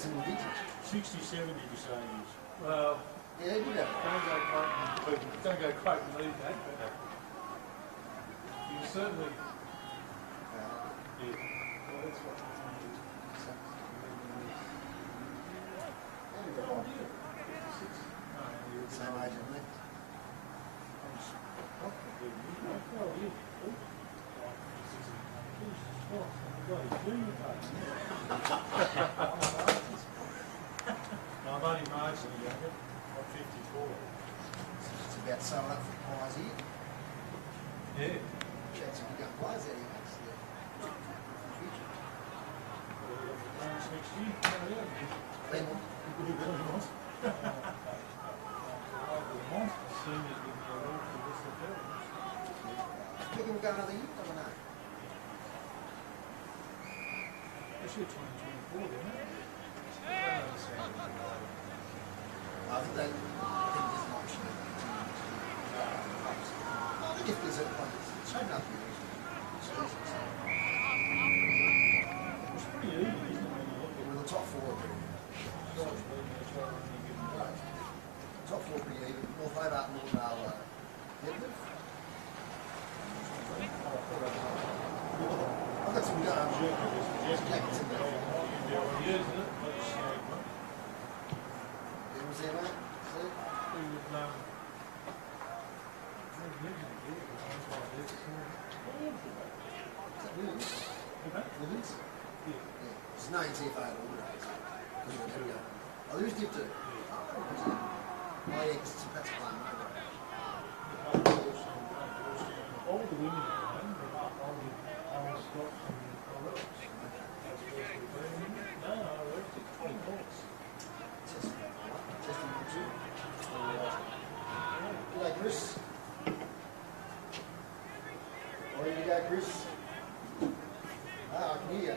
single digit. 60, 70 you say he is. Well, Yeah, he did have it. don't go quite believe that, but you can certainly. Yeah. Well, that's what Same age as me. No, I'm only marginally younger. I'm 54. It's about sewing up for pies here. Yeah. That's some good young players out here, mates. For the future. Next year. Oh, yeah. Glenmont. Think we'll go another year? I don't know. That's your 2024, isn't it? I think there's an option to continue to I think if there's a like, it's shaping up to be a reasonable season, so It's pretty even, isn't it, when you look at well, the top four are pretty Scott's leading each other on any given day. top four pretty even. North Hobart, Moorvale, Deadlift. I've got some jackets in there. Yeah, isn't it? Like a snag, mate. Who was there, mate? See? Is that Williams? Williams? Yeah. There's no TFA at all days. Oh, there is Div 2. Oh, yeah, because that's playing over. All the women at home, they're Scott and Roberts. That's where it's been. No, it's 20 points. Testing for two. G'day, Chris. Ready to go, Chris? Ah, I can hear you.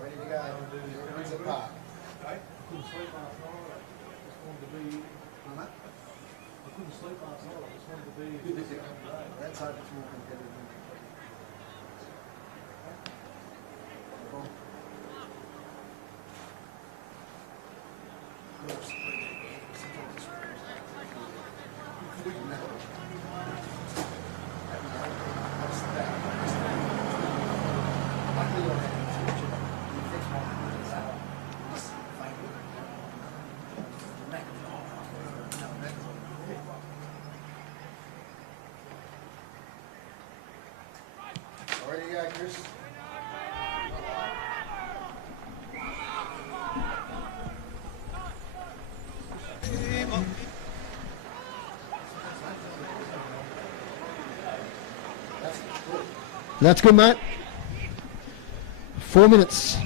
Ready to go. Windsor Park. Couldn't sleep last night. I just wanted to be. Huh, mate? I couldn't sleep last night. I just wanted to be. Let's hope it's more competitive. Ready to go, Chris? That's good, mate. 4 minutes.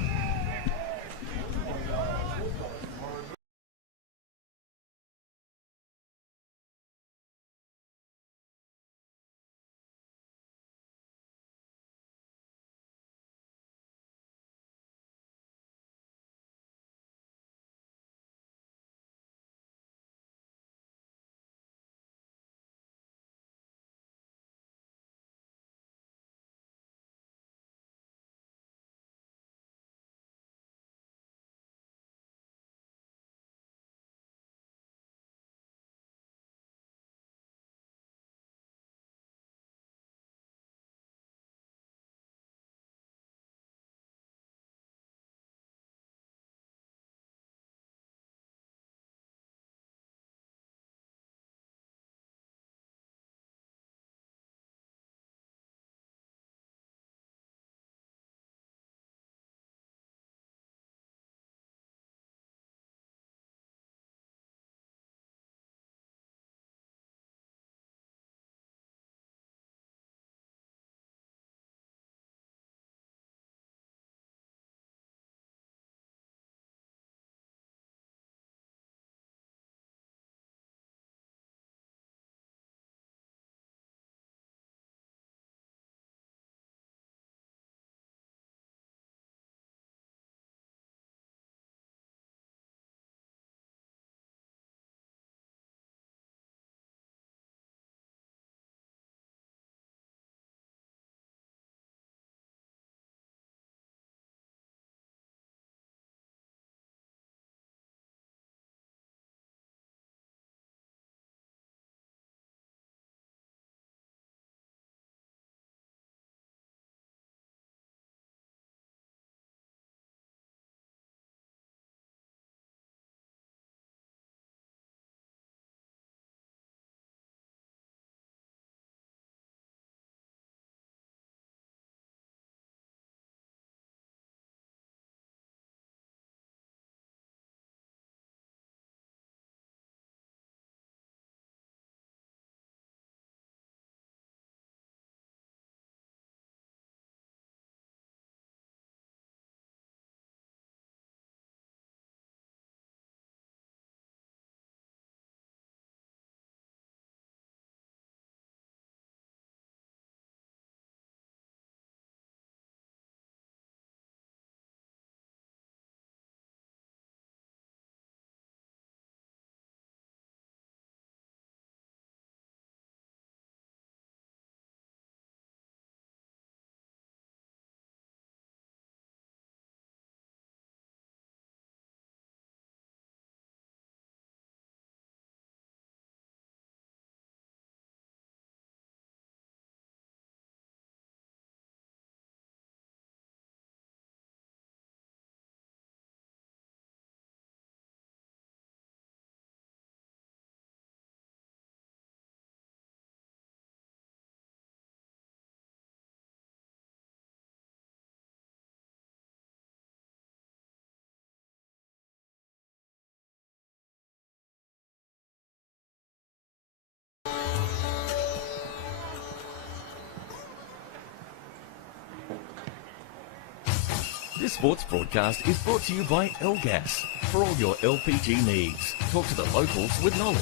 This sports broadcast is brought to you by L-Gas. For all your LPG needs, talk to the locals with knowledge.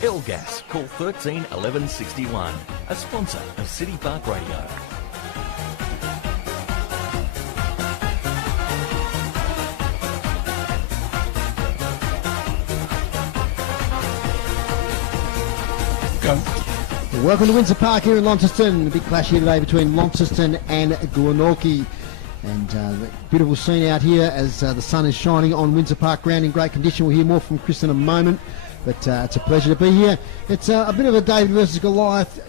L-Gas, call 13 11 61, a sponsor of City Park Radio. Welcome to Windsor Park here in Launceston. A big clash here today between Launceston and Glenorchy. And beautiful scene out here as the sun is shining on Windsor Park ground in great condition. We'll hear more from Chris in a moment, but it's a pleasure to be here. It's a bit of a David versus Goliath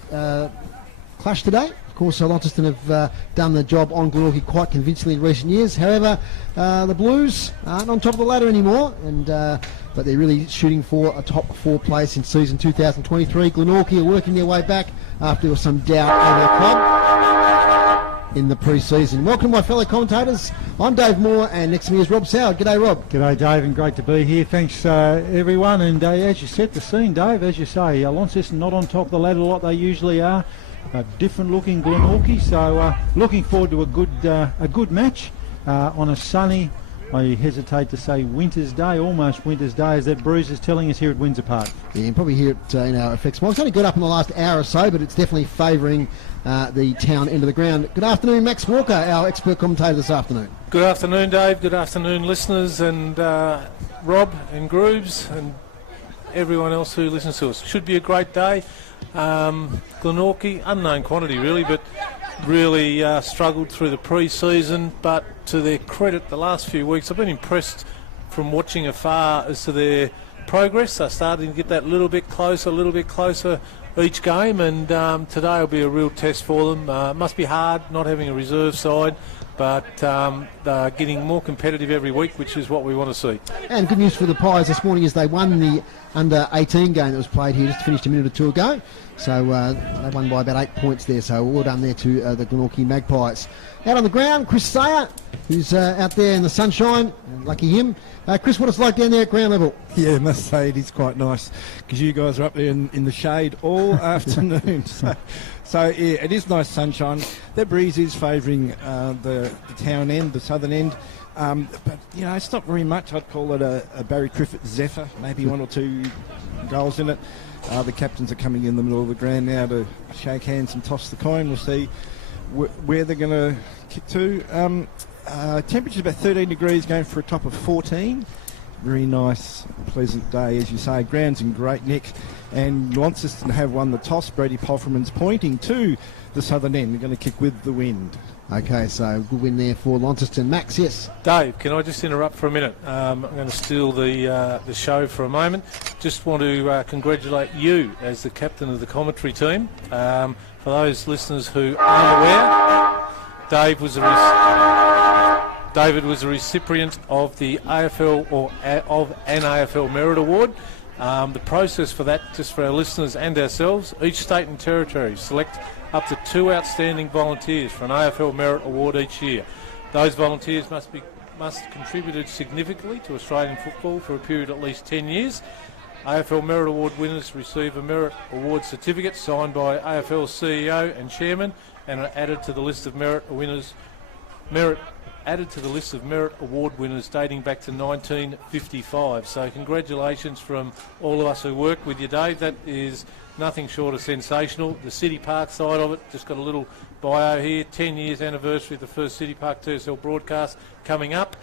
clash today. Of course, Launceston have done the job on Glenorchy quite convincingly in recent years. However, the Blues aren't on top of the ladder anymore, and but they're really shooting for a top 4 place in season 2023. Glenorchy are working their way back after there was some doubt over the club in the pre-season. Welcome to my fellow commentators. I'm Dave Moore, and next to me is Rob Soward. G'day, Rob. G'day, Dave, and great to be here. Thanks, everyone. And as you set the scene, Dave, as you say, Launceston not on top of the ladder like they usually are. A different looking Glenorchy, so looking forward to a good match on a sunny, I hesitate to say winter's day, almost winter's day, as that breeze is telling us here at Windsor Park. Yeah, you can probably hear it in our effects. Well, it's only got up in the last hour or so, but it's definitely favouring the town end of the ground. Good afternoon, Max Walker, our expert commentator this afternoon. Good afternoon, Dave. Good afternoon, listeners, and Rob and Grooves and everyone else who listens to us. Should be a great day. Glenorchy, unknown quantity really, but really struggled through the pre-season, but to their credit, the last few weeks I've been impressed from watching afar as to their progress. They're starting to get that little bit closer each game, and today will be a real test for them. Must be hard not having a reserve side, but they're getting more competitive every week, which is what we want to see. And good news for the Pies this morning is they won the under-18 game that was played here, just finished a minute or two ago. So they won by about 8 points there, so well done there to the Glenorchy Magpies. Out on the ground, Chris Sayer, who's out there in the sunshine, lucky him. Chris, what it's like down there at ground level? Yeah, I must say it is quite nice, because you guys are up there in the shade all afternoon. So yeah, it is nice sunshine. That breeze is favouring the town end, the southern end. But, you know, it's not very much. I'd call it a Barry Criffett Zephyr, maybe 1 or 2 goals in it. The captains are coming in the middle of the ground now to shake hands and toss the coin. We'll see where they're going to kick to. Temperature's about 13 degrees, going for a top of 14. Very nice, pleasant day, as you say. Ground's in great nick, and Launceston have won the toss. Brady Pofferman's pointing to the southern end. They're going to kick with the wind. Okay, so good win there for Launceston. Max, yes? Dave, can I just interrupt for a minute? I'm going to steal the show for a moment. Just want to congratulate you as the captain of the commentary team. For those listeners who aren't aware, David was a recipient of the AFL of an AFL Merit Award. The process for that, just for our listeners and ourselves, each state and territory select up to 2 outstanding volunteers for an AFL Merit Award each year. Those volunteers must contributed significantly to Australian football for a period of at least 10 years. AFL Merit Award winners receive a Merit Award certificate signed by AFL CEO and Chairman, and are added to the list of Merit Award winners dating back to 1955. So congratulations from all of us who work with you, Dave. That is nothing short of sensational. The City Park side of it, just got a little bio here. 10 years anniversary of the first City Park TSL broadcast coming up.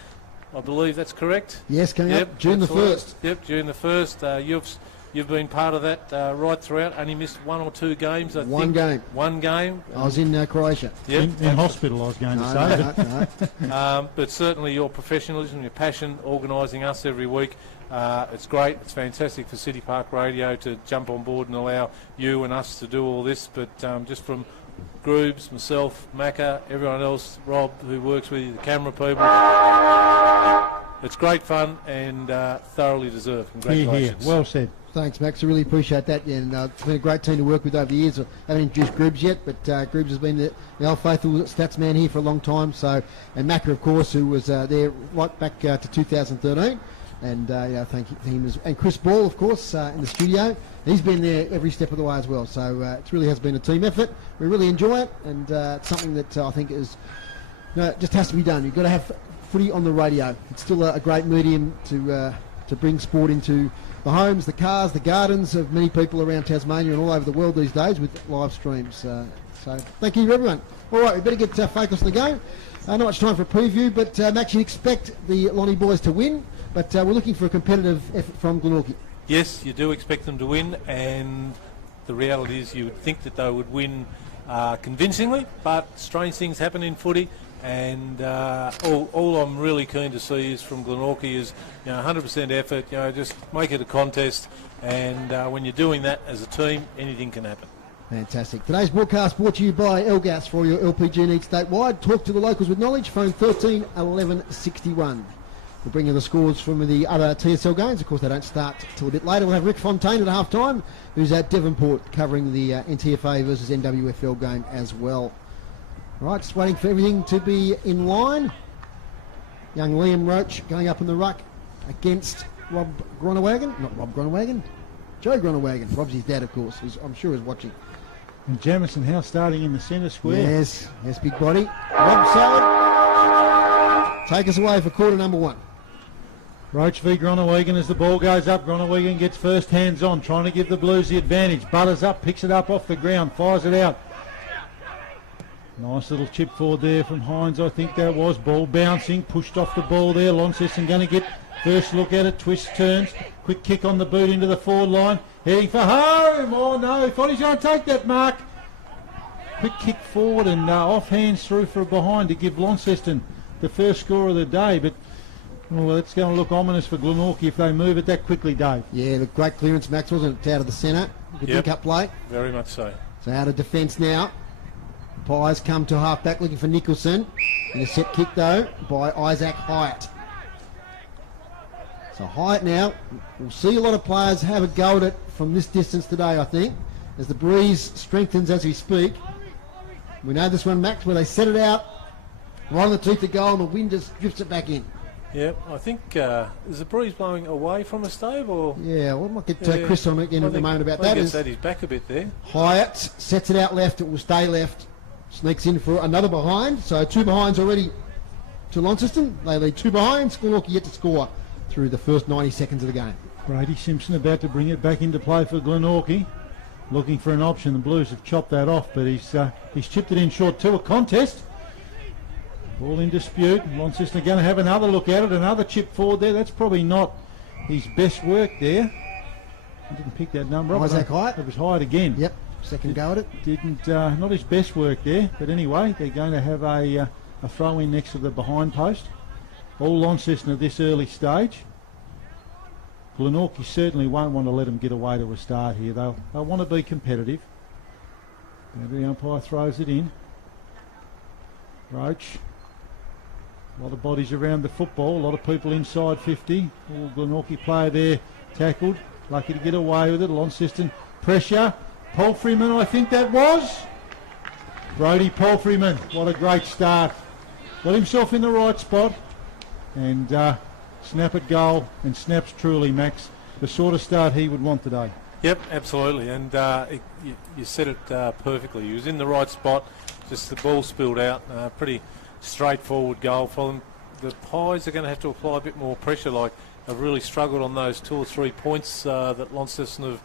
I believe that's correct. Yes, coming up June the 1st. Yep, June the 1st. You've been part of that right throughout. Only missed 1 or 2 games, I think. One game. I was in Croatia. Yep. In hospital, I was going to say. No. But certainly your professionalism, your passion, organising us every week. It's great. It's fantastic for City Park Radio to jump on board and allow you and us to do all this. But just from Groobs, myself, Macca, everyone else, Rob, who works with you, the camera people, it's great fun and thoroughly deserved. Congratulations. Well said. Thanks, Max. I really appreciate that. And it's been a great team to work with over the years. I haven't introduced Groobs yet, but Groobs has been the old faithful stats man here for a long time. So, and Macca, of course, who was there right back to 2013. And thank him. And Chris Ball, of course, in the studio. He's been there every step of the way as well. So it really has been a team effort. We really enjoy it. And it's something that I think is, just has to be done. You've got to have footy on the radio. It's still a great medium to bring sport into the homes, the cars, the gardens of many people around Tasmania and all over the world these days with live streams. So thank you, everyone. All right, we better get focused on the game. Not much time for a preview, but Max, you expect the Lonnie boys to win, but we're looking for a competitive effort from Glenorchy. Yes, you do expect them to win, and the reality is you would think that they would win convincingly, but strange things happen in footy, and all I'm really keen to see is from Glenorchy is 100% effort, just make it a contest, and when you're doing that as a team, anything can happen. Fantastic. Today's broadcast brought to you by Elgas for your LPG needs statewide. Talk to the locals with knowledge. Phone 13 11 61. We'll bring you the scores from the other TSL games. Of course, they don't start till a bit later. We'll have Rick Fontaine at half-time, who's at Devonport covering the NTFA versus NWFL game as well. All right, just waiting for everything to be in line. Young Liam Roach going up in the ruck against Rob Gronewagen. Not Rob Gronewagen, Joe Gronewagen. Rob's his dad, of course, who's, I'm sure is watching. And Jamison House starting in the centre square. Yes, big body. Rob Salad, take us away for quarter number 1. Roach v Gronewagen as the ball goes up. Gronewagen gets first hands on, trying to give the Blues the advantage. Butters up, picks it up off the ground, fires it out. Nice little chip forward there from Hines, I think that was. Ball bouncing, pushed off the ball there. Launceston going to get first look at it, twists, turns. Quick kick on the boot into the forward line. Heading for home. Oh no, thought he's going to take that mark. Quick kick forward and off hands through for a behind to give Launceston the first score of the day. But well, it's going to look ominous for Glenorchy if they move it that quickly, Dave. Yeah, the great clearance, Max, wasn't it? Out of the centre. Good link-up play. Very much so. So out of defence now. Pies come to half-back looking for Nicholson. And a set kick, though, by Isaac Hyatt. So Hyatt now, we'll see a lot of players have a go at it from this distance today, I think, as the breeze strengthens as we speak. We know this one, Max, where they set it out right on the teeth of goal and the wind just drifts it back in. Yeah, I think, is the breeze blowing away from us, Dave? Or? Yeah, we might get Chris on again in a moment about that. I guess that he's back a bit there. Hyatt sets it out left, it will stay left. Sneaks in for another behind, so 2 behinds already to Launceston. They lead 2 behinds. Glenorchy yet to score through the first 90 seconds of the game. Brady Simpson about to bring it back into play for Glenorchy. Looking for an option. The Blues have chopped that off, but he's chipped it in short to a contest. Ball in dispute. Launceston are going to have another look at it. Another chip forward there. That's probably not his best work there. He didn't pick that number up. Isaac Hyatt? It was Hyatt again. Yep. Second go at it. Didn't not his best work there, but anyway, they're going to have a throw in next to the behind post. All Launceston at this early stage. Glenorchy certainly won't want to let them get away to a start here. They'll want to be competitive. The umpire throws it in. Roach. A lot of bodies around the football. A lot of people inside 50. Glenorchy player there tackled. Lucky to get away with it. Launceston pressure. Palfreyman, I think that was. Brody Palfreyman, what a great start. Got himself in the right spot and snap at goal, and snaps truly, Max. The sort of start he would want today. Yep, absolutely, and you said it perfectly. He was in the right spot, just the ball spilled out. Pretty straightforward goal for them. The Pies are going to have to apply a bit more pressure, like they've really struggled on those 2 or 3 points that Launceston have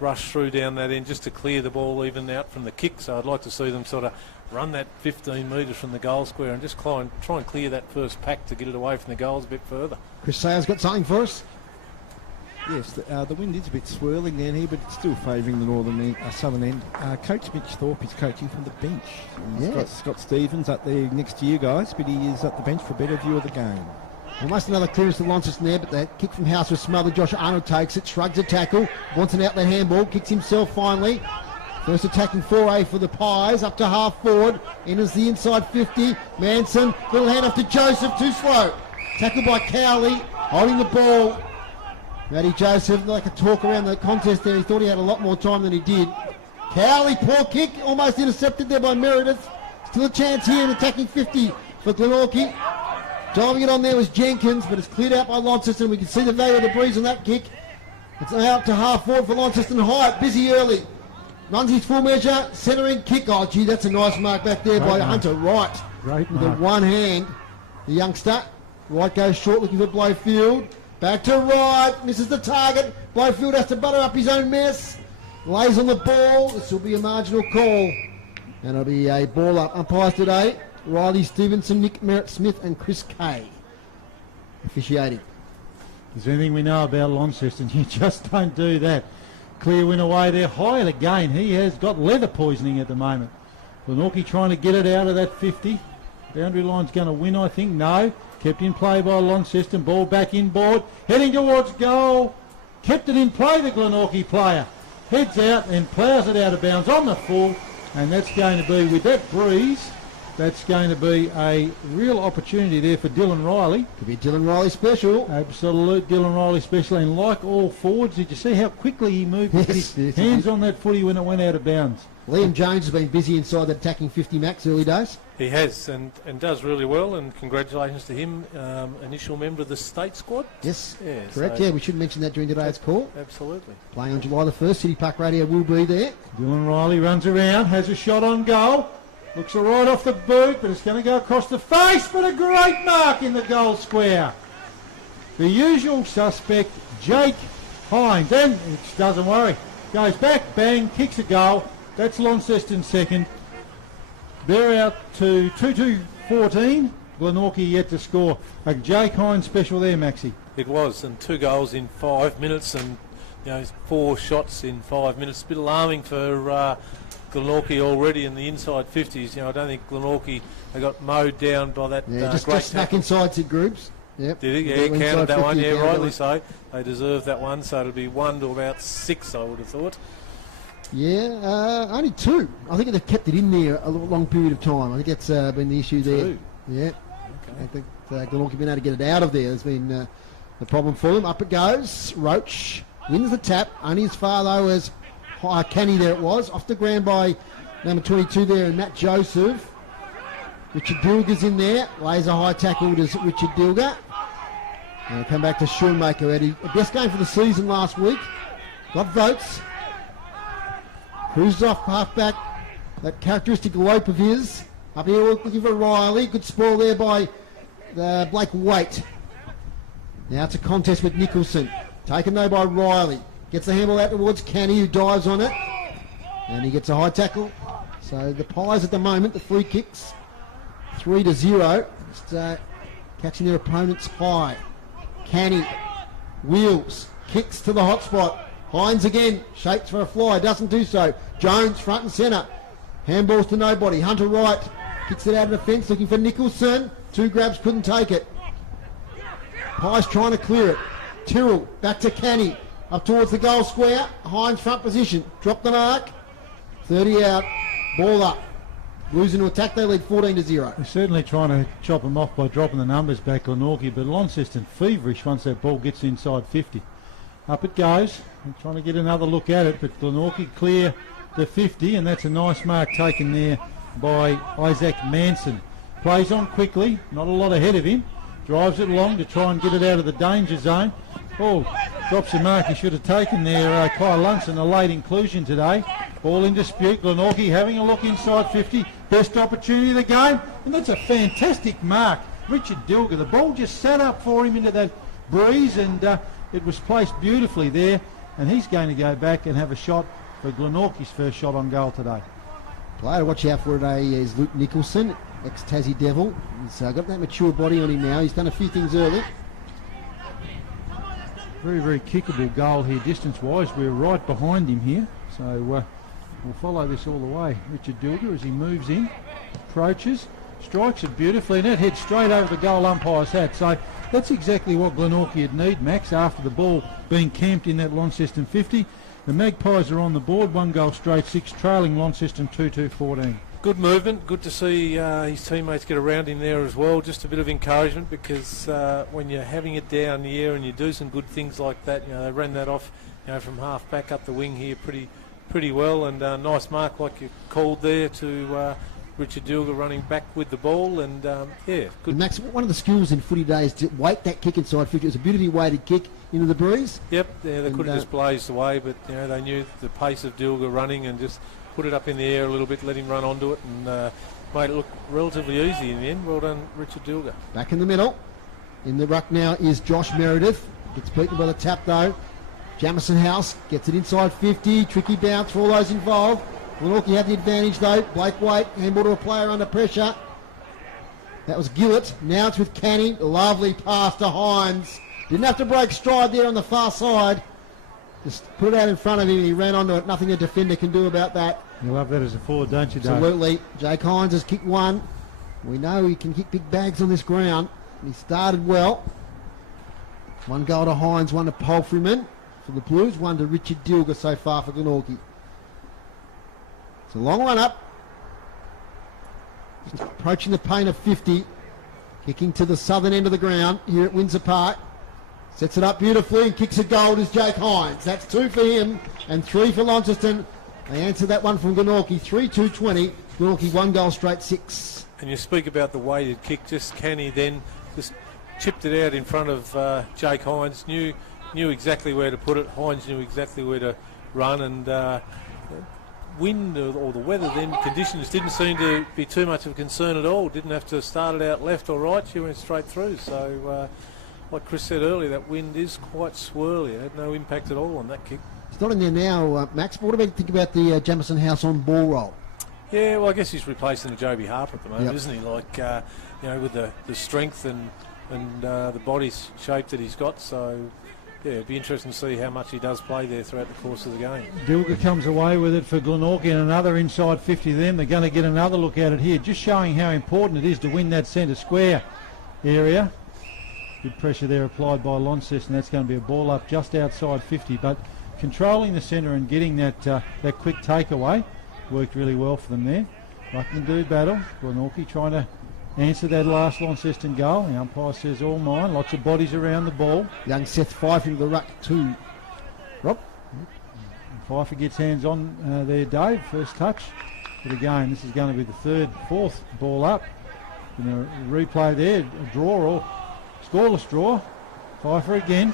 rush through down that end just to clear the ball even out from the kick. So I'd like to see them sort of run that 15 metres from the goal square and just try and clear that first pack to get it away from the goals a bit further. Chris Sayers got something for us. Yes, the wind is a bit swirling down here, but it's still favouring the northern end, southern end. Coach Mitch Thorpe is coaching from the bench. He's got Scott Stevens up there next to you guys, but he is at the bench for a better view of the game. Almost another clearance to Launceston there, but that kick from House was smothered. Josh Arnold takes it, shrugs a tackle, wants an outlet handball, kicks himself finally. First attacking foray for the Pies, up to half forward, enters the inside 50. Manson, little hand off to Joseph, too slow. Tackled by Cowley, holding the ball. Matty Joseph, like a talk around the contest there, he thought he had a lot more time than he did. Cowley, poor kick, almost intercepted there by Meredith. Still a chance here in attacking 50 for Glenorchy. Driving it on there was Jenkins, but it's cleared out by Launceston. We can see the value of the breeze on that kick. It's now up to half forward for Launceston. Hyatt, busy early. Runs his full measure, centering kick. Oh, gee, that's a nice mark back there by Hunter Wright. Great with mark. the one hand, the youngster. Right goes short, looking for Blowfield. Back to right, misses the target. Blowfield has to butter up his own mess. Lays on the ball. This will be a marginal call. And it'll be a ball up. Umpires today, Riley Stevenson, Nick Merritt-Smith and Chris Kay officiating. Is there anything we know about Launceston? You just don't do that. Clear win away there. Hyatt again. He has got leather poisoning at the moment. Glenorchy trying to get it out of that 50. Boundary line's going to win, I think. No. Kept in play by Launceston. Ball back inboard. Heading towards goal. Kept it in play, the Glenorchy player. Heads out and ploughs it out of bounds on the full. And that's going to be, with that breeze, that's going to be a real opportunity there for Dylan Riley. Could be Dylan Riley special. Absolute Dylan Riley special. And like all forwards, did you see how quickly he moved with his hands on that footy when it went out of bounds? Liam Jones has been busy inside the attacking 50 max early days. He has, and does really well, and congratulations to him, initial member of the state squad. Yes, yeah, correct. So We should mention that during today's call. Absolutely. Playing on July the 1st, City Park Radio will be there. Dylan Riley runs around, has a shot on goal. Looks all right off the boot, but it's going to go across the face, but a great mark in the goal square. The usual suspect, Jake Hines, and it doesn't worry. Goes back, bang, kicks a goal. That's Launceston second. They're out to 2-2-14. Glenorchy yet to score. A Jake Hines special there, Maxie. It was, and 2 goals in 5 minutes, and 4 shots in 5 minutes. A bit alarming for Glenorchy already in the inside 50s. I don't think Glenorchy they got mowed down by that. Just back inside to groups. Yep. Did he? Yeah, he counted that one. Yeah, rightly so. They deserve that one, so it'll be 1 to about 6, I would have thought. Yeah, only 2. I think they've kept it in there a long period of time. I think that's been the issue there. 2. Yeah. Okay. I think Glenorchy been able to get it out of there. There's been the problem for them. Up it goes. Roach wins the tap. Only as far though as Canny there it was. Off the ground by number 22 there, and Matt Joseph. Richard Dilger's in there. Lays a high tackle to Richard Dilger. And come back to Shoemaker. Had his best game for the season last week. Got votes. Cruises off half-back, that characteristic lope of his. Up here looking for Riley. Good spoil there by Blake Waite. Now it's a contest with Nicholson. Taken though by Riley. Gets the handle out towards Canny, who dives on it. And he gets a high tackle. So the Pies at the moment, the free kicks, 3-0. Just catching their opponents high. Canny wheels, kicks to the hot spot. Hines again, shapes for a fly, doesn't do so. Jones front and centre. Handballs to nobody. Hunter Wright kicks it out of the fence, looking for Nicholson. 2 grabs, couldn't take it. Pies trying to clear it. Tyrrell back to Canny. Up towards the goal square. Hines front position. Drop the mark. 30 out. Ball up. Blues into attack, they lead 14-0. They're certainly trying to chop them off by dropping the numbers back, Glenorchy, but Launceston feverish once that ball gets inside 50. Up it goes. I'm trying to get another look at it, but Glenorchy clear the 50, and that's a nice mark taken there by Isaac Manson. Plays on quickly, not a lot ahead of him. Drives it along to try and get it out of the danger zone. Oh, drops a mark he should have taken there. Kyle Lunson, a late inclusion today. Ball in dispute. Glenorchy having a look inside 50. Best opportunity of the game, and that's a fantastic mark. Richard Dilger, the ball just sat up for him into that breeze, and it was placed beautifully there, and he's going to go back and have a shot for Glenorchy's first shot on goal today. Player to watch out for today is Luke Nicholson, ex-Tassie Devil. He's got that mature body on him now. He's done a few things early. Very, very kickable goal here distance-wise. We're right behind him here, so we'll follow this all the way. Richard Dilger, as he moves in, approaches, strikes it beautifully, and that heads straight over the goal umpire's hat. So that's exactly what Glenorchy would need, Max, after the ball being camped in that Launceston 50. The Magpies are on the board, 1 goal straight 6, trailing Launceston 2-2-14. Good movement, good to see his teammates get around him there as well. Just a bit of encouragement, because when you're having it down the air and you do some good things like that, they ran that off from half back up the wing here pretty well, and nice mark like you called there to Richard Dilger running back with the ball, and good. And Max, one of the skills in footy days is to weight that kick inside 50. It's a beautifully weighted kick into the breeze. Yep, they could have just blazed away, but they knew the pace of Dilger running and just put it up in the air a little bit, let him run onto it, and made it look relatively easy in the end. Well done, Richard Dilger. Back in the middle. In the ruck now is Josh Meredith. Gets beaten by the tap though. Jamison House gets it inside 50. Tricky bounce for all those involved. Glenorchy had the advantage though. Blake Waite, handball to a player under pressure. That was Gillett. Now it's with Canny. Lovely pass to Hines. Didn't have to break stride there on the far side. Just put it out in front of him and he ran onto it. Nothing a defender can do about that. You love that as a forward, don't you, Dave? Absolutely. Jake Hines has kicked one. We know he can kick big bags on this ground. He started well. One goal to Hines, one to Palfreyman for the Blues, one to Richard Dilger so far for Glenorchy. It's a long run up. Just approaching the paint of 50. Kicking to the southern end of the ground here at Windsor Park. Sets it up beautifully and kicks a goal is Jake Hines. That's 2 for him and 3 for Launceston. They answered that one from Glenorchy, 3-2-20. Glenorchy 1 goal straight 6. And you speak about the weighted kick, just Canny then just chipped it out in front of Jake Hines, knew exactly where to put it. Hines knew exactly where to run, and wind or the weather then, conditions didn't seem to be too much of a concern at all. Didn't have to start it out left or right, she went straight through. So like Chris said earlier, that wind is quite swirly. It had no impact at all on that kick. It's not in there now, Max. But what do you think about the Jamison House on ball roll? Yeah, well, I guess he's replacing the Joby Harper at the moment, Yep. isn't he? Like, with the strength and the body shape that he's got. So, yeah, it'd be interesting to see how much he does play there throughout the course of the game. Dilger comes away with it for Glenorchy, and another inside 50 them. They're going to get another look at it here, just showing how important it is to win that centre square area. Good pressure there applied by Launceston. That's going to be a ball up just outside 50, but controlling the centre and getting that quick takeaway worked really well for them there. Ruckman do battle. Glenorchy trying to answer that last Launceston goal. The umpire says all mine. Lots of bodies around the ball. Young Seth Pfeiffer into the ruck too. Rob? Pfeiffer gets hands on there, Dave. First touch. But again, this is going to be the fourth ball up. Going to replay there. A draw or scoreless draw. Pfeiffer again.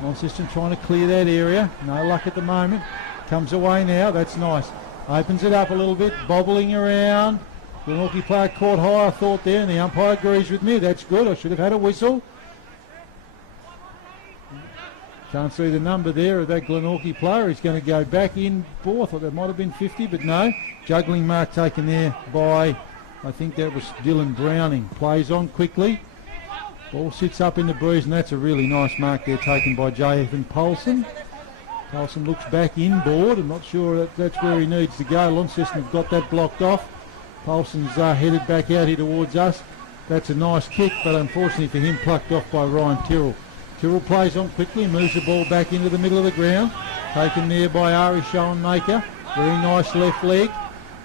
Launceston trying to clear that area. No luck at the moment. Comes away now. That's nice. Opens it up a little bit. Bobbling around. Glenorchy player caught high, I thought there, and the umpire agrees with me. That's good. I should have had a whistle. Can't see the number there of that Glenorchy player. He's going to go back in. I thought that might have been 50, but no. Juggling mark taken there by, I think that was Dylan Browning. Plays on quickly. Ball sits up in the breeze, and that's a really nice mark there taken by J.F. Paulson. Paulson looks back inboard. I'm not sure that's where he needs to go. Launceston have got that blocked off. Paulson's headed back out here towards us. That's a nice kick, but unfortunately for him, plucked off by Ryan Tyrrell. Tyrrell plays on quickly, moves the ball back into the middle of the ground. Taken there by Ari Schoenmaker. Very nice left leg.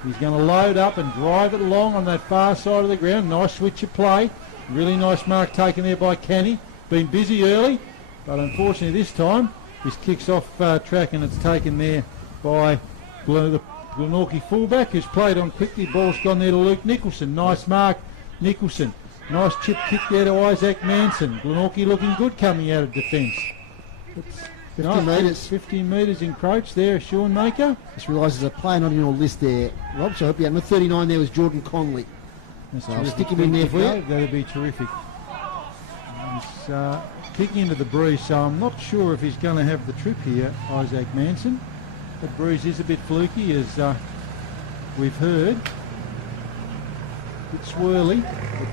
He's going to load up and drive it along on that far side of the ground. Nice switch of play. Really nice mark taken there by Canny. Been busy early, but unfortunately this time, this kicks off track and it's taken there by the Glenorchy fullback, who's played on quickly. Ball's gone there to Luke Nicholson. Nice mark, Nicholson. Nice chip kick there to Isaac Manson. Glenorchy looking good coming out of defence. 50 metres. 15 metres encroached there, Schoenmaker. Just realised there's a player not in your list there, Rob, so I hope you had. Number 39 there was Jordan Conley. That's So I'll terrific. stick him in there for you. That'd be terrific. He's kicking into the breeze, so I'm not sure if he's going to have the trip here, Isaac Manson. The breeze is a bit fluky, as we've heard. A bit swirly,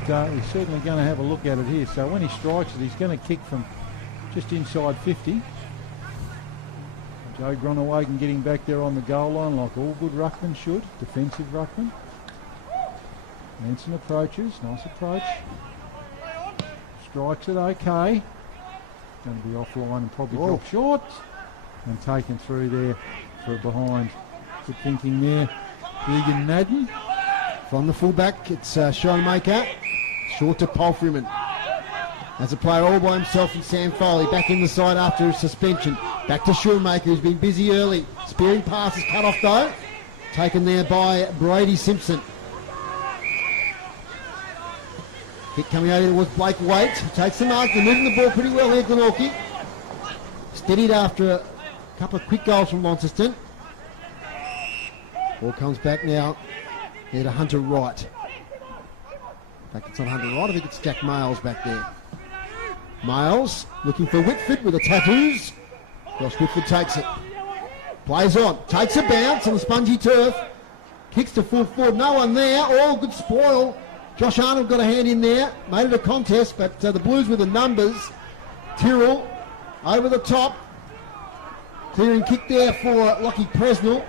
but he's certainly going to have a look at it here. So when he strikes it, he's going to kick from just inside 50. Joe Gronewagen getting back there on the goal line like all good ruckmen should. Defensive ruckman. Manson approaches, nice approach. Strikes it okay. Going to be offline and probably drop short. And taken through there for a behind. Good thinking there. Egan Madden. From the fullback, it's Schoenmaker. Short to Palfreyman. As a player all by himself, and Sam Foley back in the side after his suspension. Back to Schoenmaker, who's been busy early. Spearing pass is cut off though. Taken there by Brady Simpson. Kick coming over towards Blake Waite. Takes the mark. They're moving the ball pretty well here, Glenorchy. Steadied after a couple of quick goals from Launceston. Ball comes back now here to Hunter Wright. fact, it's not Hunter Wright. I think it's Jack Miles back there. Miles looking for Whitford with the tattoos. Josh Whitford takes it. Plays on. Takes a bounce on the spongy turf. Kicks to full forward. No one there. All good spoil. Josh Arnold got a hand in there. Made it a contest, but the Blues with the numbers. Tyrrell over the top. Clearing kick there for Lockie Presnell.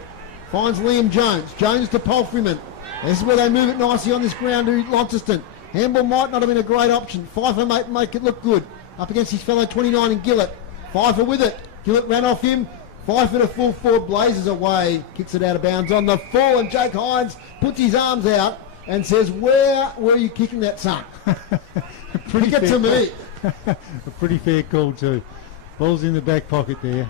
Finds Liam Jones. Jones to Palfreyman. This is where they move it nicely on this ground to Launceston. Handball might not have been a great option. Pfeiffer make it look good. Up against his fellow 29 in Gillett. Pfeiffer with it. Gillett ran off him. Pfeiffer to full forward, blazes away. Kicks it out of bounds on the full, and Jake Hines puts his arms out and says, where were you kicking that, son? Kick it to me. A pretty fair call too. Ball's in the back pocket there.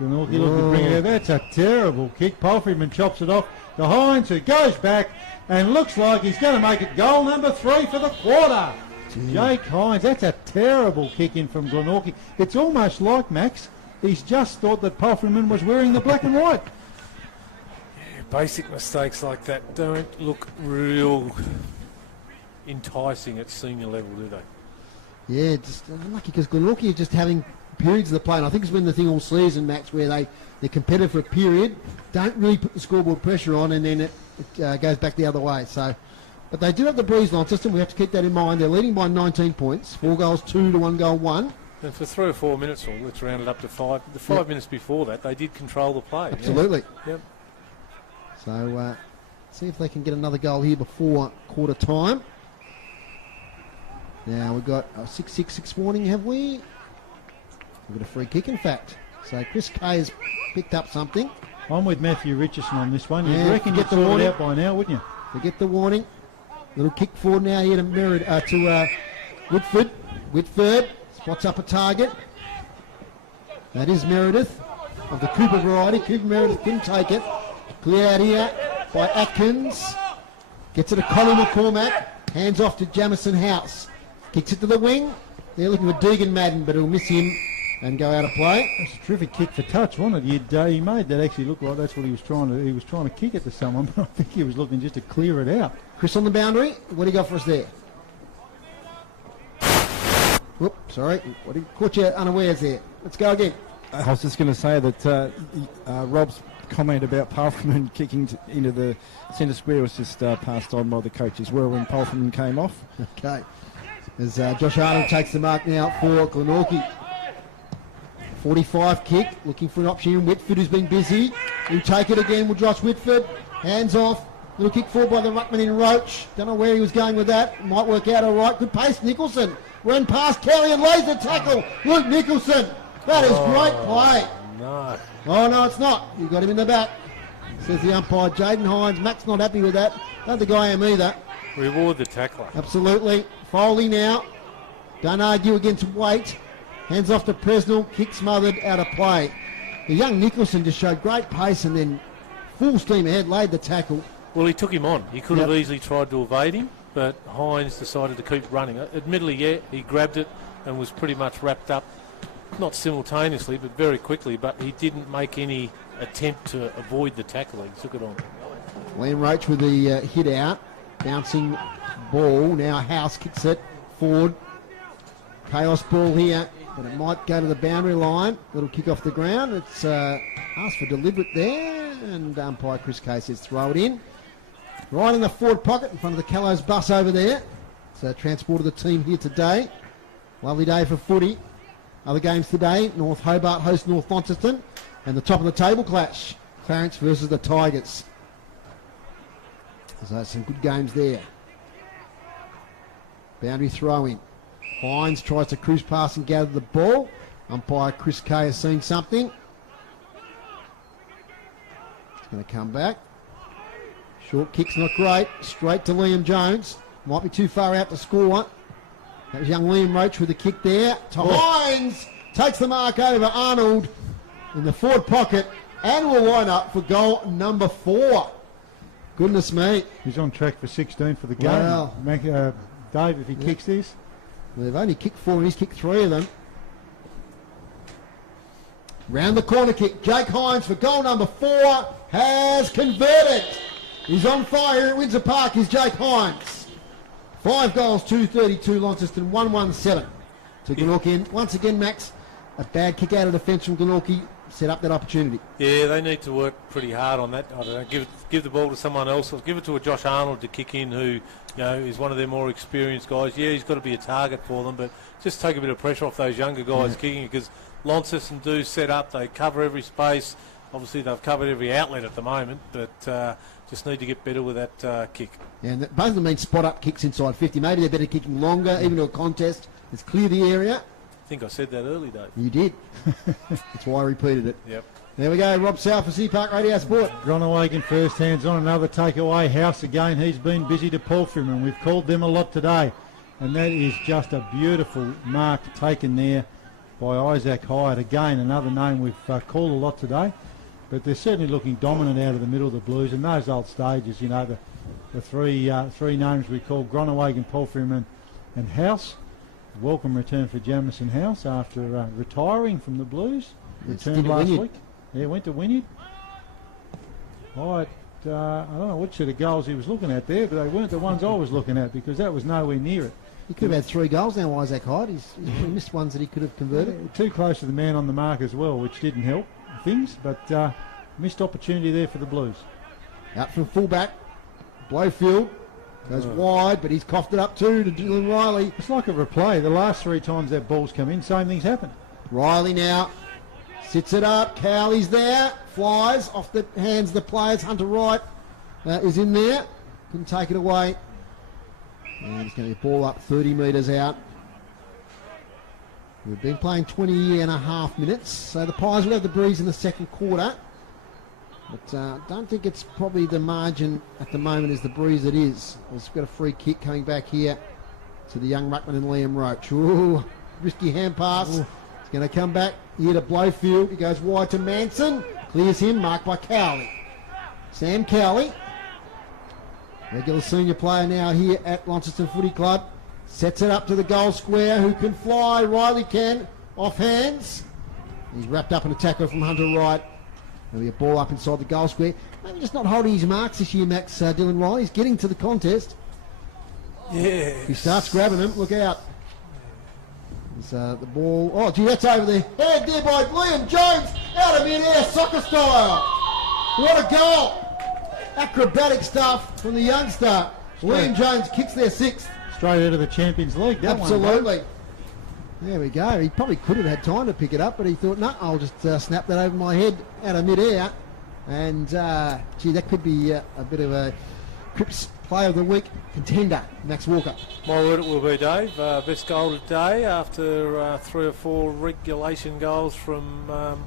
Glenorchy looking to bring it out. That's a terrible kick. Palfreyman chops it off to Hines, who goes back and looks like he's going to make it goal number 3 for the quarter. Jake Hines, that's a terrible kick in from Glenorchy. It's almost like, Max, he's just thought that Palfreyman was wearing the black and white. Yeah, basic mistakes like that don't look real enticing at senior level, do they? Yeah, just unlucky because Glenorchy is just having periods of the play, and I think it's been the thing all season, Max, where they're competitive for a period, don't really put the scoreboard pressure on, and then it goes back the other way. So, but they do have the breeze line system. We have to keep that in mind. They're leading by 19 points, 4 goals 2 to 1 goal 1. And for 3 or 4 minutes, or let's round it up to 5. The 5 minutes before that, they did control the play. Absolutely. Yep. So, see if they can get another goal here before quarter time. Now we've got a 6-6-6 warning, have we? We've got a free kick, in fact. So Chris Kay has picked up something. I'm with Matthew Richardson on this one. Yeah, You reckon you'd sort it out by now, wouldn't you? We get the warning. Little kick forward now here to Whitford. Whitford spots up a target. That is Meredith of the Cooper variety. Cooper Meredith couldn't take it. Clear out here by Atkins. Gets it to Colin McCormack. Hands off to Jamison House. Kicks it to the wing. They're looking for Deegan Madden, but he'll miss him and go out of play. That's a terrific kick for touch, wasn't it? He made that actually look like that's what he was trying to. He was trying to kick it to someone, but I think he was looking just to clear it out. Chris on the boundary. What do you got for us there? Whoop, sorry. What caught you unawares there? Let's go again. I was just going to say that Rob's comment about Palfreyman kicking into the centre square was just passed on by the coach as well when Palfreyman came off. Okay. As Josh Arnold takes the mark now for Glenorchy. 45 kick, looking for an option in Whitford, who's been busy. He'll take it again with Josh Whitford. Hands off. Little kick forward by the ruckman in Roach. Don't know where he was going with that. Might work out all right. Good pace. Nicholson ran past Kelly and lays the tackle. Luke Nicholson. That is great play. No. Oh, no, it's not. You got him in the back, says the umpire. Jaden Hines. Matt's not happy with that. Don't think I am either. Reward the tackler. Absolutely. Foley now. Don't argue against weight. Hands off to Presnell. Kick smothered, out of play. The young Nicholson just showed great pace and then full steam ahead, laid the tackle. Well, he took him on. He could have easily tried to evade him, but Hines decided to keep running. Admittedly, yeah, he grabbed it and was pretty much wrapped up, not simultaneously, but very quickly, but he didn't make any attempt to avoid the tackle. He took it on. Liam Roach with the hit out. Bouncing ball. Now House kicks it forward. Chaos ball here, but it might go to the boundary line. Little kick off the ground. It's asked for deliberate there, and umpire Chris Kay says throw it in. Right in the forward pocket in front of the Callows bus over there. So transported the team here today. Lovely day for footy. Other games today, North Hobart host North Launceston, and the top of the table clash, Clarence versus the Tigers. So some good games there. Boundary throw in. Hines tries to cruise past and gather the ball. Umpire Chris Kay has seen something. It's going to come back. Short kick's not great. Straight to Liam Jones. Might be too far out to score. That was young Liam Roach with the kick there. Hines takes the mark over Arnold in the forward pocket and will line up for goal number 4. Goodness me. He's on track for 16 for the game. Wow. Dave, if he kicks this. Well, they've only kicked 4 and he's kicked 3 of them. Round the corner kick. Jake Hines for goal number 4 has converted. He's on fire at Windsor Park, is Jake Hines. 5 goals, 232 Launceston, 117 to Glenorchy. And once again, Max, a bad kick out of defence from Glenorchy set up that opportunity. Yeah, they need to work pretty hard on that. I don't know, give the ball to someone else, or give it to a Josh Arnold to kick in, who is one of their more experienced guys. Yeah, he's got to be a target for them, but just take a bit of pressure off those younger guys kicking, because Launceston do set up, they cover every space. Obviously they've covered every outlet at the moment, but just need to get better with that kick. Yeah, and both of them mean spot-up kicks inside 50. Maybe they're better kicking longer, even to a contest. It's clear the area. I think I said that early, Dave. You did. That's why I repeated it. Yep. There we go, Rob South for City Park Radio Sport. Gronowagan first hands on, another takeaway. House again, he's been busy to pull for him, and we've called them a lot today. And that is just a beautiful mark taken there by Isaac Hyatt. Again, another name we've called a lot today. But they're certainly looking dominant out of the middle of the Blues. And those old stages, you know, the three names we called, Gronowagan, Palfreyman and House. Welcome return for Jamison House after retiring from the Blues. Returned last week. Yeah, went to Wynyard. Hyatt, I don't know which of the goals he was looking at there, but they weren't the ones I was looking at, because that was nowhere near it. He could have had 3 goals now, Isaac Hyatt. He's missed ones that he could have converted. Yeah, too close to the man on the mark as well, which didn't help things, but missed opportunity there for the Blues. Out from fullback, Blowfield goes wide, but he's coughed it up too to Dylan Riley. It's like a replay. The last 3 times that ball's come in, same thing's happened. Riley now sits it up. Cowley's there, flies off the hands of the players. Hunter Wright is in there, couldn't take it away. And it's going to be a ball up 30 metres out. We've been playing 20 and a half minutes, so the Pies will have the breeze in the second quarter. But don't think it's probably the margin at the moment is the breeze it is. We've got a free kick coming back here to the young ruckman and Liam Roach. Ooh, risky hand pass. Ooh. It's going to come back here to Blowfield. He goes wide to Manson. Clears him, marked by Cowley. Sam Cowley, regular senior player now here at Launceston Footy Club. Sets it up to the goal square. Who can fly? Riley can. Off hands. He's wrapped up in a tackle from Hunter Wright. There'll be a ball up inside the goal square. Maybe just not holding his marks this year, Max. Dylan Riley. He's getting to the contest. Yeah. If he starts grabbing him, look out. There's the ball. Oh, gee, that's over the head there by Liam Jones. Out of mid-air, soccer style. What a goal. Acrobatic stuff from the youngster. Liam Jones kicks their 6th. Straight out of the Champions League, that Absolutely. one. There we go. He probably could have had time to pick it up, but he thought, no, I'll just snap that over my head out of mid-air. And, gee, that could be a bit of a Cripps Player of the Week contender, Max Walker. My word it will be, Dave. Best goal today after 3 or 4 regulation goals from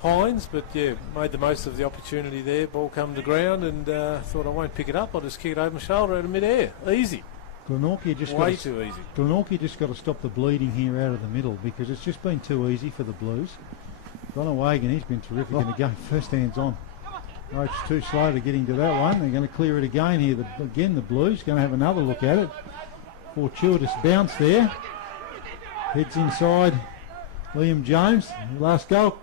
Hines. But, yeah, made the most of the opportunity there. Ball come to ground and thought I won't pick it up. I'll just kick it over my shoulder out of mid-air. Easy. Glenorchy just way too easy. Glenorchy just got to stop the bleeding here out of the middle, because it's just been too easy for the Blues. Gronowagan, he's been terrific in the game. First hands on. Roach too slow to getting to that one. They're going to clear it again here. The Blues going to have another look at it. Fortuitous bounce there. Heads inside. Liam Jones. Last goal.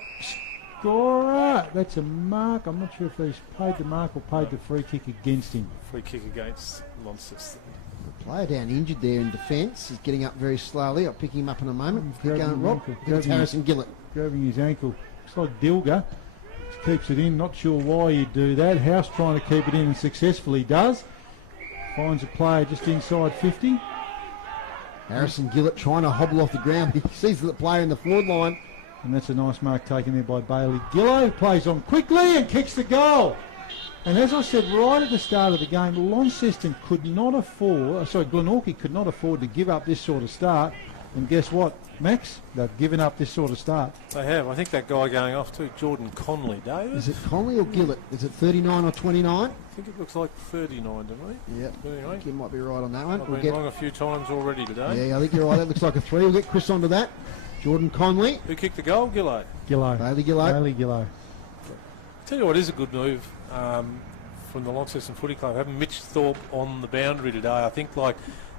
Scorer. That's a mark. I'm not sure if he's paid the mark or paid the free kick against him. Free kick against Launceston. Player down injured there in defence. He's getting up very slowly. I'll pick him up in a moment. Keep going, Rob. It's Harrison Gillett. Grabbing his ankle. Looks like Dilger. Keeps it in. Not sure why you do that. House trying to keep it in and successfully does. Finds a player just inside 50. Harrison Gillett trying to hobble off the ground. He sees the player in the forward line. And that's a nice mark taken there by Bailey Gillow. Plays on quickly and kicks the goal. And as I said right at the start of the game, Launceston could not afford, Glenorchy could not afford to give up this sort of start. And guess what, Max? They've given up this sort of start. They have. I think that guy going off too, Jordan Conley, David. Is it Conley or Gillett? Is it 39 or 29? I think it looks like 39 to me. Yep. Anyway, I think you might be right on that one. I've been wrong a few times already today. Yeah, I think you're right. That looks like a 3. We'll get Chris onto that. Jordan Conley. Who kicked the goal? Gillow. Bailey Gillow. Bailey Gillow. Tell you what is a good move from the Launceston Footy Club, having Mitch Thorpe on the boundary today. I think,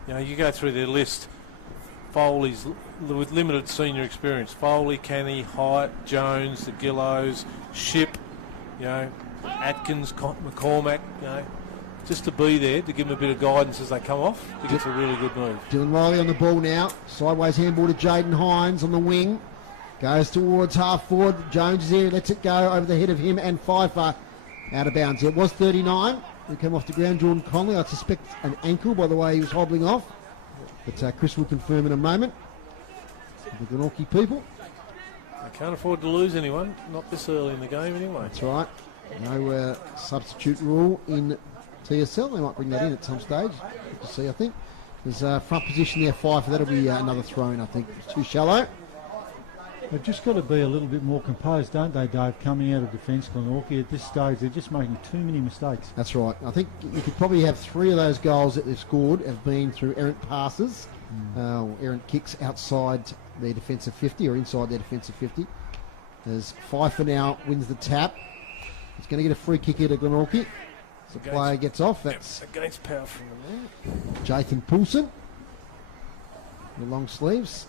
you go through their list. Foley's with limited senior experience. Foley, Canny, Hyatt, Jones, the Gillows, Ship, Atkins, McCormack, just to be there, to give him a bit of guidance as they come off. I think it's a really good move. Dylan Riley on the ball now. Sideways handball to Jaden Hines on the wing. Goes towards half forward. Jones is here, lets it go over the head of him and Pfeiffer out of bounds. It was 39. He came off the ground. Jordan Conley, I suspect an ankle by the way he was hobbling off. But Chris will confirm in a moment. The Glenorchy people. They can't afford to lose anyone, not this early in the game anyway. That's right. No substitute rule in TSL. They might bring that in at some stage. Good to see, I think. There's front position there, Pfeiffer. That'll be another throw in, I think. It's too shallow. They've just got to be a little bit more composed, don't they, Dave, coming out of defence, Glenorchy. At this stage, they're just making too many mistakes. That's right. I think you could probably have 3 of those goals that they've scored have been through errant passes, or errant kicks outside their defensive 50 or inside their defensive 50. As Pfeiffer now wins the tap. He's going to get a free kick here to Glenorchy. As the player gets off. That's against power from the man. Jathan Poulsen. The long sleeves.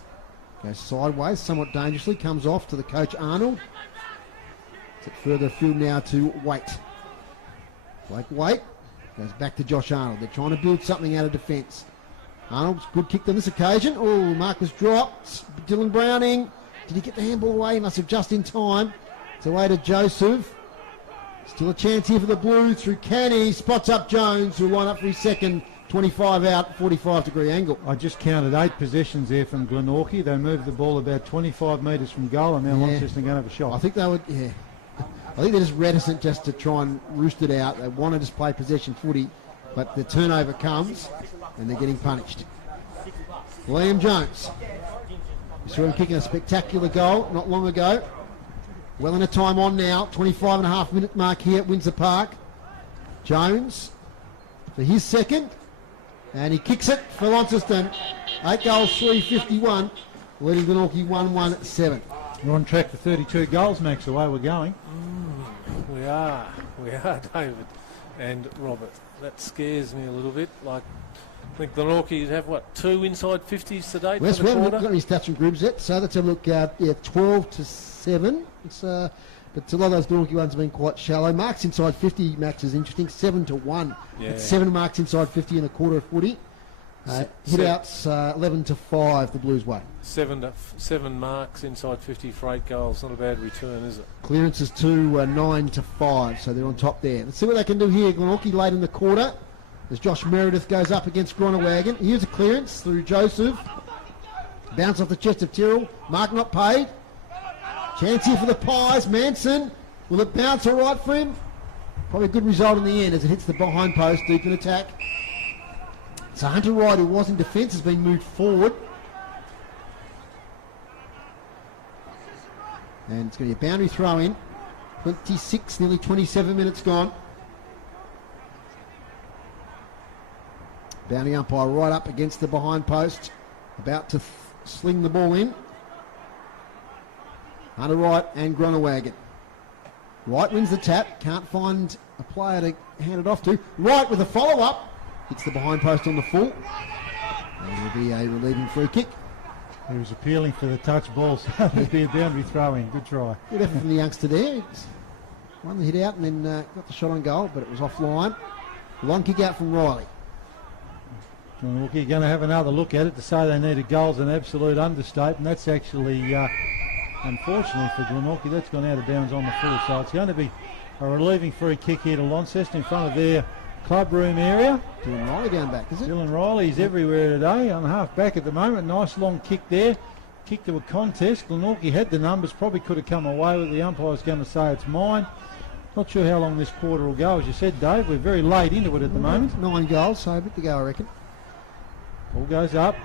Goes sideways, somewhat dangerously. Comes off to the coach Arnold. It's it further afield now to Waite. Blake Waite goes back to Josh Arnold. They're trying to build something out of defence. Arnold's good kick on this occasion. Oh, Marcus dropped. Dylan Browning. Did he get the handball away? He must have just in time. It's away to Joseph. Still a chance here for the Blues through Canny. Spots up Jones, who'll line up for his second. 25 out, 45-degree angle. I just counted 8 possessions there from Glenorchy. They moved the ball about 25 metres from goal, and now Launceston are going to have a shot. I think they would, I think they're just reticent just to try and roost it out. They want to just play possession footy, but the turnover comes, and they're getting punished. Liam Jones. You saw him kicking a spectacular goal not long ago. Well in a time on now, 25.5-minute mark here at Windsor Park. Jones for his second. And he kicks it for Launceston. 8 goals, 351. Leading Glenorchy 1-1-7. We're on track for 32 goals, Max, the way we're going. We are, David and Robert. That scares me a little bit. Like, I think Glenorchy have, 2 inside 50s to date? Yes, for we the haven't quarter? got any stats from groups yet, so let's have a look. 12-7. It's but a lot of those Glenorchy ones have been quite shallow. Marks inside 50, Max, is interesting. 7-1. Yeah. It's 7 marks inside 50 in a quarter of footy. Hit-outs 11-5 the Blues way. 7 marks inside 50 for 8 goals. Not a bad return, is it? Clearances to 9-5, so they're on top there. Let's see what they can do here. Glenorchy late in the quarter as Josh Meredith goes up against Gronawagon. Here's a clearance through Joseph. Bounce off the chest of Tyrrell. Mark not paid. Chance here for the Pies. Manson. Will it bounce all right for him? Probably a good result in the end as it hits the behind post deep in attack. So Hunter Wright, who was in defence, has been moved forward. And it's going to be a boundary throw in. 26, nearly 27 minutes gone. Boundary umpire right up against the behind post. About to sling the ball in. Hunter Wright and Gronawagon. Wright wins the tap. Can't find a player to hand it off to. Wright with a follow-up. Hits the behind post on the full. And it'll be a relieving free kick. He was appealing for the touch ball, so it'll be a boundary throw-in. Good try. Good effort from the youngster there. Won the hit out and then got the shot on goal, but it was offline. Long kick out from Riley. Glenorchy going to have another look at it. To say they need a goal is an absolute understatement. That's actually, unfortunately for Glenorchy, that's gone out of bounds on the full. So it's going to be a relieving free kick here to Launceston in front of their club room area. Dylan Riley down back, is it? Dylan Riley's everywhere today, on half back at the moment. Nice long kick there. Kick to a contest. Glenorchy had the numbers, probably could have come away with it. The umpire's going to say it's mine. Not sure how long this quarter will go. As you said, Dave, we're very late into it at the moment. 9 goals, so a bit to go, I reckon. Ball goes up.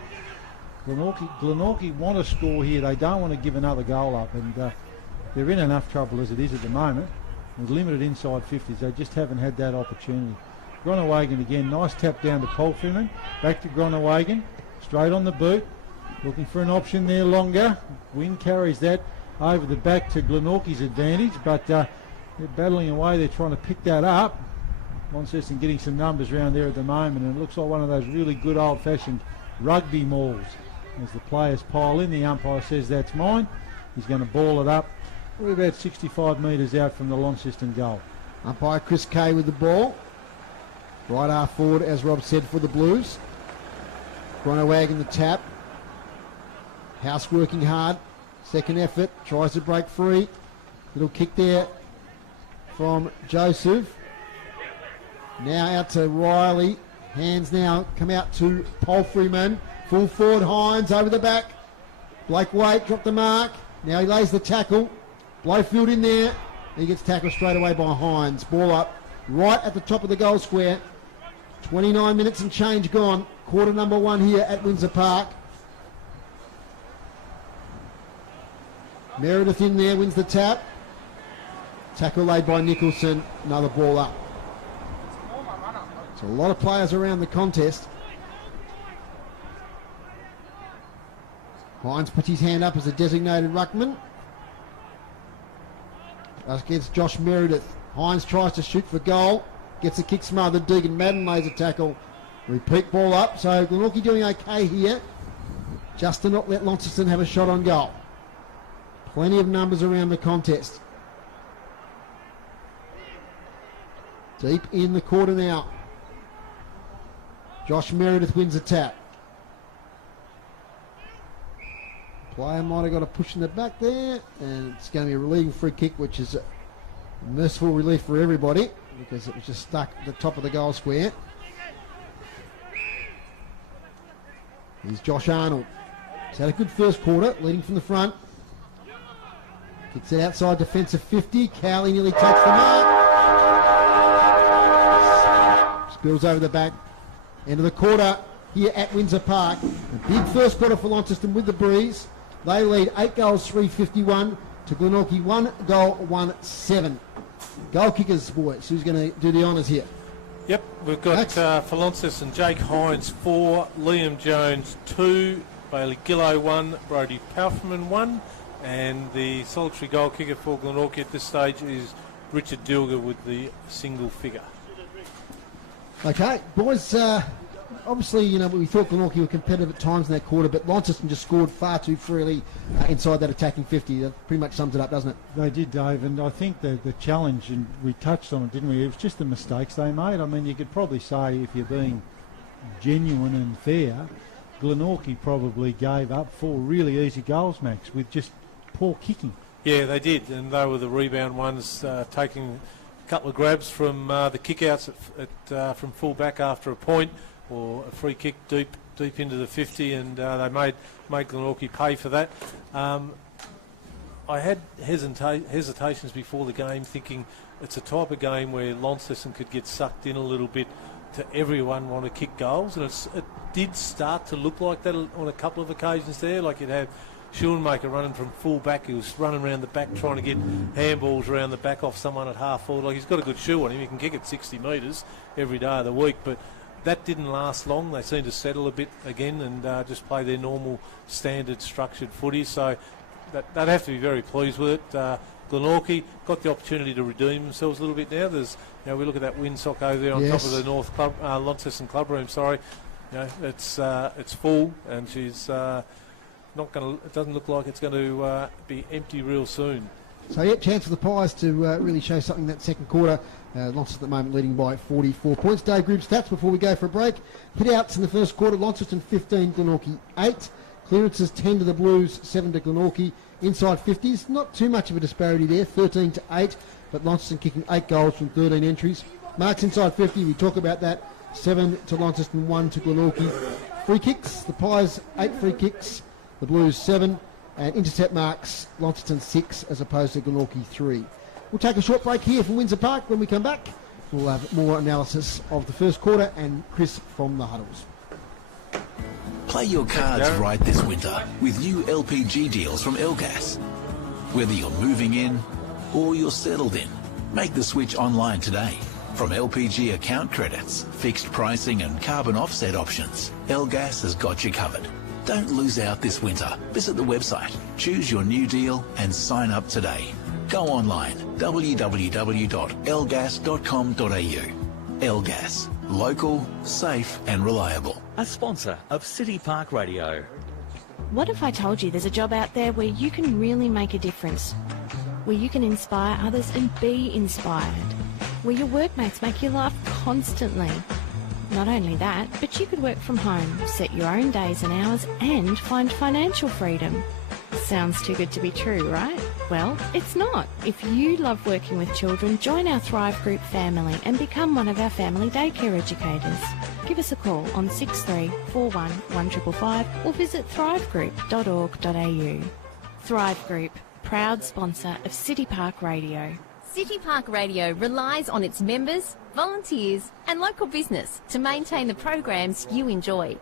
Glenorchy want to score here. They don't want to give another goal up, and they're in enough trouble as it is at the moment. With limited inside 50s, they just haven't had that opportunity. Gronawagon again, nice tap down to Polfriman. Back to Gronawagon, straight on the boot. Looking for an option there longer. Wind carries that over the back to Glenorchy's advantage, but they're battling away. They're trying to pick that up. Launceston getting some numbers around there at the moment, and it looks like one of those really good old-fashioned rugby mauls. As the players pile in, the umpire says that's mine. He's going to ball it up. We're about 65 metres out from the Launceston goal. Umpire Chris Kay with the ball. Right half forward, as Rob said, for the Blues. Gronowag in the tap. House working hard. Second effort. Tries to break free. Little kick there from Joseph. Now out to Riley. Hands now come out to Polfreyman. Full forward Hines over the back. Blake Waite dropped the mark. Now he lays the tackle. Blowfield in there. He gets tackled straight away by Hines. Ball up right at the top of the goal square. 29 minutes and change gone. Quarter number 1 here at Windsor Park. Meredith in there, wins the tap. Tackle laid by Nicholson. Another ball up. So a lot of players around the contest. Hines puts his hand up as a designated ruckman. Against Josh Meredith. Hines tries to shoot for goal. Gets a kick smothered. Deegan Madden lays a tackle. Repeat ball up. So Glenorchy doing okay here. Just to not let Launceston have a shot on goal. Plenty of numbers around the contest. Deep in the quarter now. Josh Meredith wins a tap. Player might have got a push in the back there, and it's going to be a relieving free kick, which is a merciful relief for everybody because it was just stuck at the top of the goal square. Here's Josh Arnold. He's had a good first quarter, leading from the front. Kicks it outside defensive 50. Cowley nearly takes the mark. Spills over the back. End of the quarter here at Windsor Park. A big first quarter for Launceston with the breeze. They lead 8 goals, 351 to Glenorchy 1 goal, 1-7. Goal kickers, boys. Who's going to do the honours here? Yep, we've got for Launceston, Jake Hines 4, Liam Jones 2, Bailey Gillow 1, Brody Palfreman 1, and the solitary goal kicker for Glenorchy at this stage is Richard Dilger with the single figure. Okay, boys, obviously, you know, we thought Glenorchy were competitive at times in that quarter, but Launceston just scored far too freely inside that attacking 50. That pretty much sums it up, doesn't it? They did, Dave, and I think the challenge, and we touched on it, didn't we? It was just the mistakes they made. I mean, you could probably say, if you're being genuine and fair, Glenorchy probably gave up 4 really easy goals, Max, with just poor kicking. Yeah, they did, and they were the rebound ones, taking a couple of grabs from the kick-outs from full-back after a point, or a free kick deep into the 50, and they made Glenorchy pay for that. I had hesitations before the game, thinking it's a type of game where Launceston could get sucked in a little bit to everyone want to kick goals, and it did start to look like that on a couple of occasions there. Like you'd have Schoenmaker running from full back, he was running around the back trying to get handballs around the back off someone at half forward. Like, he's got a good shoe on him, he can kick it 60 metres every day of the week, but that didn't last long. They seemed to settle a bit again and just play their normal standard structured footy, so they'd have to be very pleased with it. Glenorchy got the opportunity to redeem themselves a little bit now. There's, you know, we look at that windsock over there on top of the North Club, Launceston Club Room, sorry. You know, it's full, and she's not going to. It doesn't look like it's going to be empty real soon. So, yeah, chance for the Pies to really show something that second quarter. Launceston at the moment leading by 44 points. Day group stats before we go for a break. Hit-outs in the first quarter, Launceston 15, Glenorchy 8. Clearances 10 to the Blues, 7 to Glenorchy. Inside 50s, not too much of a disparity there, 13 to 8, but Launceston kicking 8 goals from 13 entries. Marks inside 50, we talk about that, 7 to Launceston, 1 to Glenorchy. Free kicks, the Pies 8 free kicks, the Blues 7, and intercept marks, Launceston 6 as opposed to Glenorchy 3. We'll take a short break here from Windsor Park. When we come back, we'll have more analysis of the first quarter and Chris from the Huddles. Play your cards right this winter with new LPG deals from Elgas. Whether you're moving in or you're settled in, make the switch online today. From LPG account credits, fixed pricing and carbon offset options, Elgas has got you covered. Don't lose out this winter. Visit the website, choose your new deal and sign up today. Go online, www.elgas.com.au. Elgas, local, safe and reliable. A sponsor of City Park Radio. What if I told you there's a job out there where you can really make a difference? Where you can inspire others and be inspired? Where your workmates make you laugh constantly? Not only that, but you could work from home, set your own days and hours, and find financial freedom. Sounds too good to be true, right? Well, it's not. If you love working with children, join our Thrive Group family and become one of our family daycare educators. Give us a call on 6341 1555 or visit thrivegroup.org.au. Thrive Group, proud sponsor of City Park Radio. City Park Radio relies on its members, volunteers and local business to maintain the programs you enjoy.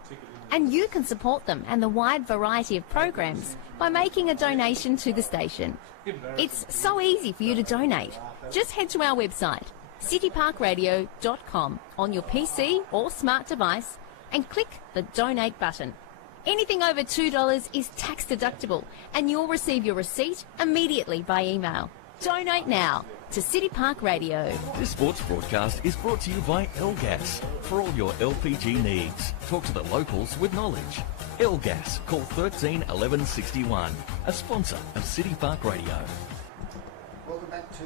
And you can support them and the wide variety of programs by making a donation to the station. It's so easy for you to donate. Just head to our website, cityparkradio.com, on your PC or smart device and click the donate button. Anything over $2 is tax deductible and you'll receive your receipt immediately by email. Donate now to City Park Radio. This sports broadcast is brought to you by Elgas. For all your LPG needs, talk to the locals with knowledge. Elgas, call 13 11 61, a sponsor of City Park Radio. Welcome back to...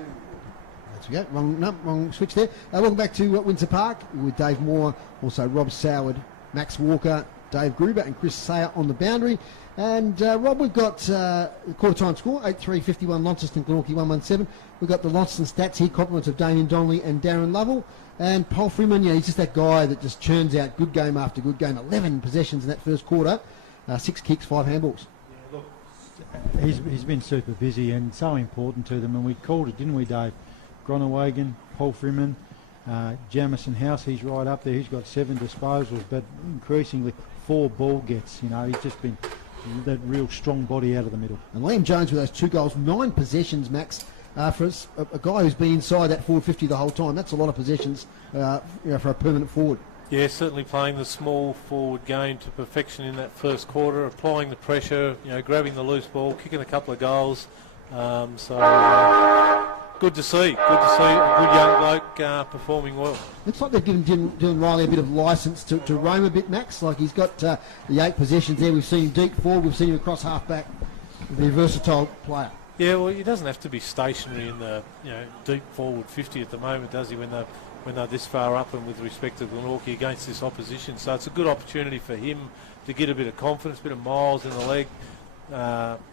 That's we go. Wrong switch there. Welcome back to Windsor Park with Dave Moore, also Rob Soward, Max Walker, Dave Gruber and Chris Sayer on the boundary. And Rob, we've got quarter time score, 8-3-51 Launceston, Glenorchy 117. We've got the Launceston stats here, compliments of Damien Donnelly and Darren Lovell. And Paul Freeman, he's just that guy that just churns out good game after good game. 11 possessions in that first quarter, 6 kicks, 5 handballs. Yeah, look, he's been super busy and so important to them. And we called it, didn't we, Dave? Groenewegen, Paul Freeman, Jamison House, he's right up there. He's got 7 disposals, but increasingly 4 ball gets. He's just been that real strong body out of the middle. And Liam Jones with those 2 goals, 9 possessions, Max, for a guy who's been inside that forward 50 the whole time. That's a lot of possessions for a permanent forward. Yeah, certainly playing the small forward game to perfection in that first quarter, applying the pressure, grabbing the loose ball, kicking a couple of goals. Good to see. Good to see a good young bloke performing well. Looks like they've given Dylan Riley a bit of licence to roam a bit, Max. Like he's got the 8 possessions there. We've seen him deep forward. We've seen him across half-back. He's a versatile player. Yeah, well, he doesn't have to be stationary in the deep forward 50 at the moment, does he, when they're this far up and with respect to Glenorchy against this opposition. So it's a good opportunity for him to get a bit of confidence, a bit of miles in the leg.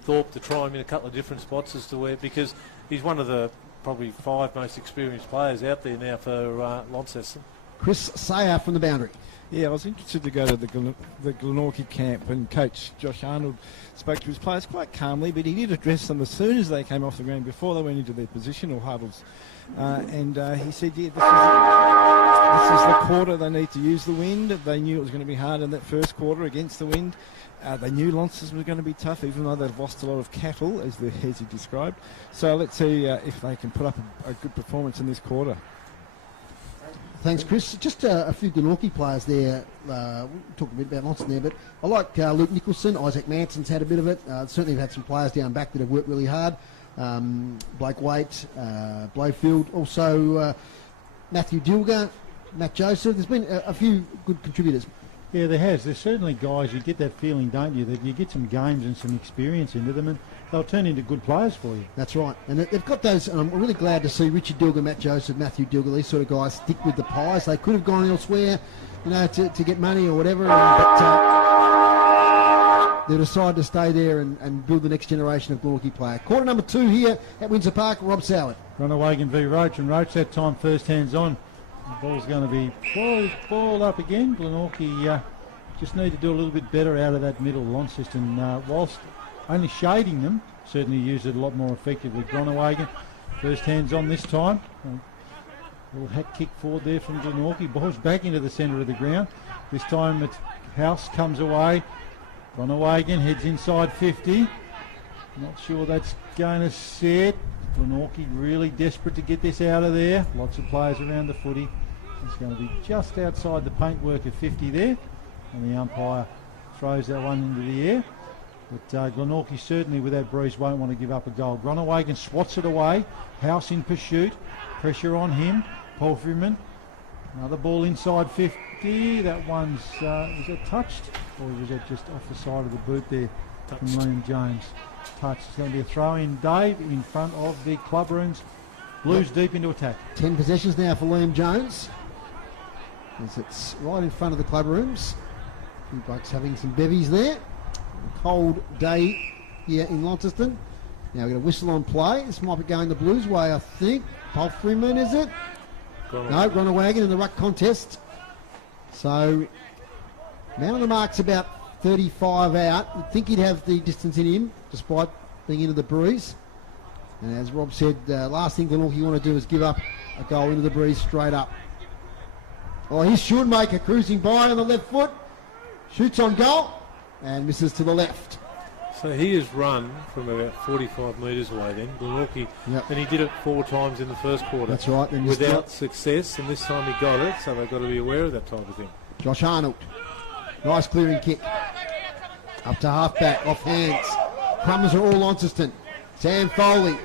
Thorpe to try him in a couple of different spots as to where, because he's one of the probably 5 most experienced players out there now for Launceston. Chris Sayer from the boundary. Yeah, I was interested to go to the Glenorchy camp, and Coach Josh Arnold spoke to his players quite calmly, but he did address them as soon as they came off the ground before they went into their positional huddles. And he said, yeah, this is the quarter they need to use the wind. They knew it was going to be hard in that first quarter against the wind. They knew Launceston was going to be tough, even though they've lost a lot of cattle, as he described. So let's see if they can put up a good performance in this quarter. Thanks, Chris. Just a few Glenorchy players there. We'll talk a bit about Launceston there, but I like Luke Nicholson. Isaac Manson's had a bit of it. Certainly we've had some players down back that have worked really hard. Blake Waite, Blowfield, also Matthew Dilger, Matt Joseph. There's been a few good contributors. Yeah, there has. There's certainly guys, you get that feeling, don't you, that you get some games and some experience into them and they'll turn into good players for you. That's right. And they've got those, and I'm really glad to see Richard Dilger, Matt Joseph, Matthew Dilger, these sort of guys stick with the Pies. They could have gone elsewhere, to get money or whatever, but they decided to stay there and build the next generation of Glenorchy player. Quarter number 2 here at Windsor Park, Rob Soward. Groenewegen v Roach, and Roach that time first hands on. The ball's going to be ball up again. Glenorchy just need to do a little bit better out of that middle. Launceston, whilst only shading them, certainly used it a lot more effectively. Groenewegen, first hands on this time. A little hack kick forward there from Glenorchy. Ball's back into the centre of the ground. This time it's House comes away. Groenewegen heads inside 50. Not sure that's going to set. Glenorchy really desperate to get this out of there. Lots of players around the footy. It's going to be just outside the paintwork of 50 there. And the umpire throws that one into the air. But Glenorchy certainly with that breeze won't want to give up a goal. Groenewegen swats it away. House in pursuit. Pressure on him. Paul Freeman. Another ball inside 50. That one's, is it touched? Or was it just off the side of the boot there from Liam Jones? Touch. It's going to be a throw in, Dave, in front of the club rooms. Blues deep into attack. 10 possessions now for Liam Jones. as it's right in front of the club rooms. A few blokes having some bevies there. A cold day here in Launceston. Now we've got a whistle on play. This might be going the Blues way, I think. Palfreyman, is it? No, Groenewegen in the ruck contest. So, man on the mark's about 35 out. You'd think he'd have the distance in him, despite being into the breeze. And as Rob said, last thing Glenorchy want to do is give up a goal into the breeze straight up. Oh, here's Schoonmaker cruising by on the left foot. Shoots on goal and misses to the left. So he has run from about 45 metres away then, Glenorchy, Yep. and he did it 4 times in the first quarter. That's right. Then without success, and this time he got it, so they've got to be aware of that type of thing. Josh Arnold. Nice clearing kick. Up to half-back, off hands. Crumbers are all Launceston. Sam Foley.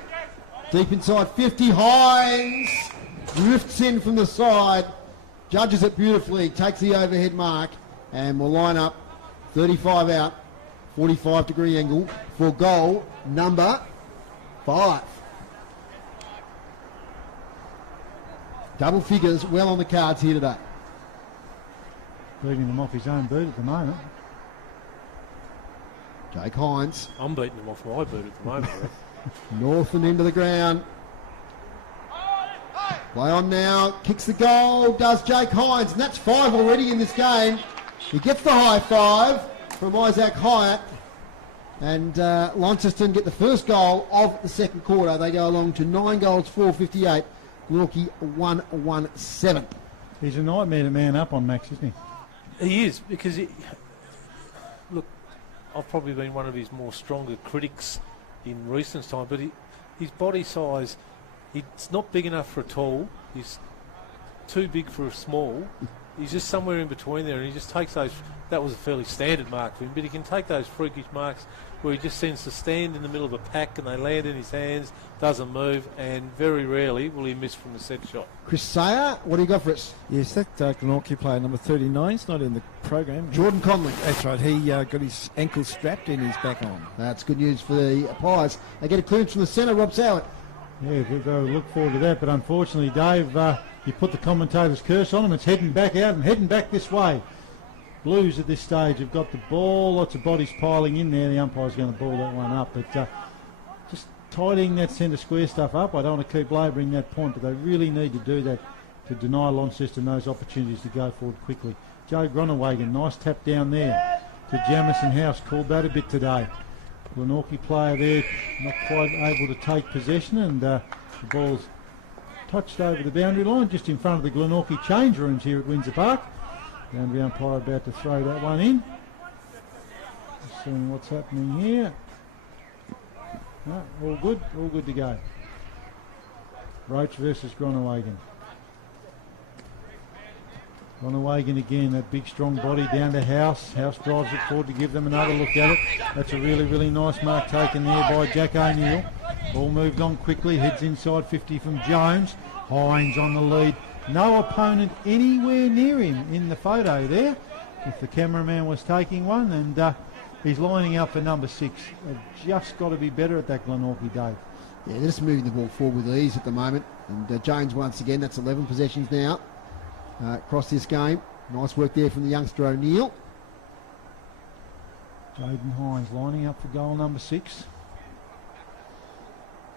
Deep inside 50. Hines drifts in from the side. Judges it beautifully. Takes the overhead mark. And will line up 35 out. 45-degree angle for goal number 5. Double figures well on the cards here today. Beating him off his own boot at the moment. Jake Hines. I'm beating him off my boot at the moment. North and into the ground. Play on now. Kicks the goal. Does Jake Hines. And that's 5 already in this game. He gets the high 5 from Isaac Hyatt. And Launceston get the first goal of the second quarter. They go along to 9 goals, 458. Glenorchy 117. He's a nightmare to man up on, Max, isn't he? He is, because look, I've probably been one of his more stronger critics in recent time, but his body size, he's not big enough for a tall, he's too big for a small. He's just somewhere in between there, and he just takes those. That was a fairly standard mark for him, but he can take those freakish marks where he just seems to stand in the middle of a pack and they land in his hands, doesn't move, and very rarely will he miss from the set shot. Chris Sayer, what do you got for us? Yes, that Glenorchy player number 39 is not in the program. Jordan Conley. That's right. He got his ankle strapped and he's back on. That's good news for the Pies. They get a clearance from the centre, Rob Soward. Yeah, we'll look forward to that, but unfortunately, Dave, you put the commentator's curse on him. It's heading back out and heading back this way. Blues at this stage have got the ball, lots of bodies piling in there. The umpire's going to ball that one up, but just tidying that centre square stuff up. I don't want to keep labouring that point, but they really need to do that to deny Launceston those opportunities to go forward quickly. Joe Groenewegen, nice tap down there to Jamison House, called that a bit today. Glenorchy player there, not quite able to take possession, and the ball's touched over the boundary line just in front of the Glenorchy change rooms here at Windsor Park. Boundary umpire about to throw that one in. Just seeing what's happening here. No, all good to go. Roach versus Groenewegen. Groenewegen again, that big strong body down to House. House drives it forward to give them another look at it. That's a really, really nice mark taken there by Jack O'Neill. Ball moved on quickly, heads inside 50 from Jones. Hines on the lead. No opponent anywhere near him in the photo there, if the cameraman was taking one, and he's lining up for number 6. They've just got to be better at that Glenorchy, Dave. Yeah, they're just moving the ball forward with ease at the moment. And Jones once again, that's 11 possessions now across this game. Nice work there from the youngster O'Neill. Jaden Hines lining up for goal number 6.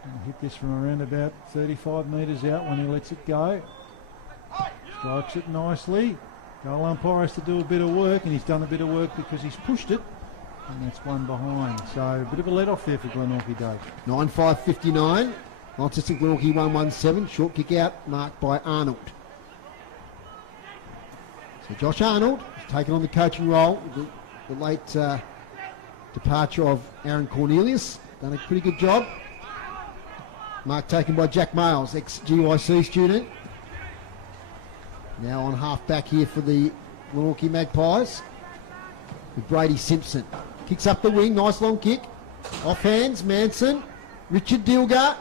And hit this from around about 35 metres out when he lets it go. Strikes it nicely. Goal umpire has to do a bit of work, and he's done a bit of work because he's pushed it, and that's one behind. So a bit of a let-off there for Glenorchy, Dave. 9-5-59. Launceston Glenorchy 117. Short kick out, marked by Arnold. So Josh Arnold has taken on the coaching role. The late departure of Aaron Cornelius. Done a pretty good job. Mark taken by Jack Males, ex-GYC student. Now on half-back here for the Glenorchy Magpies with Brady Simpson. Kicks up the wing, nice long kick. Off hands, Manson. Richard Dilger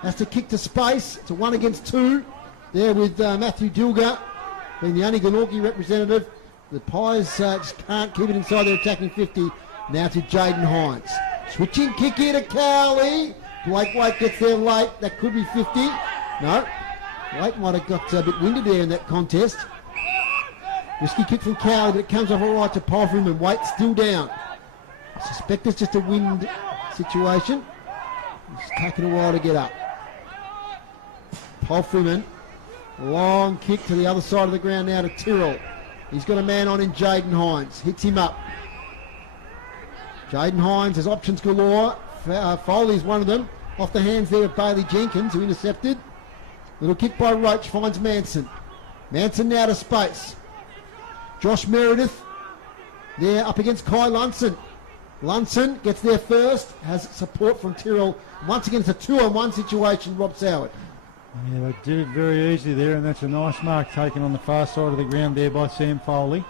has to kick to space. It's a 1 against 2 there with Matthew Dilger being the only Glenorchy representative. The Pies just can't keep it inside their attacking 50. Now to Jaden Hines. Switching kick here to Cowley. Blake White gets there late. That could be 50. No. Blake might have got a bit winded there in that contest. Risky kick from Cowley, but it comes off all right to Poffram, and Waite still down. I suspect it's just a wind situation. It's taking a while to get up. Poffram, long kick to the other side of the ground now to Tyrrell. He's got a man on in Jaden Hines. Hits him up. Jaden Hines has options galore. Foley's one of them. Off the hands there of Bailey Jenkins, who intercepted. Little kick by Roach finds Manson. Manson now to space. Josh Meredith there up against Kai Lunson. Lunson gets there first, has support from Tyrrell. Once again, it's a 2-on-1 situation, Rob Soward. Yeah, they did it very easily there, and that's a nice mark taken on the far side of the ground there by Sam Foley.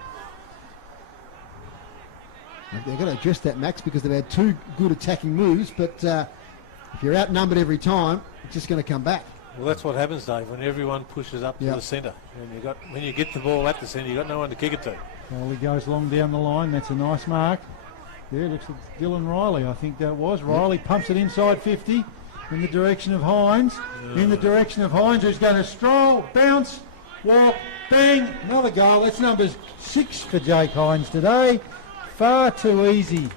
They've got to address that, Max, because they've had two good attacking moves, but if you're outnumbered every time, it's just going to come back. Well, that's what happens, Dave, when everyone pushes up to the centre. When you get the ball at the centre, you've got no one to kick it to. Foley goes long down the line. That's a nice mark. There, looks like Dylan Riley, I think that was. Riley pumps it inside 50 in the direction of Hines. In the direction of Hines, who's going to stroll, bounce, walk, bang, another goal. That's numbers 6 for Jake Hines today. Far too easy,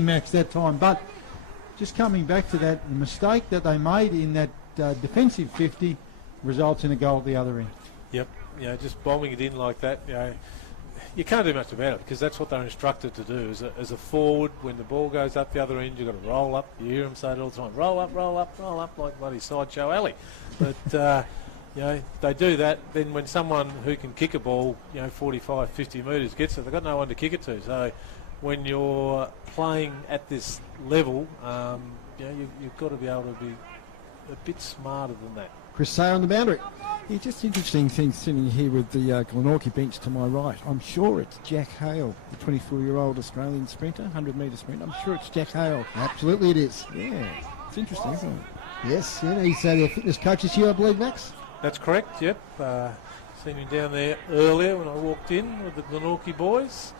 Max, that time. But just coming back to that, the mistake that they made in that defensive 50 results in a goal at the other end. Yep, just bombing it in like that, you can't do much about it, because that's what they're instructed to do. As a forward, when the ball goes up the other end, you've got to roll up. You hear them say it all the time, roll up, roll up, roll up, like bloody Sideshow Alley. But, they do that. Then when someone who can kick a ball, 45, 50 metres gets it, they've got no one to kick it to. So when you're playing at this level, you've got to be able to be a bit smarter than that. Chris Sayer on the boundary. Yeah, just interesting thing sitting here with the Glenorchy bench to my right. I'm sure it's Jack Hale, the 24-year-old Australian sprinter, 100-metre sprint. I'm sure it's Jack Hale. Absolutely it is. Yeah, it's interesting, isn't it? Yes, he's their fitness coach this year, I believe, Max. That's correct, yep. Seen him down there earlier when I walked in with the Glenorchy boys.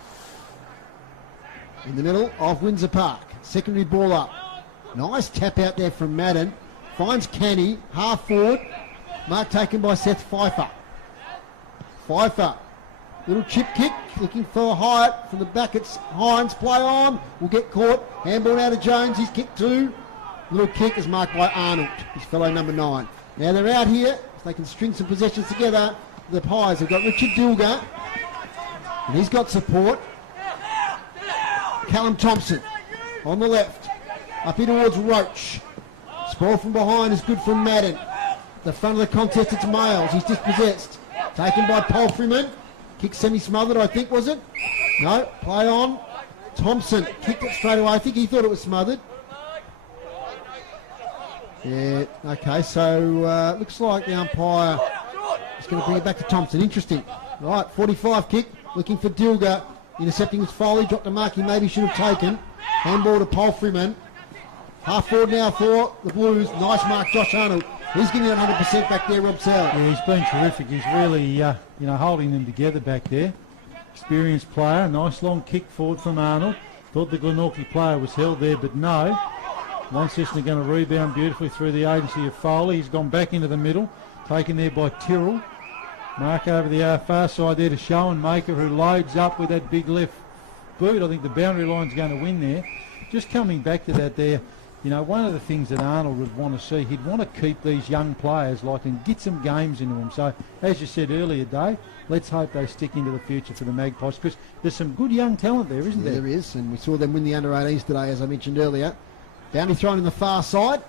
In the middle of Windsor Park. Secondary ball up. Nice tap out there from Madden. Finds Canny, half forward. Mark taken by Seth Pfeiffer. Pfeiffer, little chip kick, looking for Hyatt from the back. It's Hines, play on, will get caught. Handball out of Jones, he's kicked 2. Little kick is marked by Arnold, his fellow number 9. Now they're out here, if they can string some possessions together. The Pies have got Richard Dilger, and he's got support. Callum Thompson on the left, up here towards Roach. Sprawl from behind is good from Madden. The front of the contest, it's Males. He's dispossessed. Taken by Poffram. Kick semi-smothered, I think, was it? No, play on. Thompson kicked it straight away. I think he thought it was smothered. Yeah, okay, so looks like the umpire is going to bring it back to Thompson. Interesting. Right, 45 kick, looking for Dilger. Intercepting with Foley, dropped a mark he maybe should have taken. Handball to Poffram. Half forward now for the Blues. Nice mark, Josh Arnold. He's giving it 100% back there, Rob Sowell. Yeah, he's been terrific. He's really, holding them together back there. Experienced player. Nice long kick forward from Arnold. Thought the Glenorchy player was held there, but no. Launceston are going to rebound beautifully through the agency of Foley. He's gone back into the middle. Taken there by Tyrrell. Mark over the far side there to Schoenmaker, who loads up with that big left boot. I think the boundary line's going to win there. Just coming back to that there, one of the things that Arnold would want to see, he'd want to keep these young players and get some games into them. So, as you said earlier, Dave, let's hope they stick into the future for the Magpies, because there's some good young talent there, isn't there? There is, and we saw them win the under-18s today, as I mentioned earlier. Boundary thrown in the far side.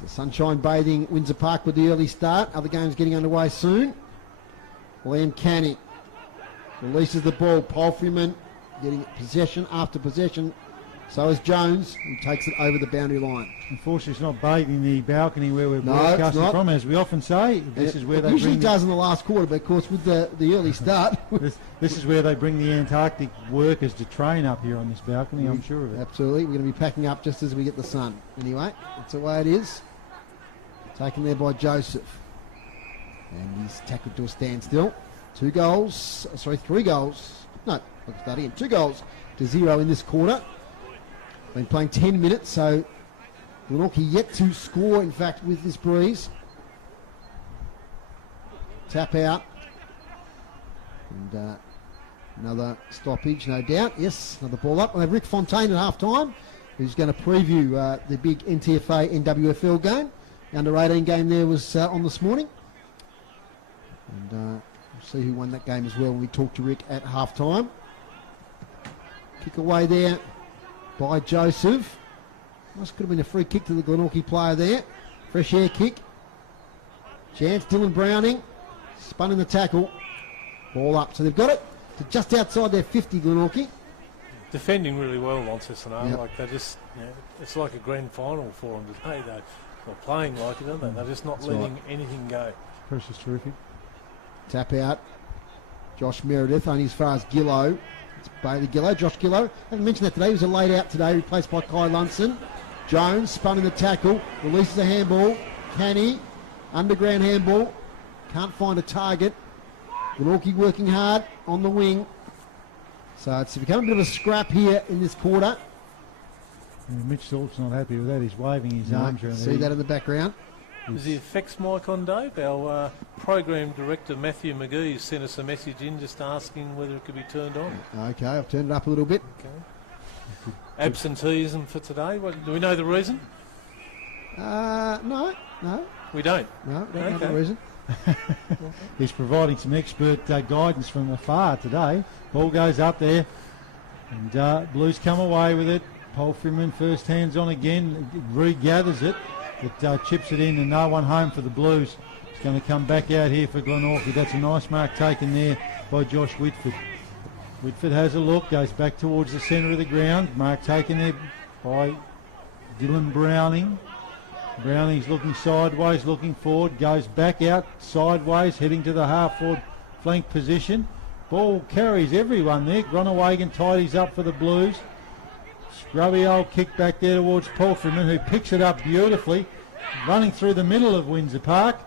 So sunshine bathing Windsor Park with the early start. Other games getting underway soon. Liam Canny releases the ball. Poffram getting possession after possession. So is Jones, who takes it over the boundary line. Unfortunately, it's not bathing the balcony where we're broadcasting from, as we often say. This is where they usually does in the last quarter, but of course with the early start. This is where they bring the Antarctic workers to train up here on this balcony, I'm sure of it. Absolutely. We're going to be packing up just as we get the sun. Anyway, that's the way it is. Taken there by Joseph. And he's tackled to a standstill. 3 goals. No, I'll start again. 2 goals to 0 in this quarter. Been playing 10 minutes, so Glenorchy yet to score, in fact, with this breeze. tap out. And another stoppage, no doubt. Yes, another ball up. We have Rick Fontaine at half-time, who's going to preview the big NTFA NWFL game. The under-18 game there was on this morning. And we'll see who won that game as well when we talk to Rick at half-time. Kick away there by Joseph. Must could have been a free kick to the Glenorchy player there. Fresh air kick. Chance, Dylan Browning. Spun in the tackle. Ball up. So they've got it to just outside their 50, Glenorchy. Defending really well, Launceston. Yep. Like they're just, it's like a grand final for them today. They're playing like it, aren't they? They're just not letting anything go. Pressure's terrific. Tap out. Josh Meredith, only as far as Gillow. It's Bailey Gillow, Josh Gillow. Haven't mentioned that today. He was a laid out today, replaced by Kai Lunson. Jones spun in the tackle, releases a handball. Canny, underground handball. Can't find a target. Glenorchy working hard on the wing. So it's become a bit of a scrap here in this quarter. Yeah, Mitch Thorpe's not happy with that. He's waving his arms around there. See that in the background. Is the effects mic on, Dave? Our program director, Matthew McGee, sent us a message in just asking whether it could be turned on. Okay, I've turned it up a little bit. Okay. Absenteeism for today. Do we know the reason? No. We don't. No, we don't know the reason. He's providing some expert guidance from afar today. Ball goes up there, and Blues come away with it. Polfreeman first hands on again, regathers it, but chips it in, and no one home for the Blues. It's going to come back out here for Glenorchy. That's a nice mark taken there by Josh Whitford. Whitford has a look, goes back towards the centre of the ground. Mark taken there by Dylan Browning. Browning's looking sideways, looking forward, goes back out sideways, heading to the half-forward flank position. Ball carries everyone there. Gronewagen tidies up for the Blues. Scrubby old kick back there towards Polfreeman, who picks it up beautifully, running through the middle of Windsor Park.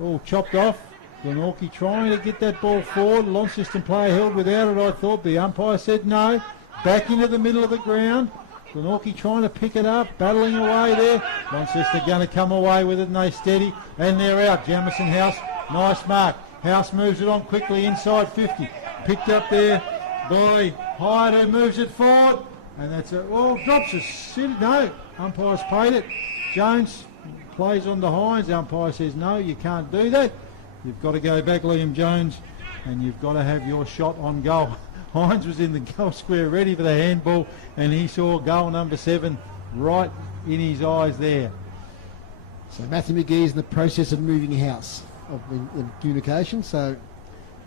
All chopped off. Glenorchy trying to get that ball forward. Launceston player held without it, I thought. The umpire said no. Back into the middle of the ground. Glenorchy trying to pick it up, battling away there. Launceston going to come away with it, and they steady, and they're out. Jamison House, nice mark. House moves it on quickly inside 50. Picked up there by Hyde, who moves it forward, and that's it. Well, drops a no. Umpire's paid it. Jones plays on the Hines. The umpire says no, you can't do that. You've got to go back, Liam Jones, and you've got to have your shot on goal. Hines was in the goal square ready for the handball, and he saw goal number 7 right in his eyes there. So Matthew McGee is in the process of moving house of communication, so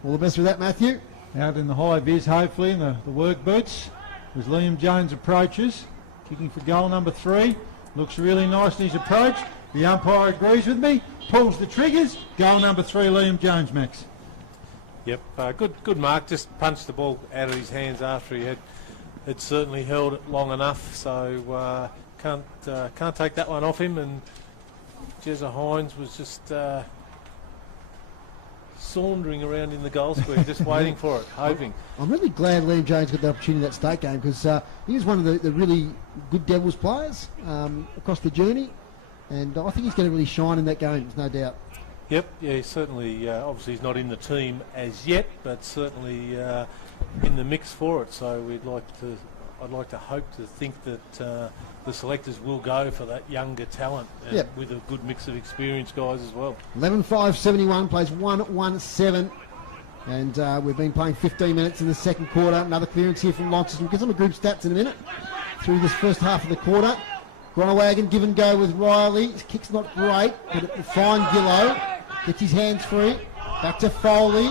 all the best with that, Matthew. Out in the high vis, hopefully, in the work boots, as Liam Jones approaches, kicking for goal number 3. Looks really nice in his approach. The umpire agrees with me, pulls the triggers. Goal number 3, Liam Jones, Max. Yep, good mark. Just punched the ball out of his hands after he had certainly held it long enough. So can't take that one off him. And Jezza Hines was just saundering around in the goal square, just waiting for it, hoping. I'm really glad Liam Jones got the opportunity in that state game, because he was one of the really good Devils players across the journey, and I think he's going to really shine in that game, there's no doubt. Yep, yeah, he's certainly, obviously he's not in the team as yet, but certainly in the mix for it. So I'd like to hope to think that the selectors will go for that younger talent, and with a good mix of experienced guys as well. 11-5-71, plays 1-1-7, and we've been playing 15 minutes in the second quarter. Another clearance here from Launceston. We'll get some of the group stats in a minute through this first half of the quarter. Gronewagen give and go with Riley. His kick's not great, but fine Gillow. Gets his hands free. Back to Foley.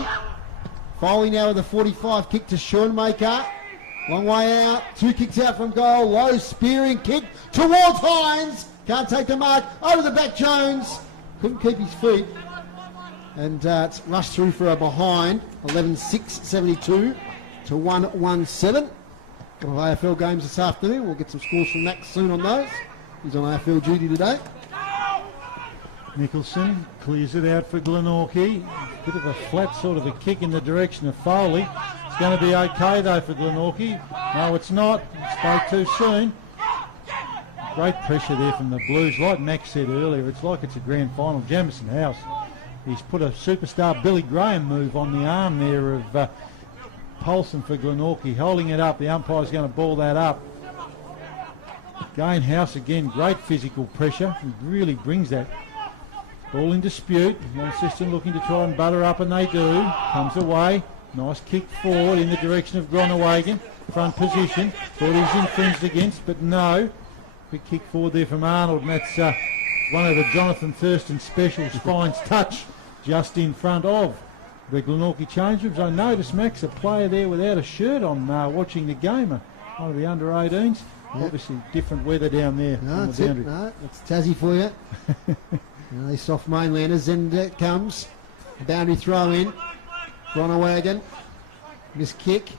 Foley now with a 45 kick to Schoenmaker. Long way out. 2 kicks out from goal. Low spearing kick towards Hines. Can't take the mark. Over the back, Jones. Couldn't keep his feet. And it's rushed through for a behind. 11-6-72 to 1-1-7. Couple of AFL games this afternoon. We'll get some scores from Max soon on those. He's on AFL duty today. Nicholson clears it out for Glenorchy. Bit of a flat sort of a kick in the direction of Foley. It's going to be okay though for Glenorchy. No, it's not. Spoke too soon. Great pressure there from the Blues. Like Max said earlier, it's like it's a grand final. Jamison House He's put a superstar Billy Graham move on the arm there of Polson for Glenorchy, holding it up. The umpire's going to ball that up. Gain House again, great physical pressure. He really brings that. Ball in dispute. Launceston looking to try and butter up, and they do. Comes away. Nice kick forward in the direction of Groningen. Front position. Thought he was infringed against, but no. Quick kick forward there from Arnold, and that's one of the Jonathan Thurston specials. Finds touch just in front of the Glenorchy change rooms. I noticed, Max, a player there without a shirt on watching the game. One of the under-18s. Yep. Obviously different weather down there. No, that's it. No, that's Tassie for you. They soft mainlanders, and it comes. Boundary throw in. Groningen. Miss kick.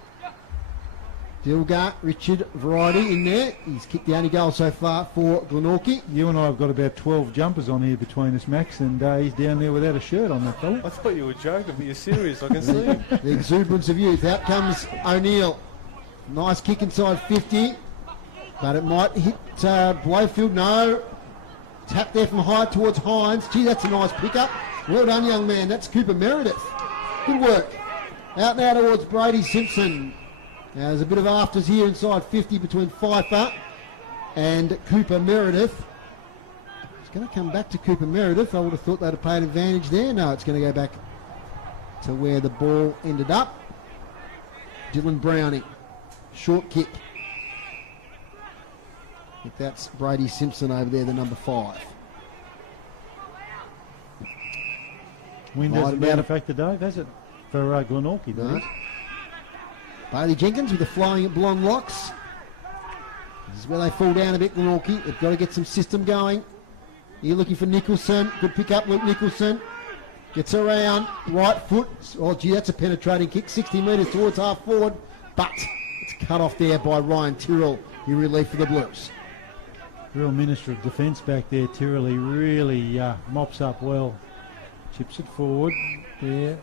Dilgar, Richard, variety in there. He's kicked the only goal so far for Glenorchy. You and I have got about 12 jumpers on here between us, Max, and he's down there without a shirt on, that fella. I thought you were joking, but you're serious. I can see him. The exuberance of youth. Out comes O'Neill. Nice kick inside 50, but it might hit Blowfield. No. Tap there from high towards Hines. Gee, that's a nice pickup. Well done, young man. That's Cooper Meredith. Good work. Out now towards Brady Simpson. Now there's a bit of afters here inside 50 between Pfeiffer and Cooper Meredith. It's going to come back to Cooper Meredith. I would have thought they'd have played advantage there. No, it's going to go back to where the ball ended up. Dylan Browning. Short kick. I think that's Brady Simpson over there, the number 5. Wind hasn't been a factor, Dave, has it? For Glenorchy, though. No. Bailey Jenkins with the flying blonde locks. This is where they fall down a bit, Glenorchy. They've got to get some system going. You're looking for Nicholson. Good pick up, Luke Nicholson. Gets around. Right foot. Oh, gee, that's a penetrating kick. 60 metres towards half forward. But it's cut off there by Ryan Tyrrell. He relief for the Blues. Real Minister of Defence back there, Tyrrell. He really mops up well. Chips it forward. There.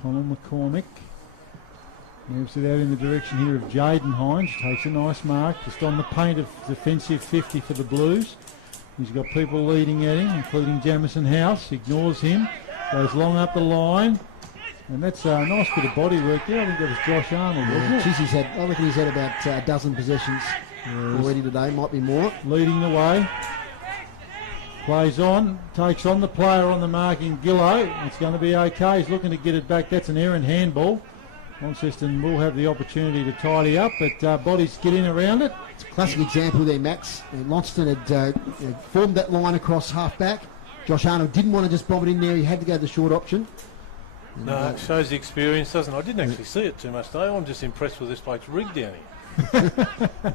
Colin McCormick. Moves it out in the direction here of Jaden Hines. Takes a nice mark. Just on the paint of defensive 50 for the Blues. He's got people leading at him, including Jamison House. Ignores him. Goes long up the line. And that's a nice bit of body work there. I think that was Josh Arnold, wasn't it? Geez, I reckon he's had about a dozen possessions already today. Might be more. Leading the way. Plays on. Takes on the player on the mark in Gillow. It's going to be okay. He's looking to get it back. That's an errant handball. Launceston will have the opportunity to tidy up, but bodies get in around it. It's a classic example there, Max. Launceston had formed that line across half-back. Josh Arnold didn't want to just bob it in there. He had to go the short option. No, it shows the experience, doesn't it? I didn't actually see it too much, though. I'm just impressed with this bloke's rig down here.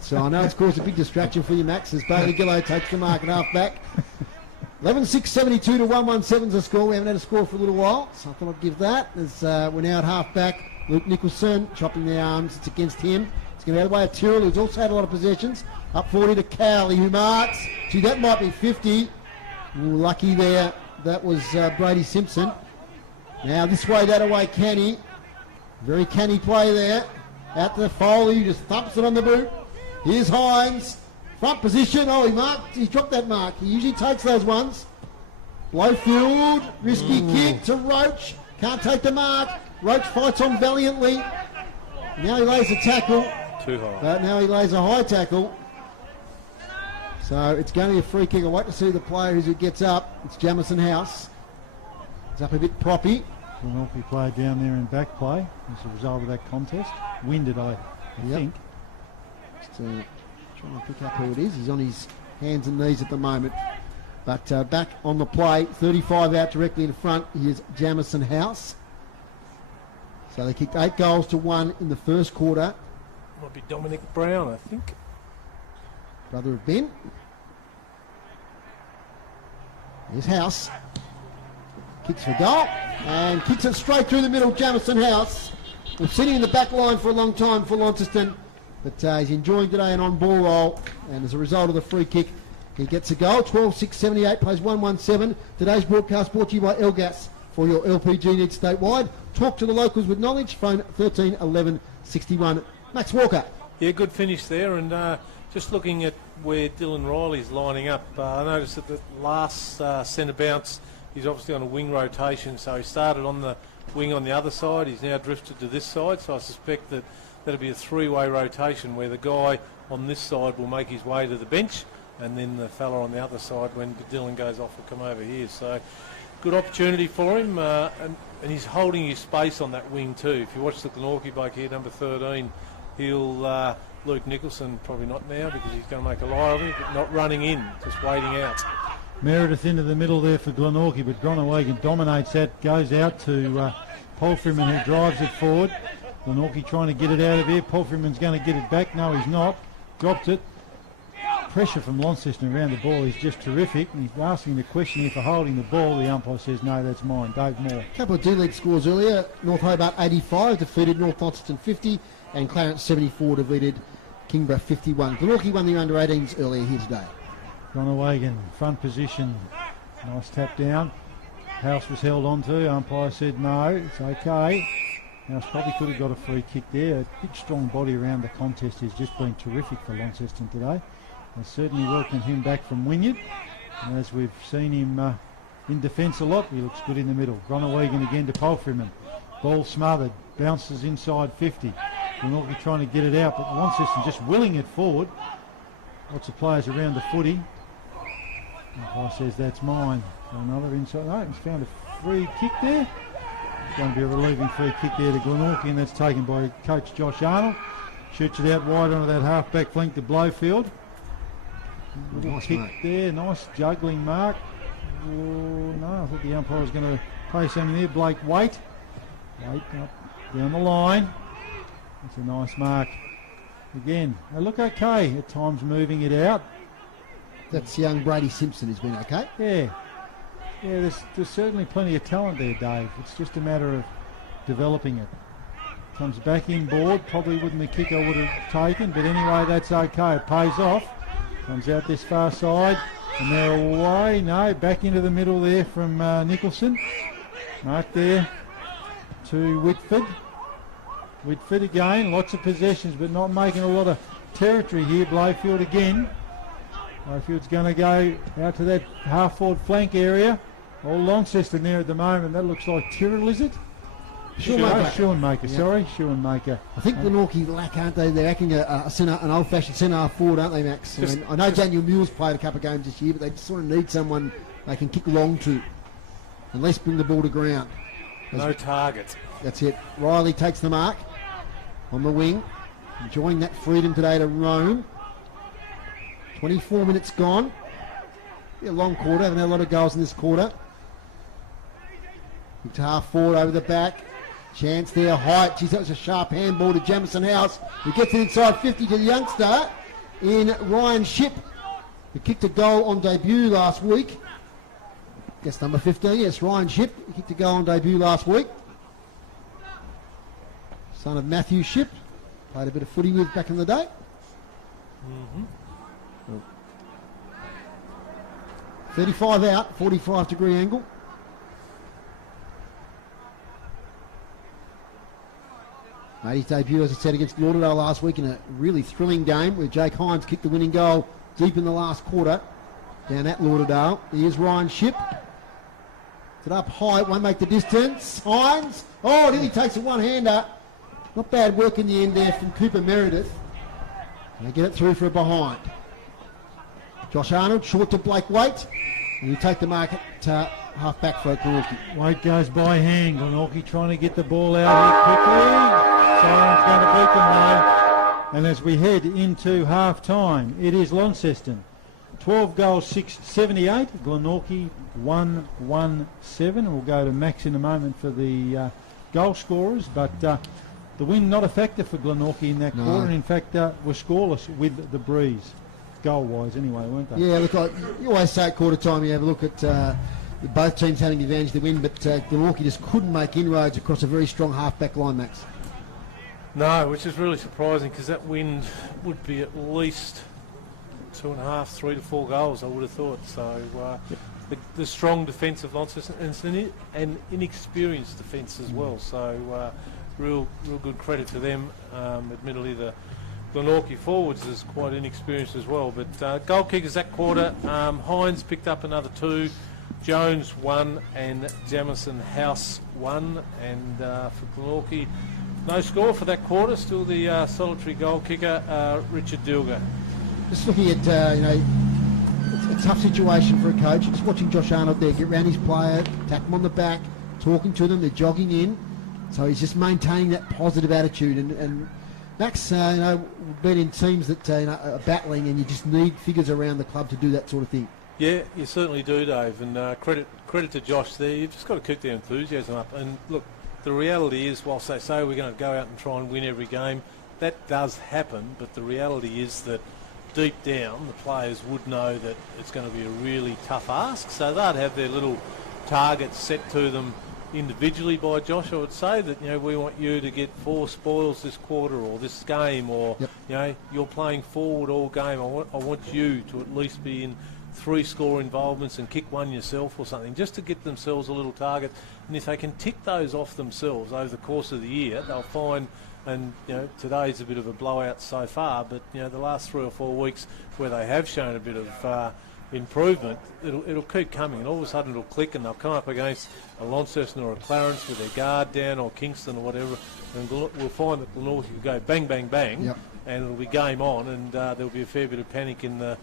So I know it's caused a big distraction for you, Max, as Bailey Gillow takes the mark at half-back. 11-6, 72 to 117 is the score. We haven't had a score for a little while, so I thought I'd give that. As we're now at half-back. Luke Nicholson chopping the arms. It's against him. It's going to be out of the way of Tyrrell, who's also had a lot of possessions. Up 40 to Cowley, who marks. Gee, that might be 50. Ooh, lucky there. That was Brady Simpson. Now this way, that away, Canny. Very canny play there. Out to Foley, who just thumps it on the boot. Here's Hines. Front position. Oh, he dropped that mark. He usually takes those ones. Blowfield. Risky kick to Roach. Can't take the mark. Roach fights on valiantly. Now he lays a tackle. Too high. But now he lays a high tackle. So it's going to be a free kick. I'll wait to see the player who gets up. It's Jamison House. It's up a bit proppy. Glenorchy played down there in back play as a result of that contest. Winded, I think. Just trying to pick up who it is. He's on his hands and knees at the moment. But back on the play, 35 out directly in front. Here's Jamison House. So they kicked 8 goals to 1 in the first quarter. Might be Dominic Brown, I think. Brother of Ben. Here's House. Kicks for goal. And kicks it straight through the middle, Jamison House. We've seen him in the back line for a long time for Launceston. But he's enjoying today an on-ball roll. And as a result of the free kick, he gets a goal. 12-6, 78, plays 1-1-7. Today's broadcast brought to you by Elgas. For your LPG needs statewide, talk to the locals with knowledge. Phone 13 11 61. Max Walker. Yeah, good finish there. And just looking at where Dylan Riley's lining up, I noticed that the last centre bounce he's obviously on a wing rotation, so he started on the wing on the other side. He's now drifted to this side, so I suspect that that'll be a three-way rotation where the guy on this side will make his way to the bench, and then the fella on the other side, when Dylan goes off, will come over here. So good opportunity for him, and he's holding his space on that wing too. If you watch the Glenorchy bloke here, number 13, he'll Luke Nicholson, probably not now because he's going to make a lie of him, but not running in, just waiting out. Meredith into the middle there for Glenorchy, but Groenewegen dominates that, goes out to Polfriman, who drives it forward. Glenorchy trying to get it out of here. Polfriman's going to get it back. No, he's not. Dropped it. Pressure from Launceston around the ball is just terrific. And he's asking the question here for holding the ball. The umpire says, no, that's mine. Dave Moore. A couple of D-League scores earlier. North Hobart 85 defeated North Launceston 50, and Clarence 74 defeated Kingborough 51. Glenorchy won their under-18s earlier here today. Groenewegen, front position. Nice tap down. House was held on to. Umpire said, no, it's okay. House probably could have got a free kick there. A big strong body around the contest has just been terrific for Launceston today. They certainly welcomed him back from Wynyard. And as we've seen him in defence a lot, he looks good in the middle. Groenewegen again to Polfriman. Ball smothered. Bounces inside 50. Glenorchy trying to get it out, but Launceston just willing it forward. Lots of players around the footy. Umpire says that's mine. So another inside. No, he's found a free kick there. It's going to be a relieving free kick there to Glenorchy, and that's taken by coach Josh Arnold. Shoots it out wide onto that half-back flank to Blowfield. Nice kick mark there, nice juggling mark. Oh, no, I thought the umpire was going to play something there. Blake, wait up, down the line. That's a nice mark. Again, they look okay at times moving it out. That's young Brady Simpson who's been okay. Yeah, there's certainly plenty of talent there, Dave. It's just a matter of developing it. Comes back inboard, probably wasn't the kick I would have taken, but anyway, that's okay. It pays off. Comes out this far side, and they're away. No, back into the middle there from Nicholson. Mark there to Whitford. Whitford again, lots of possessions, but not making a lot of territory here. Blowfield again. Blowfield's going to go out to that half-forward flank area. All Launceston there at the moment. That looks like Tyrrell, is it? Schoenmaker, sorry. Schoenmaker. I think Glenorchy lack, aren't they? They're acting an old-fashioned centre-half forward, aren't they, Max? I know Daniel Muir's played a couple of games this year, but they sort of need someone they can kick long to. And let's bring the ball to ground. No target. That's it. Riley takes the mark on the wing. Enjoying that freedom today to roam. 24 minutes gone. Be a long quarter. Haven't had a lot of goals in this quarter. To half forward over the back. Chance there, height. Geez, that was a sharp handball to Jamison House, who gets it inside 50 to the youngster in Ryan Shipp, who kicked a goal on debut last week. Guess number 15, yes, Ryan Shipp. He kicked a goal on debut last week. Son of Matthew Shipp. Played a bit of footy with back in the day. 35 out, 45-degree angle. Made his debut, as I said, against Lauderdale last week in a really thrilling game where Jake Hines kicked the winning goal deep in the last quarter down at Lauderdale. Here's Ryan Shipp. It's it up high, it won't make the distance. Hines, oh, nearly takes a one-hander. Not bad work in the end there from Cooper Meredith. And they get it through for a behind. Josh Arnold, short to Blake Waite. And you take the mark at half-back for Glenorchy. Waite goes by hand. Glenorchy trying to get the ball out here quickly. Simon's going to beat them home. And as we head into half-time, it is Launceston. 12 goals, 78. Glenorchy 1-1-7. We'll go to Max in a moment for the goal scorers. But the win not a factor for Glenorchy in that quarter. And in fact, were scoreless with the breeze. Goal-wise anyway, weren't they? Yeah, look, you always say at quarter time you have a look at both teams having the advantage to win, but Glenorchy just couldn't make inroads across a very strong half-back line, Max. No, which is really surprising because that win would be at least 2.5, 3 to 4 goals, I would have thought. So the strong defence of Launceston and an inexperienced defence as well. So real good credit to them. Admittedly, the Glenorchy forwards is quite inexperienced as well. But goal kickers that quarter, Hines picked up another 2. Jones 1 and Jamison House 1. And for Glenorchy, no score for that quarter. Still the solitary goal kicker, Richard Dilger. Just looking at, it's a tough situation for a coach. Just watching Josh Arnold there get round his player, tap them on the back, talking to them, they're jogging in. So he's just maintaining that positive attitude. And Max, been in teams that are battling, and you just need figures around the club to do that sort of thing. Yeah, you certainly do, Dave. And credit to Josh there. You've just got to keep their enthusiasm up. And look, the reality is, whilst they say we're going to go out and try and win every game, that does happen. But the reality is that deep down, the players would know that it's going to be a really tough ask. So they'd have their little targets set to them individually by Josh. I would say that, we want you to get 4 spoils this quarter or this game, or, you're playing forward all game. I want you to at least be in 3 score involvements and kick 1 yourself or something, just to get themselves a little target. And if they can tick those off themselves over the course of the year, they'll find, and today's a bit of a blowout so far, but the last 3 or 4 weeks where they have shown a bit of improvement, it'll keep coming, and all of a sudden it'll click, and they'll come up against a Launceston or a Clarence with their guard down, or Kingston or whatever, and we'll find that Glenorchy will go bang, bang, bang, and it'll be game on, and there'll be a fair bit of panic in the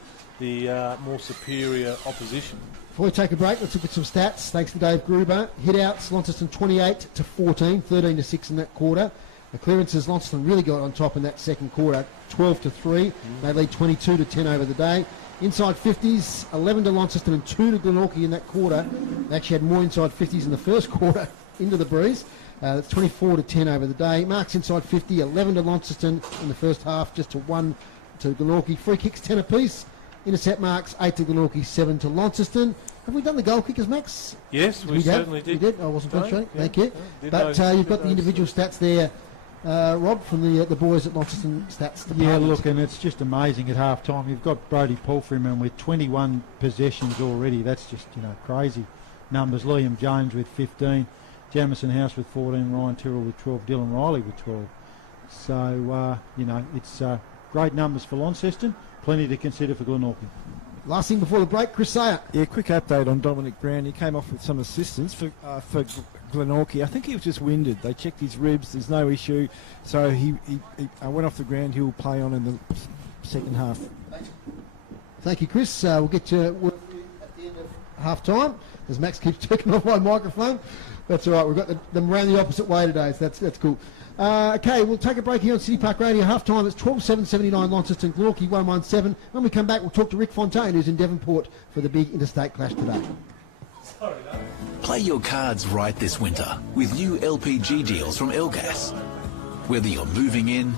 more superior opposition. Before we take a break, let's look at some stats. Thanks to Dave Gruber. Hit-outs, Launceston 28-14, 13-6 in that quarter. The clearances, Launceston really got on top in that second quarter, 12-3. They lead 22-10 over the day. Inside 50s, 11 to Launceston and 2 to Glenorchy in that quarter. They actually had more inside 50s in the first quarter into the breeze. That's 24-10 over the day. Marks inside 50, 11 to Launceston in the first half, just to 1 to Glenorchy. Free kicks 10 apiece. Intercept marks 8 to Glenorchy, 7 to Launceston. Have we done the goal kickers, Max? Yes, we certainly did. We did. I wasn't concentrating. Thank you. But you've got the individual stats there, Rob, from the boys at Launceston Stats Department. Yeah, look, and it's just amazing at half time. You've got Brodie Palfreyman with 21 possessions already. That's just, crazy numbers. Liam Jones with 15, Jamison House with 14, Ryan Tyrrell with 12, Dylan Riley with 12. So, it's great numbers for Launceston. Plenty to consider for Glenorchy. Last thing before the break, Chris Sayer. Yeah, quick update on Dominic Brown. He came off with some assistance for Glenorchy. I think he was just winded. They checked his ribs. There's no issue. So he went off the ground. He'll play on in the second half. Thank you, Chris. We'll get to work at the end of half time, as Max keeps checking off my microphone. That's all right. We've got them round the opposite way today, so that's cool. Okay, we'll take a break here on City Park Radio. Half time, it's 12-7-79 Launceston, Glenorchy 1-1-7. When we come back, we'll talk to Rick Fontaine, who's in Devonport for the big interstate clash today. Play your cards right this winter with new LPG deals from Elgas. Whether you're moving in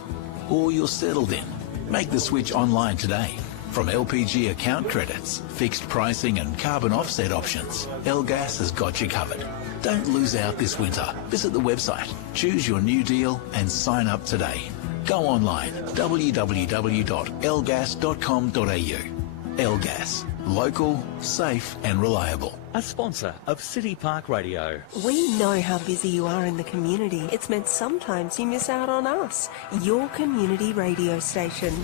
or you're settled in, make the switch online today. From LPG account credits, fixed pricing and carbon offset options, Elgas has got you covered. Don't lose out this winter. Visit the website, choose your new deal and sign up today. Go online, www.elgas.com.au. Elgas, local, safe and reliable. A sponsor of City Park Radio. We know how busy you are in the community. It's meant sometimes you miss out on us, your community radio station.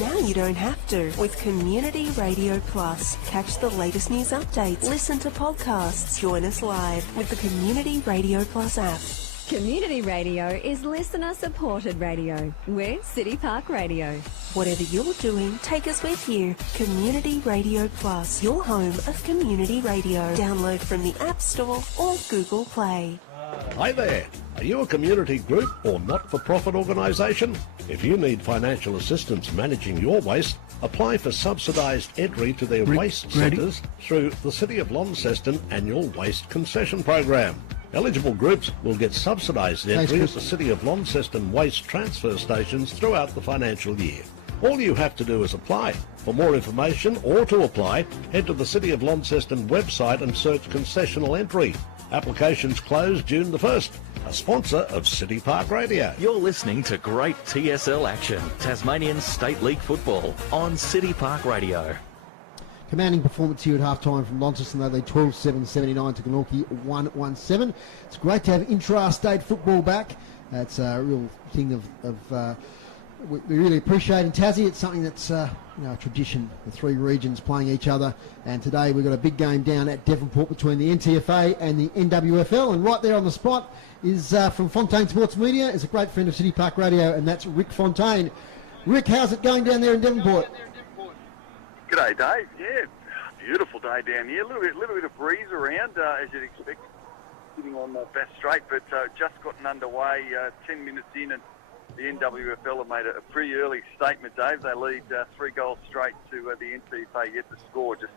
Now you don't have to with Community Radio Plus. Catch the latest news updates, listen to podcasts, join us live with the Community Radio Plus app. Community radio is listener-supported radio. We're City Park Radio. Whatever you're doing, take us with you. Community Radio Plus, your home of community radio. Download from the App Store or Google Play. Hi there. Are you a community group or not-for-profit organisation? If you need financial assistance managing your waste, apply for subsidised entry to their waste centres through the City of Launceston Annual Waste Concession Program. Eligible groups will get subsidised entry at the City of Launceston waste transfer stations throughout the financial year. All you have to do is apply. For more information or to apply, head to the City of Launceston website and search concessional entry. Applications close June the 1st. A sponsor of City Park Radio. You're listening to great TSL action, Tasmanian State League football on City Park Radio. Commanding performance here at half-time from Launceston. They lead 12-7-79 to Glenorchy 1-1-7. It's great to have intra-state football back. It's a real thing of we really appreciate in Tassie. It's something that's a tradition, the three regions playing each other. And today we've got a big game down at Devonport between the NTFA and the NWFL. And right there on the spot is from Fontaine Sports Media. Is a great friend of City Park Radio, and that's Rick Fontaine. Rick, how's it going down there in Devonport? G'day, Dave. Yeah, beautiful day down here. A little bit of breeze around, as you'd expect, sitting on Bass Strait, but just gotten underway 10 minutes in, and the NWFL have made a pretty early statement, Dave. They lead 3 goals straight to the NTFA yet to score. Just,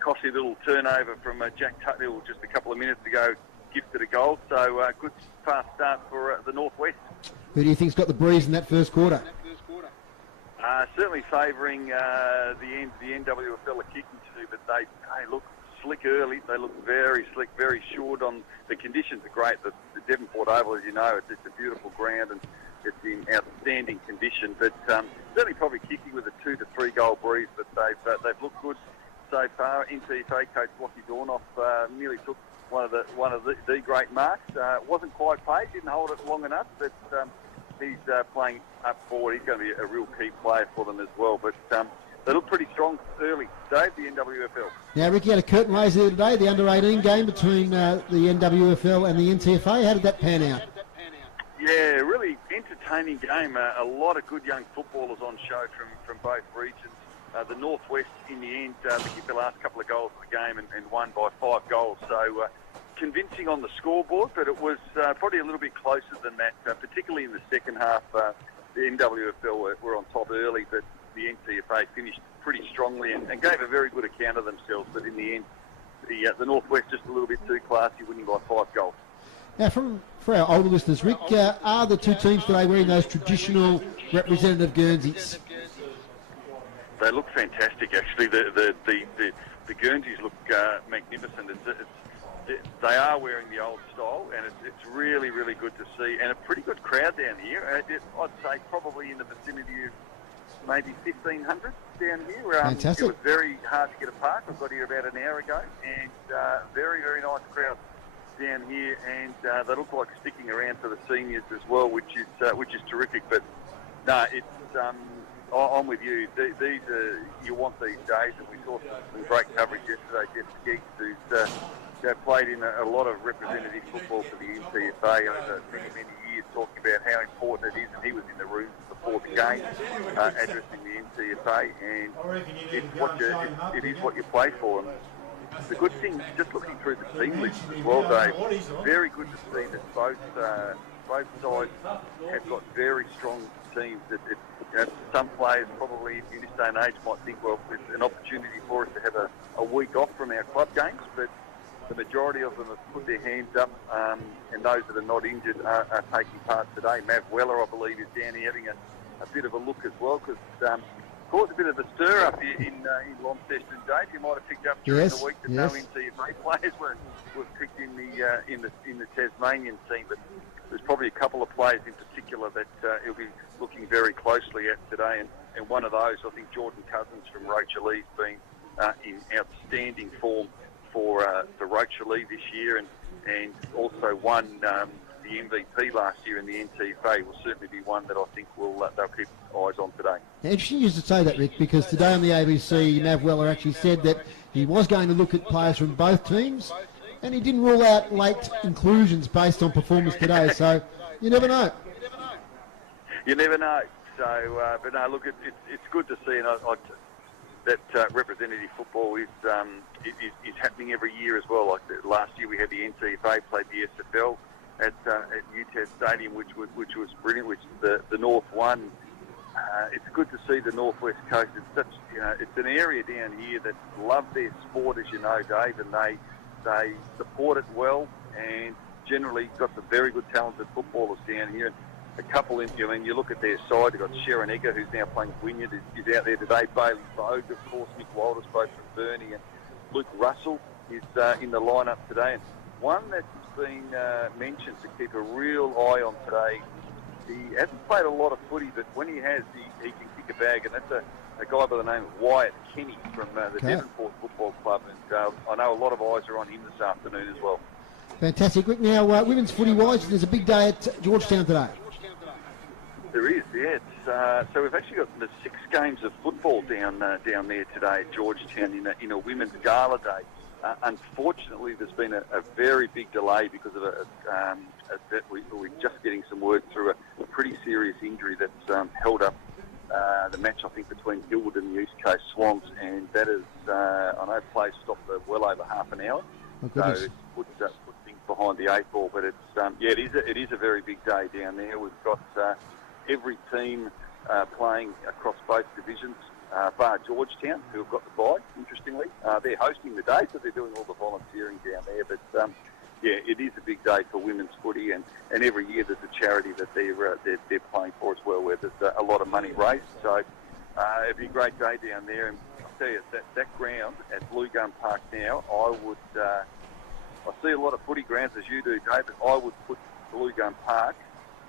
costly little turnover from Jack Tuthill just a couple of minutes ago, gifted a goal. So good fast start for the Northwest. Who do you think's got the breeze in that first quarter? Certainly favouring the NWFL are kicking to, but they look slick early. They look very slick, very short on the conditions. Are great. The Devonport Oval, as you know, it's a beautiful ground and it's in outstanding condition. But certainly probably kicking with a 2 to 3 goal breeze. But they've looked good so far. NTFA coach Lockie Dornoff nearly took one of the great marks. Wasn't quite paid, didn't hold it long enough, but he's playing up forward. He's going to be a real key player for them as well. But they look pretty strong early, Dave, the NWFL. Now, Ricky had a curtain raiser today, the under-18 game between the NWFL and the NTFA. How did that pan out? Yeah, really entertaining game. A lot of good young footballers on show from both regions. The Northwest, in the end, kicked the last couple of goals of the game and won by 5 goals. So convincing on the scoreboard, but it was probably a little bit closer than that, particularly in the second half. The NWFL were on top early, but the NTFA finished pretty strongly and gave a very good account of themselves. But in the end, the Northwest just a little bit too classy, winning by 5 goals. Now, for our older listeners, Rick, are the two teams today wearing those traditional representative Guernseys? They look fantastic, actually. The Guernseys look magnificent. They are wearing the old style, and it's really, really good to see. And a pretty good crowd down here. I'd say probably in the vicinity of maybe 1,500 down here. Fantastic. It was very hard to get a park. I got here about an hour ago, and very, very nice crowd down here. And they look like sticking around for the seniors as well, which is terrific. But no, it's I'm with you. These you want these days, and we saw some great coverage yesterday. Jeff Skeets, who's played in a lot of representative football for the NTFA over many, many years, talking about how important it is, and he was in the room before the game, addressing the NTFA, and it is what you play for. And the good thing, just looking through the team list as well, Dave, very good to see that both sides have got very strong teams. Some players probably in this day and age might think, well, it's an opportunity for us to have a week off from our club games, but the majority of them have put their hands up, and those that are not injured are taking part today. Mav Weller, I believe, is down here having a bit of a look as well, because caused a bit of a stir up here in Launceston, Dave. You might have picked up during the week that no NTFA players were picked in the Tasmanian team, but there's probably a couple of players in particular that he'll be looking very closely at today, and one of those, I think, Jordan Cousins from Rochalee, has been in outstanding form for Rochalee this year, and also won the MVP last year in the NTFA. Will certainly be one that I think they'll keep eyes on today. Now, interesting you to say that, Rick, because today on the ABC, Mav Weller actually said that he was going to look at players from both teams, and he didn't rule out late inclusions based on performance today. So you never know. You never know. So, but no, look, it's good to see, and that representative football is happening every year as well. Like last year, we had the NTFA played the SFL at UTAS Stadium, which was brilliant. Which the North won. It's good to see the Northwest Coast. It's an area down here that love their sport, as you know, Dave, and they support it well, and generally got some very good talented footballers down here. A couple in you, and you look at their side, they've got Sharon Egger, who's now playing Wynyard, is out there today. Bailey Vogue, of course, Nick Walters, both from Burnie, and Luke Russell is in the lineup today. And one that's been mentioned to keep a real eye on today, he hasn't played a lot of footy, but when he has, he can kick a bag, and that's a guy by the name of Wyatt Kenny from the Devonport Football Club, and I know a lot of eyes are on him this afternoon as well. Fantastic. Now, women's footy-wise, there's a big day at Georgetown today. There is, yeah. So we've actually got the 6 games of football down there today at Georgetown in a women's gala day. Unfortunately, there's been a very big delay because of we're just getting some word through a pretty serious injury that's held up the match, I think, between Gilwood and the East Coast Swans, and that is, I know play stopped for well over half an hour. So it puts things behind the 8 ball, but it's it is a very big day down there. We've got every team playing across both divisions, bar Georgetown, who have got the bye, interestingly. They're hosting the day, so they're doing all the volunteering down there. But, it is a big day for women's footy, and every year there's a charity that they're playing for as well, where there's a lot of money raised. So it'd be a great day down there. And I'll tell you, that ground at Blue Gum Park now, I see a lot of footy grounds, as you do, David. I would put Blue Gum Park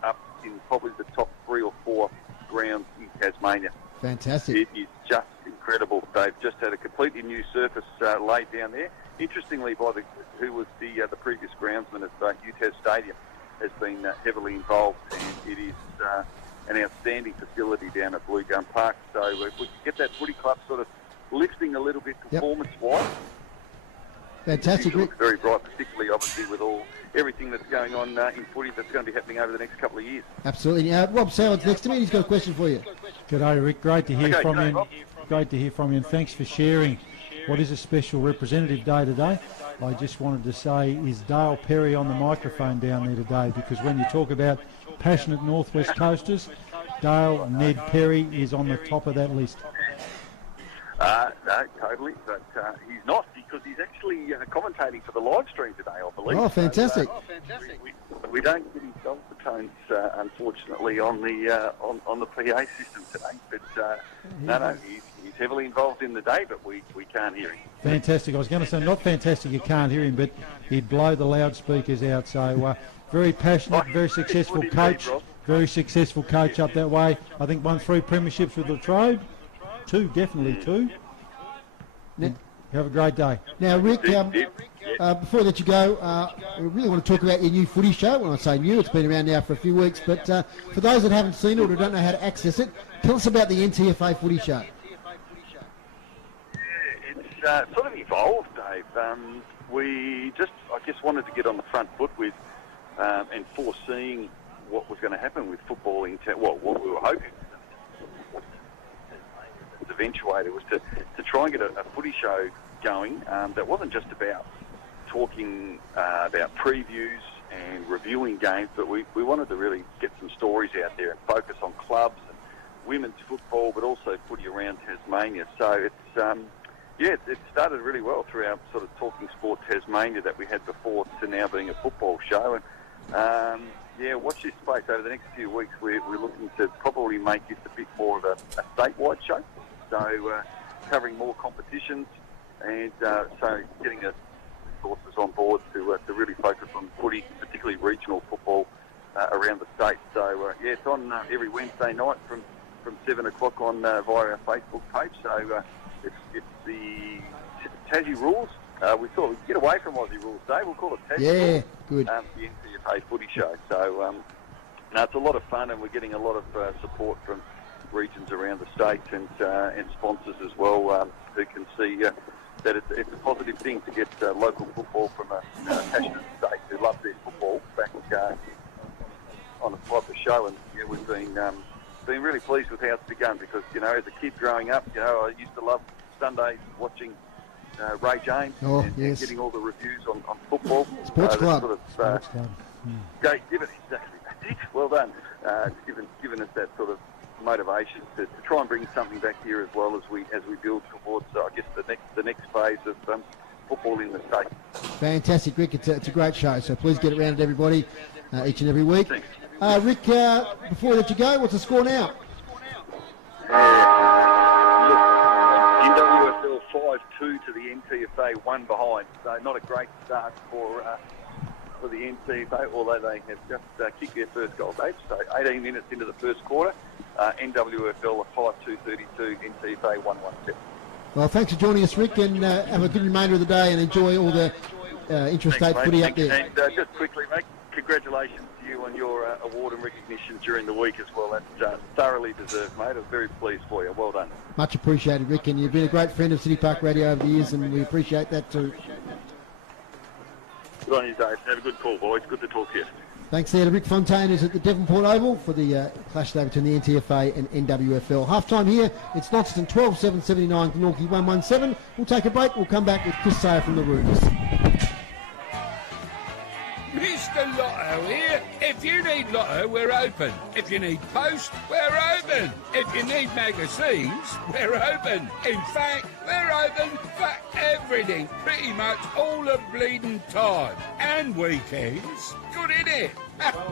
up in probably the top 3 or 4 grounds in Tasmania. Fantastic. It is just incredible. They've just had a completely new surface laid down there. Interestingly, who was the previous groundsman of UTAS Stadium has been heavily involved, and it is an outstanding facility down at Blue Gum Park. So if we can get that footy club sort of lifting a little bit performance-wise. Fantastic. It looks very bright, particularly obviously with everything that's going on in footy that's going to be happening over the next couple of years. Absolutely. Rob Soward's next to me. He's got a question for you. G'day, Rick. Great to hear from you. Great to hear from you, and thanks for sharing what is a special representative day today. I just wanted to say, is Dale Perry on the microphone down there today? Because when you talk about passionate Northwest Coasters, Dale Ned Perry is on the top of that list. No, totally, but he's not, because he's actually commentating for the live stream today, I believe. Oh, fantastic! We don't get his dulcet tones, unfortunately, on the PA system today. But no, he's heavily involved in the day, but we can't hear him. Fantastic! I was going to say, not fantastic, you can't hear him, but he'd blow the loudspeakers out. So very passionate, very successful coach, very successful coach up that way. I think won 3 premierships with Latrobe. 2, definitely 2. Have a great day. Now, Rick, before I let you go, I really want to talk about your new footy show. When I say new, it's been around now for a few weeks, but for those that haven't seen it or don't know how to access it, tell us about the NTFA footy show. It's sort of evolved, Dave. We just, I guess, wanted to get on the front foot with and foreseeing what was going to happen with football in what we were hoping eventuated was to try and get a footy show going that wasn't just about talking about previews and reviewing games, but we wanted to really get some stories out there and focus on clubs and women's football, but also footy around Tasmania. So it started really well through our sort of Talking Sport Tasmania that we had before to now being a football show. And watch this space over the next few weeks. We're looking to probably make this a bit more of a statewide show. So covering more competitions, and so getting the resources on board to really focus on footy, particularly regional football around the state. So it's on every Wednesday night from 7 o'clock on via our Facebook page. So it's the Tassie rules. We thought we'd get away from Aussie rules today. We'll call it Tassie rules. Good. The NTFA footy show. So it's a lot of fun, and we're getting a lot of support from regions around the state and sponsors as well, who can see that it's a positive thing to get local football from a passionate state who love their football back on a proper show. And we've been really pleased with how it's begun, because as a kid growing up, I used to love Sundays watching Ray James and getting all the reviews on football. Sports Club. Sports Club. Given exactly. Well done. Given us that sort of motivation to try and bring something back here as well as we build towards I guess the next phase of football in the state. Fantastic, Rick. It's a great show, so please get it around to everybody each and every week. Thanks. Rick, before we let you go, what's the score now? NWFL 5-2 to the NTFA, 1 behind, so not a great start for the NTFA, although they have just kicked their first goal, Dave. So 18 minutes into the first quarter, NWFL 5-2-32, NTFA 1-1-7. Well, thanks for joining us, Rick, and have a good remainder of the day and enjoy all the intrastate footy up there. And just quickly, mate, congratulations you on your award and recognition during the week as well. That's thoroughly deserved, mate. I'm very pleased for you. Well done. Much appreciated, Rick, and you've been a great friend of City Park Radio over the years, and we appreciate that too. Good on you, Dave. Have a good call, boys. Good to talk to you. Thanks there to Rick Fontaine, who's at the Devonport Oval for the clash today between the NTFA and NWFL. Half-time here, it's Launceston 12-7-79, Glenorchy 1-1-7. We'll take a break. We'll come back with Chris Sayer from the Roosters. Mr. Lotto here. If you need Lotto, we're open. If you need post, we're open. If you need magazines, we're open. In fact, we're open for everything, pretty much all the bleeding time. And weekends. Good, innit?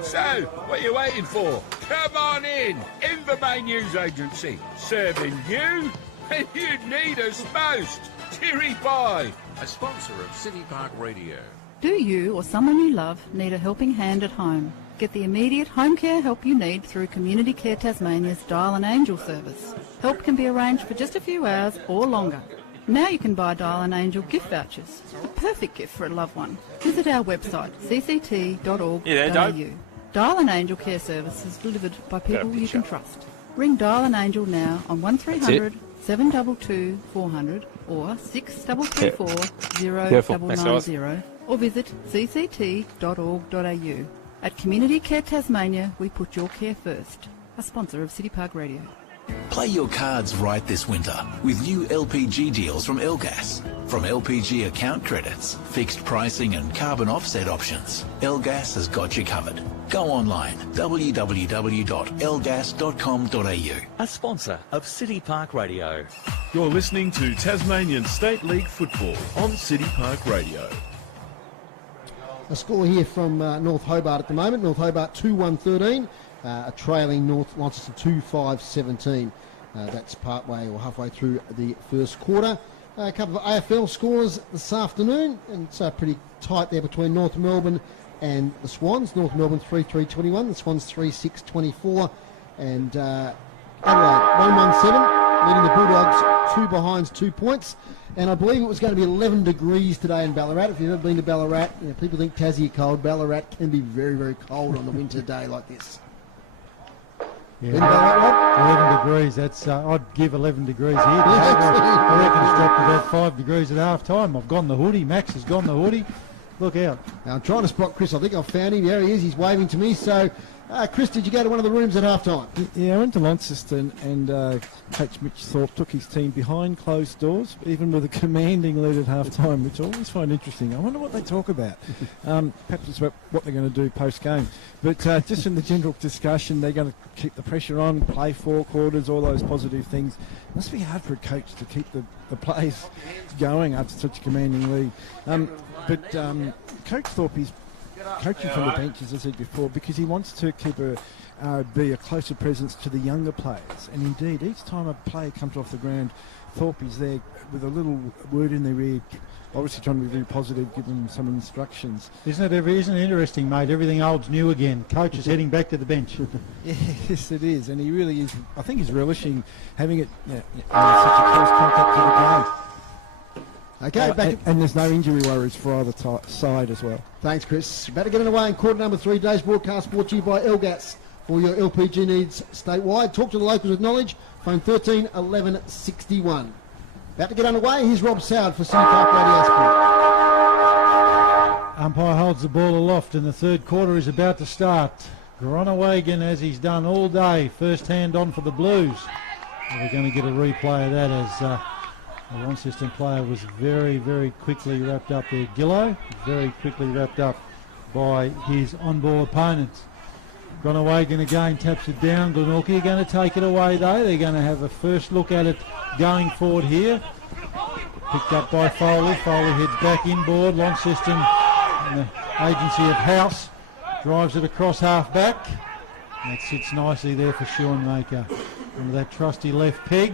So, what are you waiting for? Come on in the main news agency. Serving you when you need us most. Cheery pie. A sponsor of City Park Radio. Do you or someone you love need a helping hand at home? Get the immediate home care help you need through Community Care Tasmania's Dial an Angel service. Help can be arranged for just a few hours or longer. Now you can buy Dial an Angel gift vouchers. A perfect gift for a loved one. Visit our website, cct.org.au. Dial an Angel care services delivered by people you can trust. Ring Dial an Angel now on 1300 722 400 or 6334 0990 or visit cct.org.au. At Community Care Tasmania, we put your care first. A sponsor of City Park Radio. Play your cards right this winter with new LPG deals from Elgas. From LPG account credits, fixed pricing and carbon offset options, Elgas has got you covered. Go online, www.elgas.com.au. A sponsor of City Park Radio. You're listening to Tasmanian State League Football on City Park Radio. A score here from North Hobart at the moment. North Hobart 2-1-13, trailing North Launceston 2-5-17. That's partway or halfway through the first quarter. A couple of AFL scores this afternoon, and it's pretty tight there between North Melbourne and the Swans. North Melbourne 3-3-21, the Swans 3-6-24, and Adelaide 1-1-7, leading the Bulldogs 2 behinds 2 points. And I believe it was going to be 11 degrees today in Ballarat. If you've ever been to Ballarat, people think Tassie are cold. Ballarat can be very, very cold on a winter day like this. Yeah, 11 degrees. That's I'd give 11 degrees here. I reckon it's dropped about 5 degrees at half time. I've gone the hoodie. Max has gone the hoodie. Look out. Now, I'm trying to spot Chris. I think I've found him. There he is. He's waving to me. So, Chris, did you go to one of the rooms at half time? Yeah, I went to Launceston, and Coach Mitch Thorpe took his team behind closed doors, even with a commanding lead at half time, which I always find interesting. I wonder what they talk about. Perhaps it's about what they're going to do post-game. But just in the general discussion, they're going to keep the pressure on, play 4 quarters, all those positive things. It must be hard for a coach to keep the plays going after such a commanding lead. But Coach Thorpe is coaching from the bench, as I said before, because he wants to keep be a closer presence to the younger players. And indeed, each time a player comes off the ground, Thorpe is there with a little word in their ear, obviously trying to be very positive, give them some instructions. Isn't it interesting, mate? Everything old's new again. Coach is heading back to the bench. Yes, it is. And he really is. I think he's relishing having it such a close contact to the game. Okay, back and there's no injury worries for either side as well. Thanks, Chris. About to get underway in quarter number 3. Day's broadcast brought to you by Elgas. For your LPG needs statewide, talk to the locals with knowledge. Phone 13 11 61. About to get underway. Here's Rob Soward for City Park Radio Sport. Umpire holds the ball aloft, and the third quarter is about to start. Groenewegen, as he's done all day, first hand on for the Blues. We're going to get a replay of that as the Launceston player was very, very quickly wrapped up there. Gillow, very quickly wrapped up by his on-ball opponents. Groenewegen again taps it down. Glenorchy are going to take it away though. They're going to have a first look at it going forward here. Picked up by Foley. Foley heads back inboard. Launceston, in the agency of House, drives it across half back. That sits nicely there for Schoenmaker. Under that trusty left peg.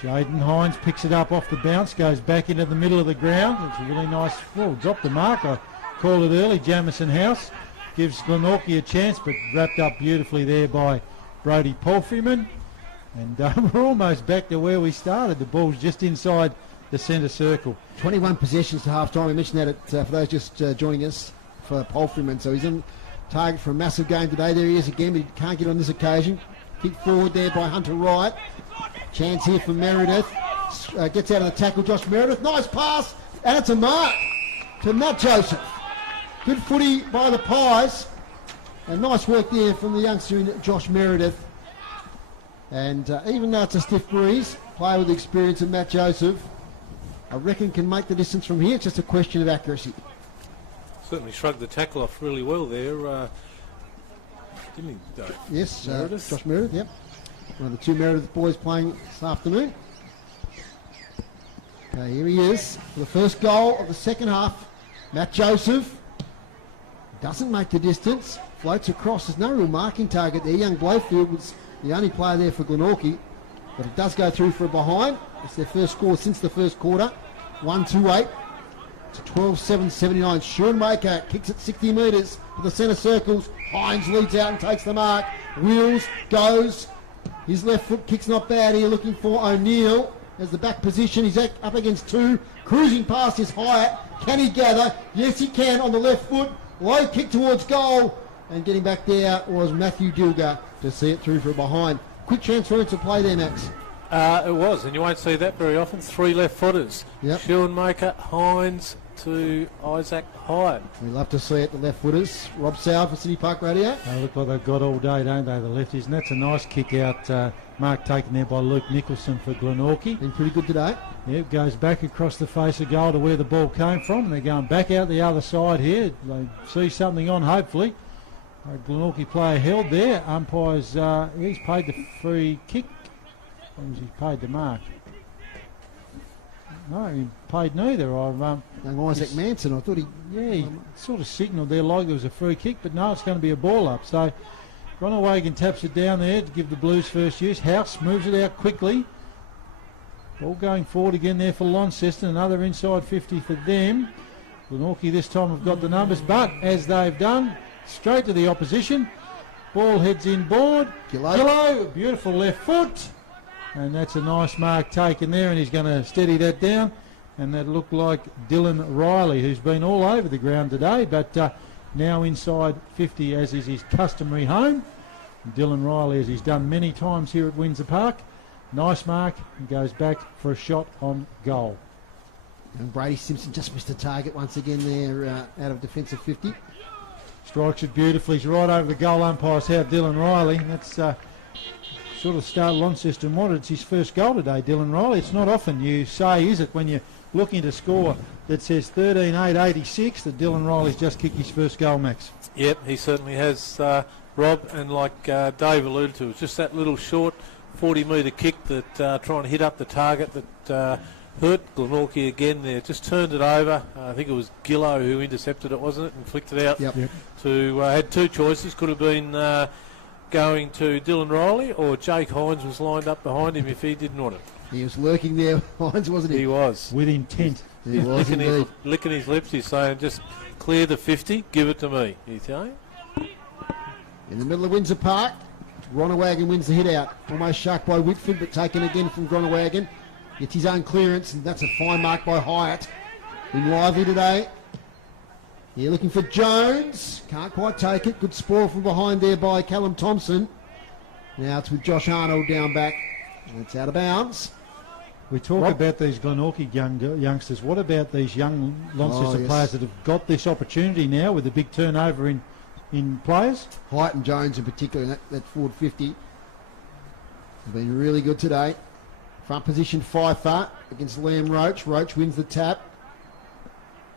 Jaden Hines picks it up off the bounce, goes back into the middle of the ground. It's a really nice, dropped the mark. I called it early. Jamison House gives Glenorchy a chance, but wrapped up beautifully there by Brodie Palfreyman. And we're almost back to where we started. The ball's just inside the centre circle. 21 possessions to half time. We mentioned that for those just joining us for Palfreyman. So he's in target for a massive game today. There he is again, but he can't get on this occasion. Kick forward there by Hunter Wright. Chance here for Meredith. Gets out of the tackle, Josh Meredith. Nice pass, and it's a mark to Matt Joseph. Good footy by the Pies. And nice work there from the youngster in Josh Meredith. And even though it's a stiff breeze, player with the experience of Matt Joseph, I reckon can make the distance from here. It's just a question of accuracy. Certainly shrugged the tackle off really well there, didn't he, Dave? Yes, Meredith? Josh Meredith, yep. One of the two Meredith boys playing this afternoon. Okay, here he is for the first goal of the second half. Matt Joseph doesn't make the distance, floats across. There's no real marking target there. Young Blowfield was the only player there for Glenorchy, but it does go through for a behind. It's their first score since the first quarter. 1-2-8 to 12-7-79. Schoenmaker kicks it 60 metres to the centre circles. Hines leads out and takes the mark. Wheels, goes. His left foot kick's not bad here, looking for O'Neill. As the back position, he's up against two. Cruising past his Hyatt. Can he gather? Yes, he can on the left foot. Low kick towards goal. And getting back there was Matthew Dilger to see it through for a behind. Quick transference of play there, Max. It was, and you won't see that very often. 3 left footers. Yep. Schoenmaker, Hines to Isaac Hyatt. We love to see it, the left footers. Rob Sauer for City Park Radio. They look like they've got all day, don't they, the lefties? And that's a nice kick out, mark taken there by Luke Nicholson for Glenorchy. Been pretty good today. Yep, goes back across the face of goal to where the ball came from. And they're going back out the other side here. They see something on, hopefully. Glenorchy player held there. Umpires, he's paid the free kick. Or was he paid the mark? No, he paid neither. Isaac Manson, I thought he... Yeah, he sort of signalled there like there was a free kick, but no, it's going to be a ball up. So Groenewegen taps it down there to give the Blues first use. House moves it out quickly. Ball going forward again there for Launceston. Another inside 50 for them. Glenorchy this time have got the numbers, but as they've done, straight to the opposition. Ball heads inboard. Gillow, beautiful left foot. And that's a nice mark taken there, and he's going to steady that down. And that looked like Dylan Riley, who's been all over the ground today, but now inside 50 as is his customary home. And Dylan Riley, as he's done many times here at Windsor Park. Nice mark, and goes back for a shot on goal. And Brady Simpson just missed a target once again there out of defensive 50. Strikes it beautifully. He's right over the goal umpires have Dylan Riley. That's sort of start Launceston wanted. It's his first goal today, Dylan Riley. It's not often you say, is it, when you're looking at a score that says 13-8-86 that Dylan Riley's just kicked his first goal, Max. Yep, he certainly has, Rob, and like Dave alluded to, it's just that little short 40-metre kick that trying to hit up the target that hurt Glenorchy again there. Just turned it over. I think it was Gillow who intercepted it, wasn't it, and flicked it out. Yep. To had two choices. Could have been going to Dylan Riley, or Jake Hines was lined up behind him if he didn't want it. He was lurking there, Hines, wasn't he? He was. With intent. He was indeed. Licking his lips, he's saying, just clear the 50, give it to me, he's saying. In the middle of Windsor Park, Groenewegen wins the hit out. Almost sharked by Whitford, but taken again from Groenewegen. Gets his own clearance, and that's a fine mark by Hyatt. Been lively today. Here looking for Jones. Can't quite take it. Good spoil from behind there by Callum Thompson. Now it's with Josh Arnold down back. And it's out of bounds. We talk about these Glenorchy youngsters. What about these young Launceston players that have got this opportunity now with the big turnover in players? Hyatt and Jones in particular, that forward 50 have been really good today. Front position Pfeiffer against Liam Roach. Roach wins the tap.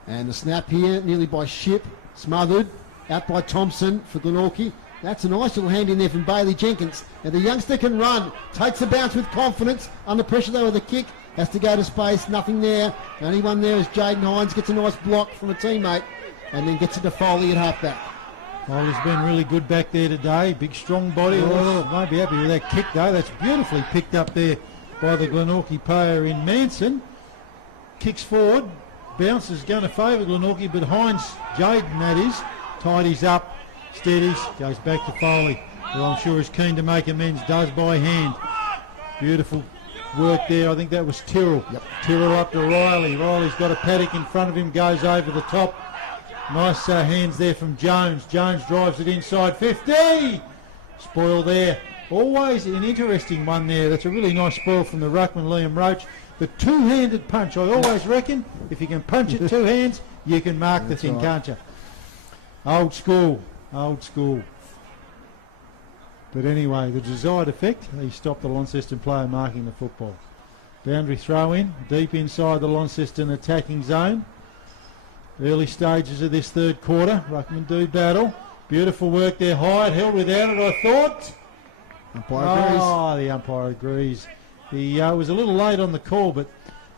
And the snap here, nearly by Ship. Smothered. Out by Thompson for Glenorchy. That's a nice little hand in there from Bailey Jenkins. Now the youngster can run. Takes the bounce with confidence. Under pressure though with the kick. Has to go to space. Nothing there. The only one there is Jaden Hines. Gets a nice block from a teammate. And then gets it to Foley at halfback. Well, he's been really good back there today. Big, strong body. Won't be happy with that kick though. That's beautifully picked up there by the Glenorchy player in Manson. Kicks forward. Bounce is going to favour Glenorchy, but Hines, Jaden that is, tidies up, steadies, goes back to Foley, who I'm sure is keen to make amends, does by hand. Beautiful work there. I think that was Tyrrell. Yep. Tyrrell up to Riley. Riley's got a paddock in front of him, goes over the top. Nice hands there from Jones. Jones drives it inside 50. Spoil there. Always an interesting one there. That's a really nice spoil from the ruckman, Liam Roach. The two-handed punch. I always reckon if you can punch it two hands, you can mark the thing, can't you? Old school. Old school. But anyway, the desired effect, he stopped the Launceston player marking the football. Boundary throw in, deep inside the Launceston attacking zone. Early stages of this third quarter. Ruckman do battle. Beautiful work there. Hyatt held without it, I thought. Umpire agrees. Oh, the umpire agrees. He was a little late on the call, but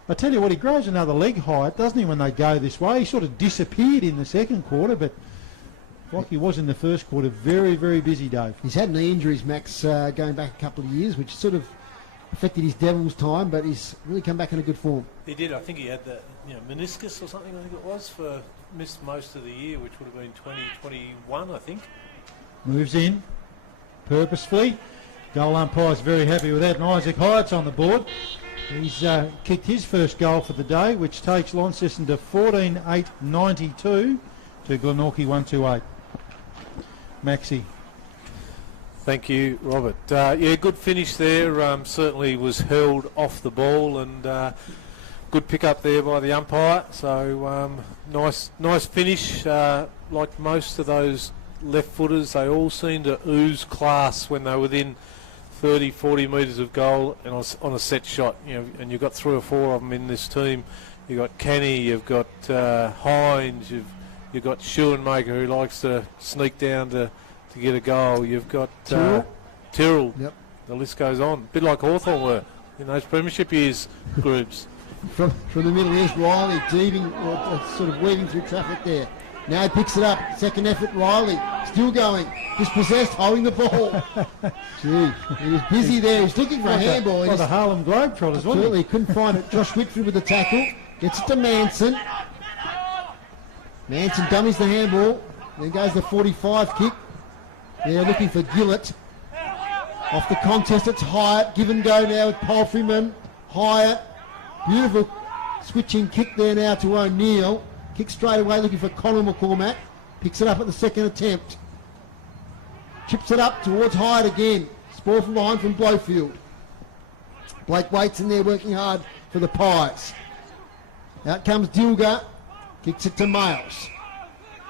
I tell you what, he grows another leg, Hyatt, doesn't he, when they go this way? He sort of disappeared in the second quarter, but like he was in the first quarter, very, very busy, Dave. He's had knee injuries, Max, going back a couple of years, which sort of affected his Devils time, but he's really come back in a good form. He did. I think he had the meniscus or something, I think it was, missed most of the year, which would have been 2021, I think. Moves in purposefully. Goal umpire's very happy with that, and Isaac Hyatt's on the board. He's kicked his first goal for the day, which takes Launceston to 14-8-92 to Glenorchy 128. Maxi. Thank you, Robert. Yeah, good finish there. Certainly was held off the ball, and good pick up there by the umpire. So nice finish. Like most of those left footers, they all seem to ooze class when they're within 30-40 metres of goal and on a set shot. And you've got 3 or 4 of them in this team. You've got Kenny, you've got Hines, you've got Schoenmaker, who likes to sneak down to get a goal. You've got Tyrrell. Yep. The list goes on. A bit like Hawthorn were in those premiership years groups. From the middle, here's Riley, deeping, sort of weaving through traffic there. Now he picks it up. Second effort, Riley. Still going. Dispossessed, holding the ball. Gee, he was busy there. He's looking for a handball. Like the Harlem Globetrotters, wasn't Absolutely, he couldn't find it. Josh Whitfield with the tackle. Gets it to Manson. Manson dummies the handball. Then goes the 45 kick. They're looking for Gillett. Off the contest, it's Hyatt. Give and go now with Palfreyman. Hyatt. Beautiful switching kick there now to O'Neill. Kick straight away, looking for Conor McCormack. Picks it up at the second attempt. Chips it up towards Hyatt again. Spoil from behind from Blowfield. Blake waits in there working hard for the Pies. Out comes Dilger. Kicks it to Mayles.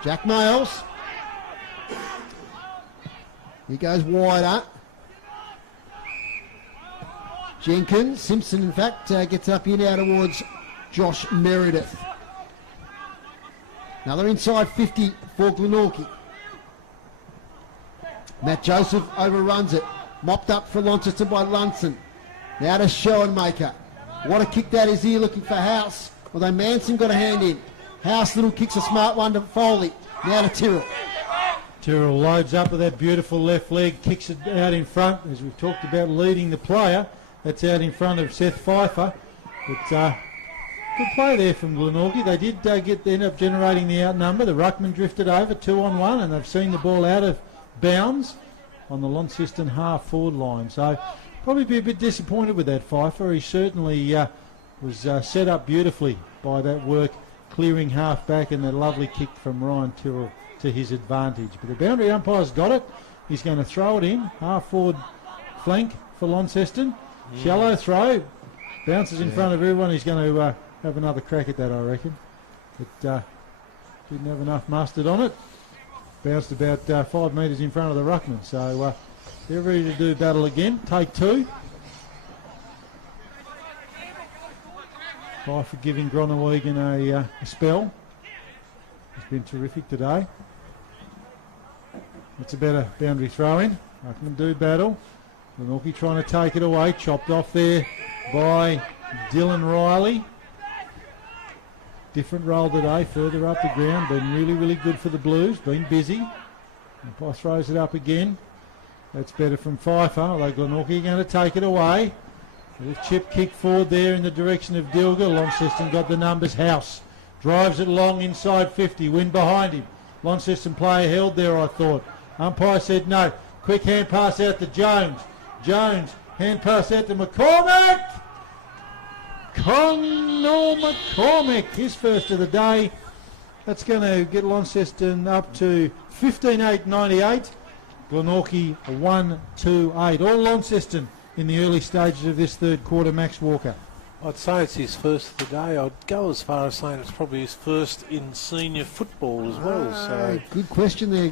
Jack Mayles. He goes wider. Jenkins, Simpson in fact, gets up here now towards Josh Meredith. Another inside 50 for Glenorchy. Matt Joseph overruns it. Mopped up for Launceston by Lunson. Now to Schoenmaker. What a kick that is here, looking for House. Although Manson got a hand in. House little kicks a smart one to Foley. Now to Tyrrell. Tyrrell loads up with that beautiful left leg, kicks it out in front, as we've talked about leading the player. That's out in front of Seth Pfeiffer. But good play there from Glenorchy. They did end up generating the outnumber. The ruckman drifted over 2-on-1, and they've seen the ball out of bounds on the Launceston half-forward line. So probably be a bit disappointed with that Pfeiffer. He certainly was set up beautifully by that work, clearing half-back, and that lovely kick from Ryan Tyrrell to his advantage. But the boundary umpire's got it. He's going to throw it in. Half-forward flank for Launceston. Shallow throw. Bounces in front of everyone. He's going to have another crack at that, I reckon. But didn't have enough mustard on it. Bounced about 5 metres in front of the ruckman. So they're ready to do battle again. Take 2. Pfeiffer giving Groningen a spell. He's been terrific today. That's a better boundary throw in. Ruckman do battle. Glenorchy trying to take it away. Chopped off there by Dylan Riley. Different role today, further up the ground. Been really, really good for the Blues. Been busy. Umpire throws it up again. That's better from Pfeiffer, although Glenorchy are going to take it away. Little chip kick forward there in the direction of Dilger. Launceston got the numbers. House drives it long inside 50. Wind behind him. Launceston player held there, I thought. Umpire said no. Quick hand pass out to Jones. Jones, hand pass out to McCormack. Conor McCormack, his first of the day. That's going to get Launceston up to 15-8-98. Glenorchy 1-2-8. All Launceston in the early stages of this third quarter. Max Walker. I'd say it's his first of the day. I'd go as far as saying it's probably his first in senior football as well. So good question there,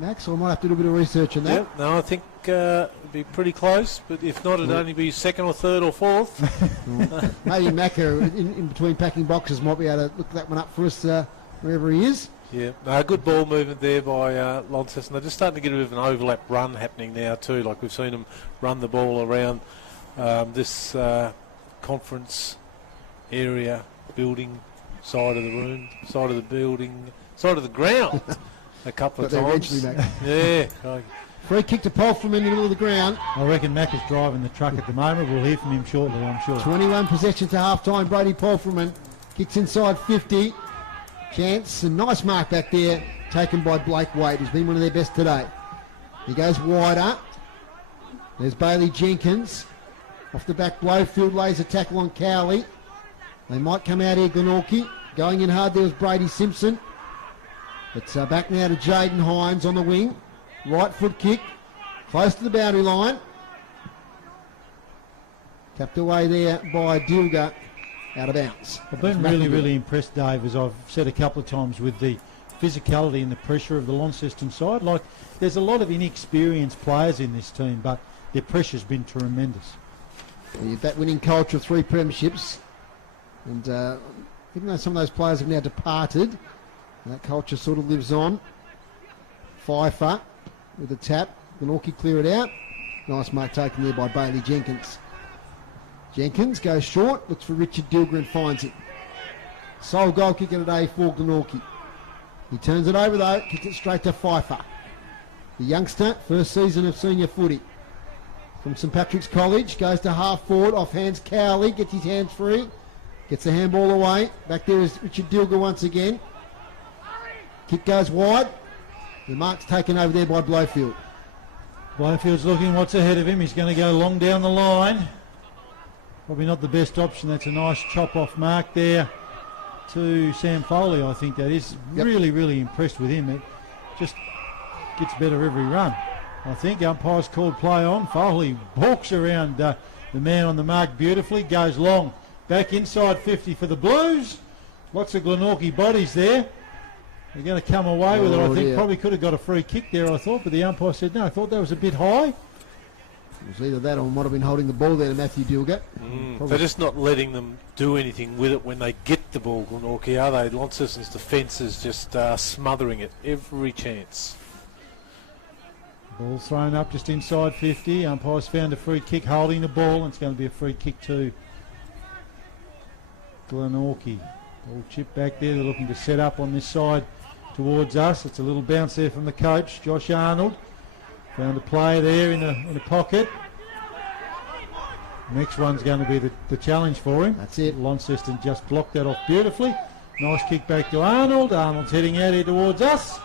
Max. I might have to do a bit of research on that. Yep, no, I think it'd be pretty close, but if not, it'd only be second or third or fourth. Maybe Macca, in between packing boxes, might be able to look that one up for us wherever he is. Yeah, no, good ball movement there by Launceston. They're just starting to get a bit of an overlap run happening now too. Like we've seen them run the ball around this conference area, building, side of the room, side of the building, side of the ground a couple of times. Yeah. Free kick to Polfram in the middle of the ground. I reckon Mac is driving the truck at the moment. We'll hear from him shortly, I'm sure. 21 possession to half-time. Brady Polfram kicks inside 50. Chance, a nice mark back there, taken by Blake Wade, who's been one of their best today. He goes wider. There's Bailey Jenkins. Off the back, Blowfield lays a tackle on Cowley. They might come out here, Glenorchy. Going in hard there was Brady Simpson. It's back now to Jaden Hines on the wing. Right foot kick, close to the boundary line. Tapped away there by Dilger, out of bounds. I've been really impressed, Dave, as I've said a couple of times, with the physicality and the pressure of the Launceston side. Like, there's a lot of inexperienced players in this team, but their pressure's been tremendous. That winning culture of 3 premierships, and even though some of those players have now departed, that culture sort of lives on. Pfeiffer with a tap. Glenorchy clear it out. Nice mark taken there by Bailey Jenkins. Jenkins goes short, looks for Richard Dilger and finds it. Sole goal kick of the day for Glenorchy. He turns it over though, kicks it straight to Pfeiffer. The youngster, first season of senior footy. From St Patrick's College, goes to half forward, off hands Cowley, gets his hands free, gets the handball away. Back there is Richard Dilger once again. Kick goes wide. The mark's taken over there by Blowfield. Blowfield's looking what's ahead of him. He's going to go long down the line. Probably not the best option. That's a nice chop-off mark there to Sam Foley, I think that is. Yep. Really impressed with him. It just gets better every run. I think umpire's called play on. Foley walks around the man on the mark beautifully, goes long. Back inside 50 for the Blues. Lots of Glenorchy bodies there. They're going to come away with it, I think. Probably could have got a free kick there, I thought, but the umpire said no. I thought that was a bit high. It was either that or might have been holding the ball there to Matthew Dilger. They're just not letting them do anything with it when they get the ball, Glenorchy, are they? Launceston's defence is just smothering it every chance. Ball thrown up just inside 50. Umpire's found a free kick holding the ball, and it's going to be a free kick to Glenorchy. Ball chip back there. They're looking to set up on this side towards us. It's a little bounce there from the coach, Josh Arnold. Found a player there in a pocket. Next one's going to be the challenge for him. That's it. Launceston just blocked that off beautifully. Nice kick back to Arnold. Arnold's heading out here towards us.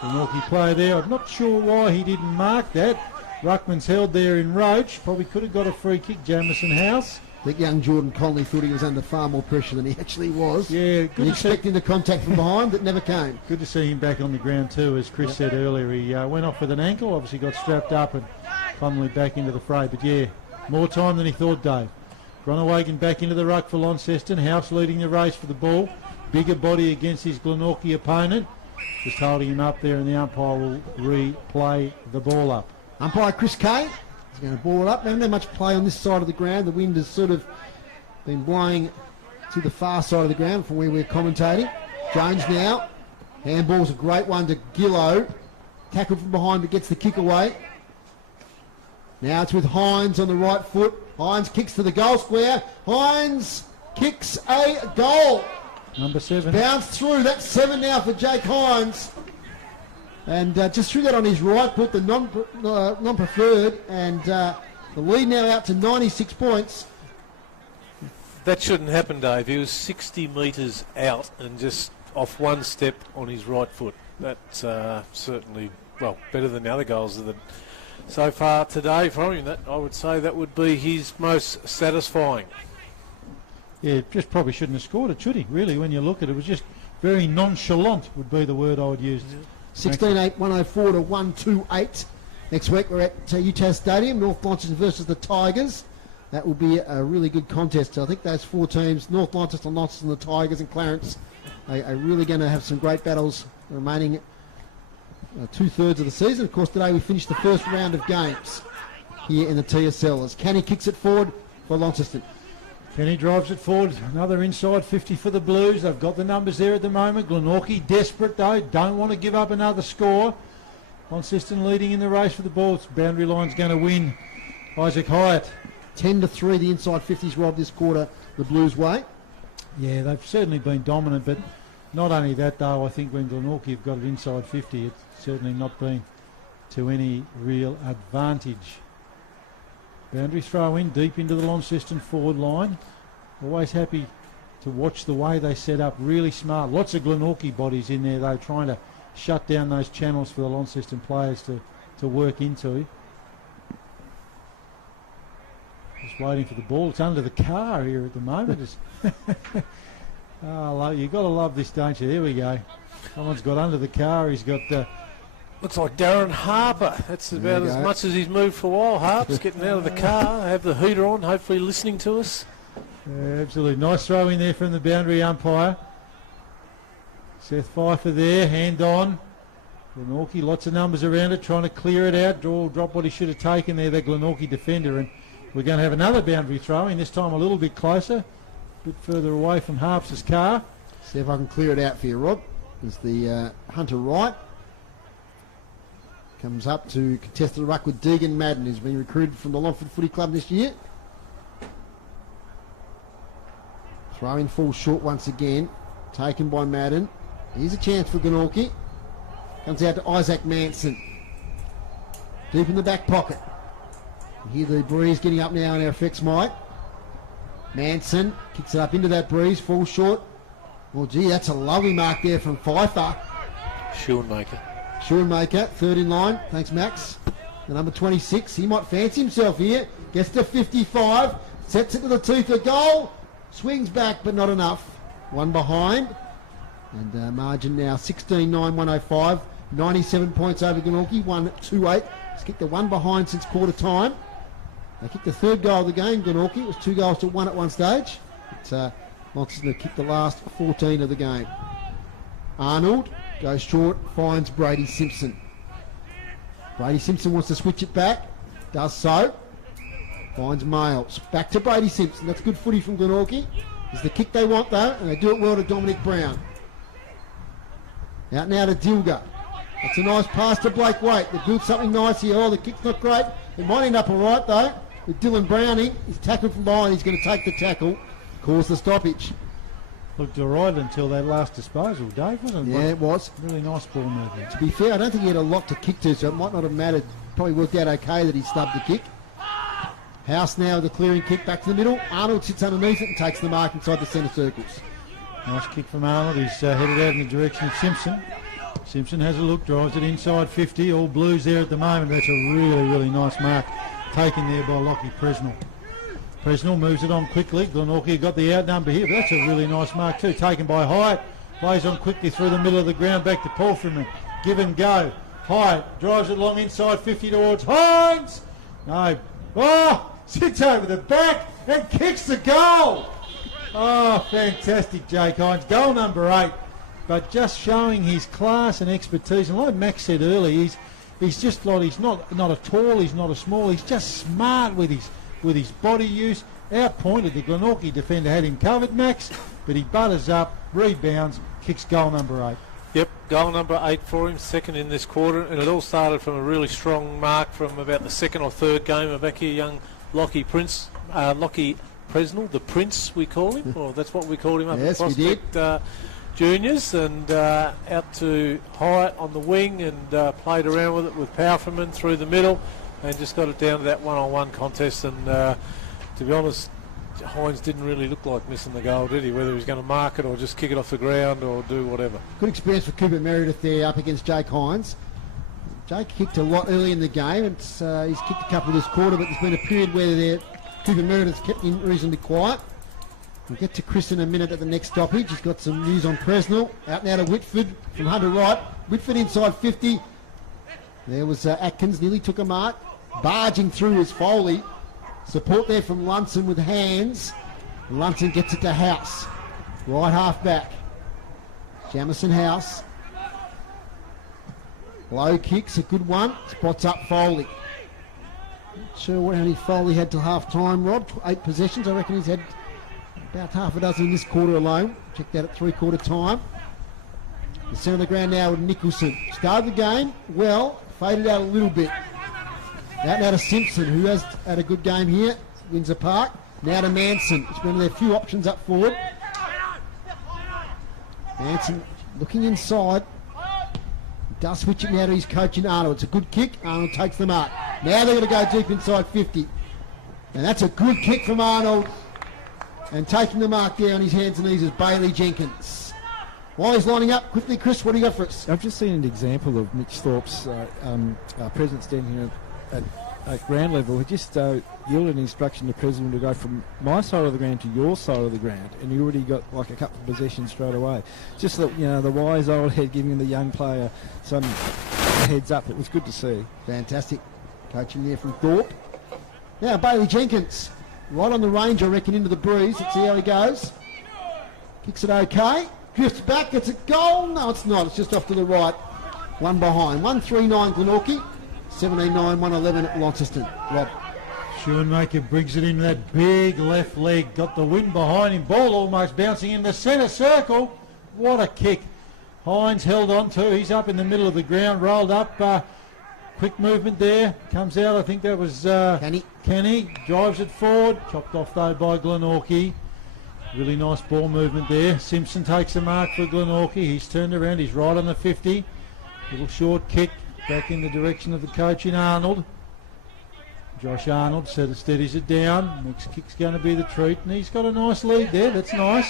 The Glenorchy player there. I'm not sure why he didn't mark that. Ruckman's held there in Roach. Probably could have got a free kick, Jamison House. I think young Jordan Conley thought he was under far more pressure than he actually was. Yeah, good. Expecting the contact from behind, that never came. Good to see him back on the ground too, as Chris said earlier. He went off with an ankle, obviously got strapped up, and Conley back into the fray. But yeah, more time than he thought, Dave. Groenewegen back into the ruck for Launceston. House leading the race for the ball. Bigger body against his Glenorchy opponent. Just holding him up there, and the umpire will replay the ball up. Umpire Chris Kay is going to ball it up. They haven't had much play on this side of the ground. The wind has sort of been blowing to the far side of the ground from where we're commentating. Jones now. Handball's a great one to Gillow. Tackled from behind but gets the kick away. Now it's with Hines on the right foot. Hines kicks to the goal square. Hines kicks a goal. Number 7. Bounced through. That's 7 now for Jake Hines. And just threw that on his right foot, the non-preferred. And the lead now out to 96 points. That shouldn't happen, Dave. He was 60 metres out and just off one step on his right foot. That's certainly, well, better than the other goals of the so far today from him. That I would say that would be his most satisfying. Yeah, just probably shouldn't have scored it, should he? Really, when you look at it, it was just very nonchalant would be the word I would use. 16-8, 104 to 128. Next week we're at UTAS Stadium, North Launceston versus the Tigers. That will be a really good contest. I think those four teams, North Launceston, Launceston, the Tigers and Clarence, are really going to have some great battles remaining two-thirds of the season. Of course, today we finished the first round of games here in the TSL as Kenny kicks it forward for Launceston. Kenny drives it forward. Another inside 50 for the Blues. They've got the numbers there at the moment. Glenorchy desperate though. Don't want to give up another score. Launceston leading in the race for the ball. It's boundary line's going to win. Isaac Hyatt. 10-3 the inside 50s, Rob, this quarter the Blues way. Yeah, they've certainly been dominant, but not only that though, I think when Glenorchy have got it inside 50, it's certainly not been to any real advantage. Boundary throw in deep into the Launceston forward line. Always happy to watch the way they set up. Really smart. Lots of Glenorchy bodies in there though, trying to shut down those channels for the Launceston players to work into. Just waiting for the ball. It's under the car here at the moment. Oh, you've got to love this, don't you? Here we go. Someone's got under the car. He's got... looks like Darren Harper. That's about as much as he's moved for a while. Harper's getting out of the car, have the heater on, hopefully listening to us. Yeah, absolutely. Nice throw in there from the boundary umpire. Seth Pfeiffer there, hand on. Glenorchy, lots of numbers around it, trying to clear it out. Drop what he should have taken there, the Glenorchy defender. And we're going to have another boundary throw in, this time a little bit closer, a bit further away from Harp's car. See if I can clear it out for you, Rob. There's the Hunter Wright. Comes up to contest the ruck with Deegan Madden, who's been recruited from the Longford Footy Club this year. Throwing full short once again. Taken by Madden. Here's a chance for Glenorchy. Comes out to Isaac Manson. Deep in the back pocket. You hear the breeze getting up now in our effects mic. Manson kicks it up into that breeze, full short. Well, gee, that's a lovely mark there from Pfeiffer. Schoenmaker, third in line. Thanks, Max. The number 26, he might fancy himself here. Gets to 55, sets it to the teeth of goal. Swings back, but not enough. One behind. And margin now 16-9, 105. 97 points over Glenorchy, 1-2-8. He's kicked the one behind since quarter time. They kicked the third goal of the game, Glenorchy. It was 2-1 at one stage. But Launceston kicked the last 14 of the game. Arnold goes short, finds Brady Simpson. Brady Simpson wants to switch it back. Does so. Finds Males. Back to Brady Simpson. That's good footy from Glenorchy. It's the kick they want though, and they do it well to Dominic Brown. Out now to Dilger. That's a nice pass to Blake Waite. They built something nice here. Oh, the kick's not great. It might end up all right though. With Dylan Browning, he's tackled from behind. He's going to take the tackle, cause the stoppage. Looked all right until that last disposal, Dave, wasn't it? Yeah, it was. Really nice ball movement. To be fair, I don't think he had a lot to kick to, so it might not have mattered. Probably worked out okay that he stubbed the kick. House now with the clearing kick back to the middle. Arnold sits underneath it and takes the mark inside the centre circles. Nice kick from Arnold. He's headed out in the direction of Simpson. Simpson has a look, drives it inside 50. All Blues there at the moment. That's a really, really nice mark taken there by Lockie Presnell. Presnell moves it on quickly. Glenorchy got the outnumber here, but that's a really nice mark too. Taken by Hyatt. Plays on quickly through the middle of the ground back to Palfreyman. Give and go. Hyatt drives it long inside 50 towards Hines. No. Oh! Sits over the back and kicks the goal. Oh, fantastic, Jake Hines. Goal number 8. But just showing his class and expertise. And like Max said earlier, he's just like, he's not a tall, he's not a small. He's just smart with his body use. Outpointed, the Glenorchy defender had him covered, Max. But he butters up, rebounds, kicks goal number 8. Yep, goal number 8 for him, second in this quarter. And it all started from a really strong mark from about the second or third game of back here, young Lockie Presnell, the Prince we call him, or that's what we called him up at Prospect Juniors, and out to Hyatt on the wing and played around with it with Powerfulman through the middle and just got it down to that one-on-one contest. And to be honest, Hines didn't really look like missing the goal, did he? Whether he was going to mark it or just kick it off the ground or do whatever. Good experience for Cooper Meredith there up against Jake Hines. Jake kicked a lot early in the game, and he's kicked a couple this quarter, but there's been a period where Cooper Meredith's kept him reasonably quiet. We'll get to Chris in a minute at the next stoppage. He's got some news on Presnell. Out now to Whitford from Hunter Wright. Whitford inside 50. There was Atkins, nearly took a mark. Barging through is Foley. Support there from Lunson with hands. Lunson gets it to House. Right half back. Jamison House. Low kicks, a good one. Spots up Foley. Not sure how many Foley had till half time, Rob. 8 possessions. I reckon he's had about half a dozen in this quarter alone. Check that at 3/4 time. The centre of the ground now with Nicholson. Started the game well, faded out a little bit. Out now to Simpson, who has had a good game here. Windsor Park. Now to Manson. It's one of their few options up forward. Manson looking inside. Does switch it now to his coach in Arnold. It's a good kick. Arnold takes the mark. Now they're going to go deep inside 50. And that's a good kick from Arnold. And taking the mark there on his hands and knees is Bailey Jenkins. While he's lining up, quickly, Chris, what do you got for us? I've just seen an example of Mitch Thorpe's presence down here at ground level. He just yielded an instruction to President to go from my side of the ground to your side of the ground, and you already got like a couple of possessions straight away. Just the wise old head giving the young player some heads up. It was good to see. Fantastic coaching there from Thorpe. Now Bailey Jenkins, right on the range, I reckon, into the breeze. Let's see how he goes. Kicks it okay. Drifts back, gets a goal. No, it's not. It's just off to the right. One behind. 139 Glenorchy. 17-9, 111 at Launceston. Rob. Schoenmaker brings it in that big left leg. Got the wind behind him. Ball almost bouncing in the centre circle. What a kick. Hines held on to. He's up in the middle of the ground. Rolled up. Quick movement there. Comes out. I think that was Kenny. Drives it forward. Chopped off though by Glenorchy. Really nice ball movement there. Simpson takes the mark for Glenorchy. He's turned around. He's right on the 50. Little short kick. Back in the direction of the coach in Arnold. Josh Arnold steadies it down. Next kick's going to be the treat, and he's got a nice lead there. That's nice.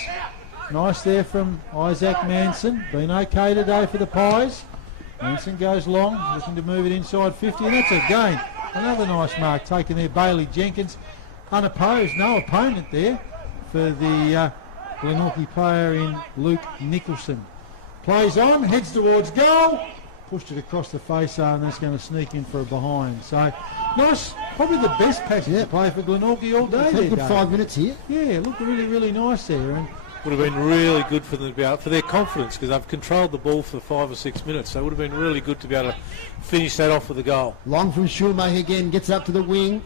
Nice there from Isaac Manson. Been okay today for the Pies. Manson goes long, looking to move it inside 50, and that's a gain. Another nice mark taken there. Bailey Jenkins, unopposed, no opponent there for the Glenorchy player in Luke Nicholson. Plays on, heads towards goal. Pushed it across the face, and that's going to sneak in for a behind. So, nice, probably the best passage to play for Glenorchy all day. Good 5 minutes here. Yeah, looked really, really nice there. And would have been really good for them for their confidence, because they've controlled the ball for 5 or 6 minutes. So it would have been really good to be able to finish that off with a goal. Long from Schulmacher again, gets up to the wing.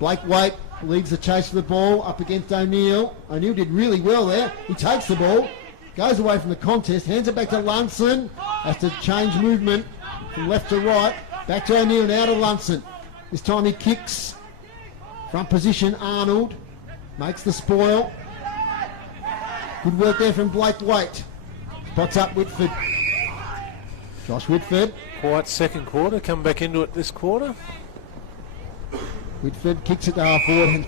Blake Waite leads the chase for the ball up against O'Neill. O'Neill did really well there. He takes the ball. Goes away from the contest, hands it back to Lunson. Has to change movement from left to right. Back to O'Neill, now to Lunson. This time he kicks. Front position, Arnold. Makes the spoil. Good work there from Blake Waite. Spots up Whitford. Josh Whitford. Quiet second quarter, come back into it this quarter. Whitford kicks it to half forward. And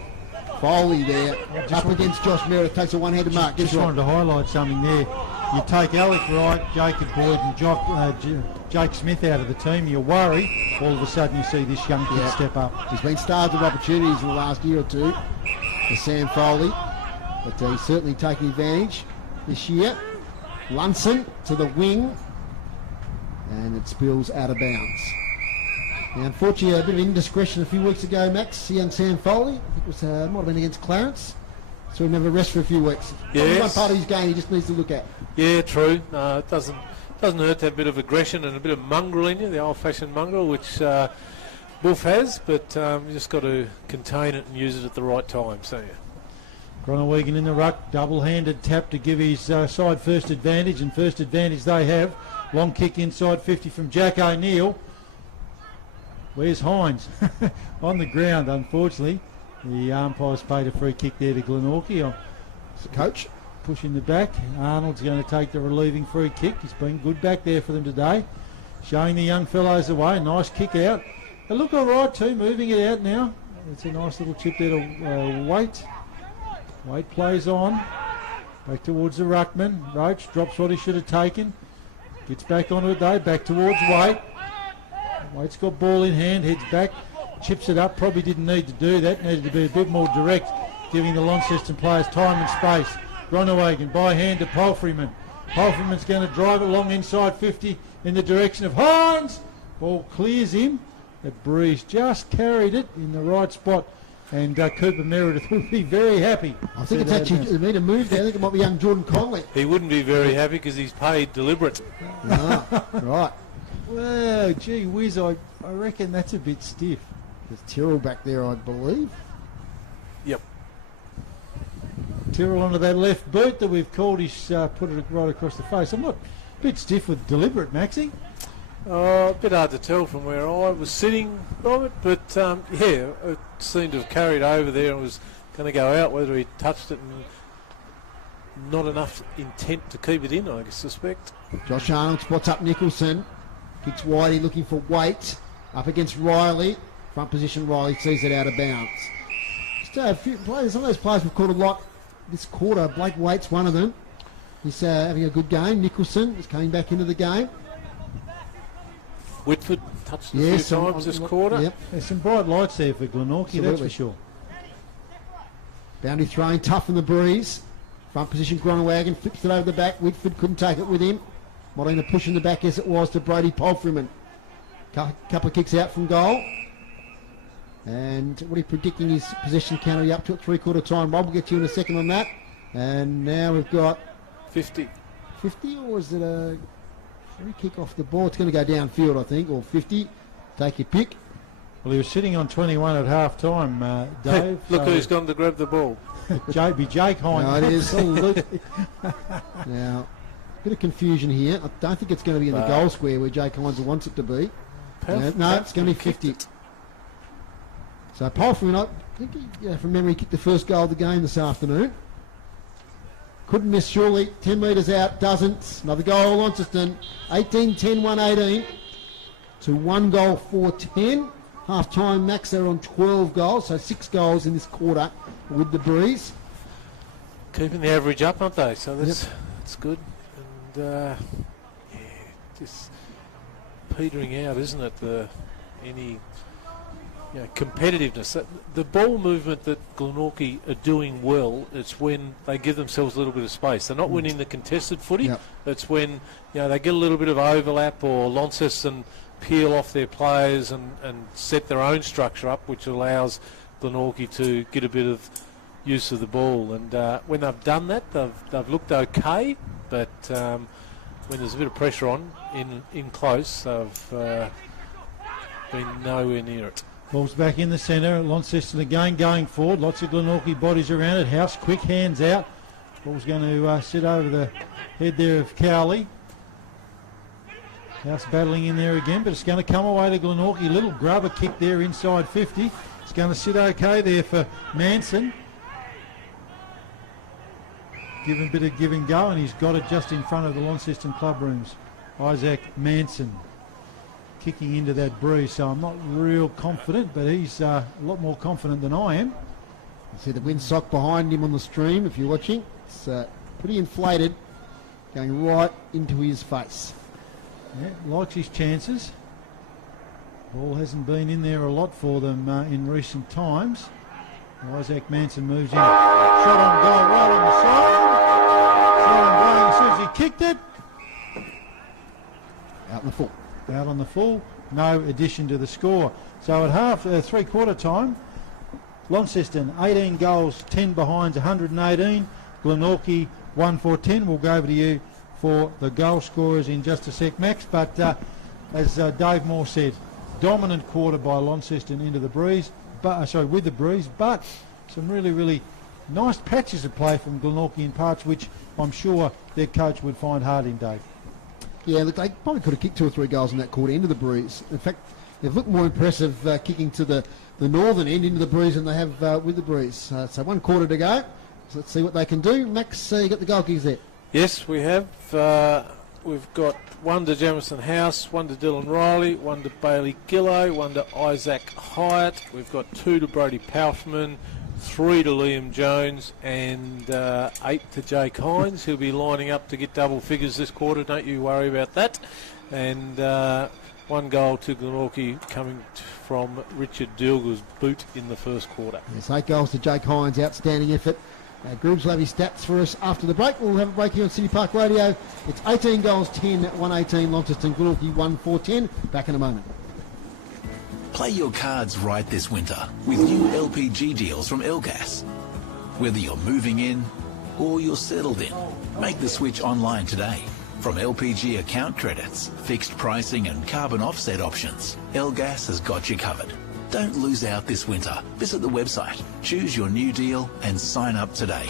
Foley there, up against Josh Merritt, takes a one-handed mark. Just wanted to highlight something there. You take Alec Wright, Jacob Boyd and Jake Smith out of the team, you worry, all of a sudden you see this young kid step up. He's been starved of opportunities in the last year or two for Sam Foley, but he's certainly taking advantage this year. Lunson to the wing, and it spills out of bounds. Now, unfortunately, a bit of indiscretion a few weeks ago, Max, young Sam Foley. I think it was, might have been against Clarence. So he'll never rest for a few weeks. Yes. One part of his game he just needs to look at. Yeah, true. It doesn't hurt to have a bit of aggression and a bit of mongrel in you, the old-fashioned mongrel, which Wolf has, but you just got to contain it and use it at the right time, so yeah. Groenewegen in the ruck, double-handed tap to give his side first advantage, and first advantage they have. Long kick inside 50 from Jack O'Neill. Where's Hines? On the ground, unfortunately. The umpires paid a free kick there to Glenorchy. It's the coach. Pushing the back. Arnold's going to take the relieving free kick. He's been good back there for them today. Showing the young fellows the way. Nice kick out. They look all right too, moving it out now. It's a nice little chip there to Waite. Waite plays on. Back towards the ruckman. Roach drops what he should have taken. Gets back onto it though. Back towards Waite. Waite's got ball in hand, heads back, chips it up. Probably didn't need to do that. Needed to be a bit more direct, giving the Launceston players time and space. Groenewegen by hand to Palfreyman. Palfreyman's going to drive it along inside 50 in the direction of Hines. Ball clears him. That breeze just carried it in the right spot. And Cooper Meredith will be very happy. I think it's actually a meter move there. I think it might be young Jordan Conley. He wouldn't be very happy because he's paid deliberate. Right. Well, gee whiz, I reckon that's a bit stiff. There's Tyrrell back there, I believe. Yep. Tyrrell onto that left boot that we've called. He's put it right across the face. I'm not a bit stiff with deliberate, Maxie. A bit hard to tell from where I was sitting, Robert, but it seemed to have carried over there and was going to go out. Whether he touched it and not enough intent to keep it in, I suspect. Josh Arnold spots up Nicholson. Kicks Whitey looking for Waite. Up against Riley. Front position, Riley sees it out of bounds. Just a few players, some of those players we've caught a lot this quarter. Blake Waite's one of them. He's having a good game. Nicholson is coming back into the game. Whitford touched a few times this quarter. Yep. There's some bright lights there for Glenorchy, that's for sure. Boundary throwing, tough in the breeze. Front position, Groenewegen flips it over the back. Whitford couldn't take it with him. Molina pushing the back as it was to Brody Palfreyman. Couple of kicks out from goal. And what are you predicting his possession counter up to at three-quarter time? Rob will get you in a second on that. And now we've got 50. 50, or is it a free kick off the ball? It's going to go downfield, I think, or 50. Take your pick. Well, he was sitting on 21 at half-time, Dave. Hey, look who's gone to grab the ball. Jake Hines. No, it is. Absolutely. Now, a bit of confusion here. I don't think it's going to be in the goal square where Jake Hines wants it to be. No, it's going to be 50. So Palfreyman, I think he, from memory, kicked the first goal of the game this afternoon. Couldn't miss, surely. 10 metres out, doesn't. Another goal, Launceston. 18-10, 1-18 to 1 goal, 4-10. Half-time, Max, they're on 12 goals, so 6 goals in this quarter with the breeze. Keeping the average up, aren't they? So that's good. And, just petering out, isn't it? Any competitiveness. The ball movement that Glenorchy are doing well, it's when they give themselves a little bit of space. They're not winning the contested footy. Yep. It's when they get a little bit of overlap, or Launceston peel off their players and set their own structure up, which allows Glenorchy to get a bit of use of the ball. And when they've done that, they've looked okay, but when there's a bit of pressure on in close, they've been nowhere near it. Ball's back in the centre. Launceston again going forward. Lots of Glenorchy bodies around it. House quick, hands out. Ball's going to sit over the head there of Cowley. House battling in there again, but it's going to come away to Glenorchy. Little grubber kick there inside 50. It's going to sit okay there for Manson. Give him a bit of give and go, and he's got it just in front of the Launceston club rooms. Isaac Manson kicking into that breeze, so I'm not real confident, but he's a lot more confident than I am. You see the windsock behind him on the stream if you're watching. It's pretty inflated, going right into his face. Yeah, likes his chances. Ball hasn't been in there a lot for them in recent times. Isaac Manson moves in. Shot on goal right on the side. Shot on goal as soon as he kicked it. Out in the full. Out on the full. No addition to the score. So at three-quarter time, Launceston 18 goals, 10 behinds, 118. Glenorchy 1-4-10. We'll go over to you for the goal scorers in just a sec, Max. But as Dave Moore said, dominant quarter by Launceston into the breeze. With the breeze, but some really, really nice patches of play from Glenorchy in parts, which I'm sure their coach would find hard in, Dave. Yeah, look, they probably could have kicked 2 or 3 goals in that quarter into the breeze. In fact, they've looked more impressive kicking to the northern end into the breeze than they have with the breeze. So 1 quarter to go. So let's see what they can do. Max, you got the goal kicks there. Yes, we have. We've got 1 to Jamison House, 1 to Dylan Riley, 1 to Bailey Gillow, 1 to Isaac Hyatt. We've got 2 to Brody Palfman, 3 to Liam Jones, and 8 to Jake Hines. He'll be lining up to get double figures this quarter, don't you worry about that. And 1 goal to Glenorchy coming from Richard Dilger's boot in the first quarter. Yes, 8 goals to Jake Hines, outstanding effort. Groobs will have his stats for us after the break. We'll have a break here on City Park Radio. It's 18 goals, 10, 118, Launceston, Glenorchy 1-4-10. Back in a moment. Play your cards right this winter with new LPG deals from Elgas. Whether you're moving in or you're settled in, make the switch online today. From LPG account credits, fixed pricing and carbon offset options, Elgas has got you covered. Don't lose out this winter. Visit the website, choose your new deal and sign up today.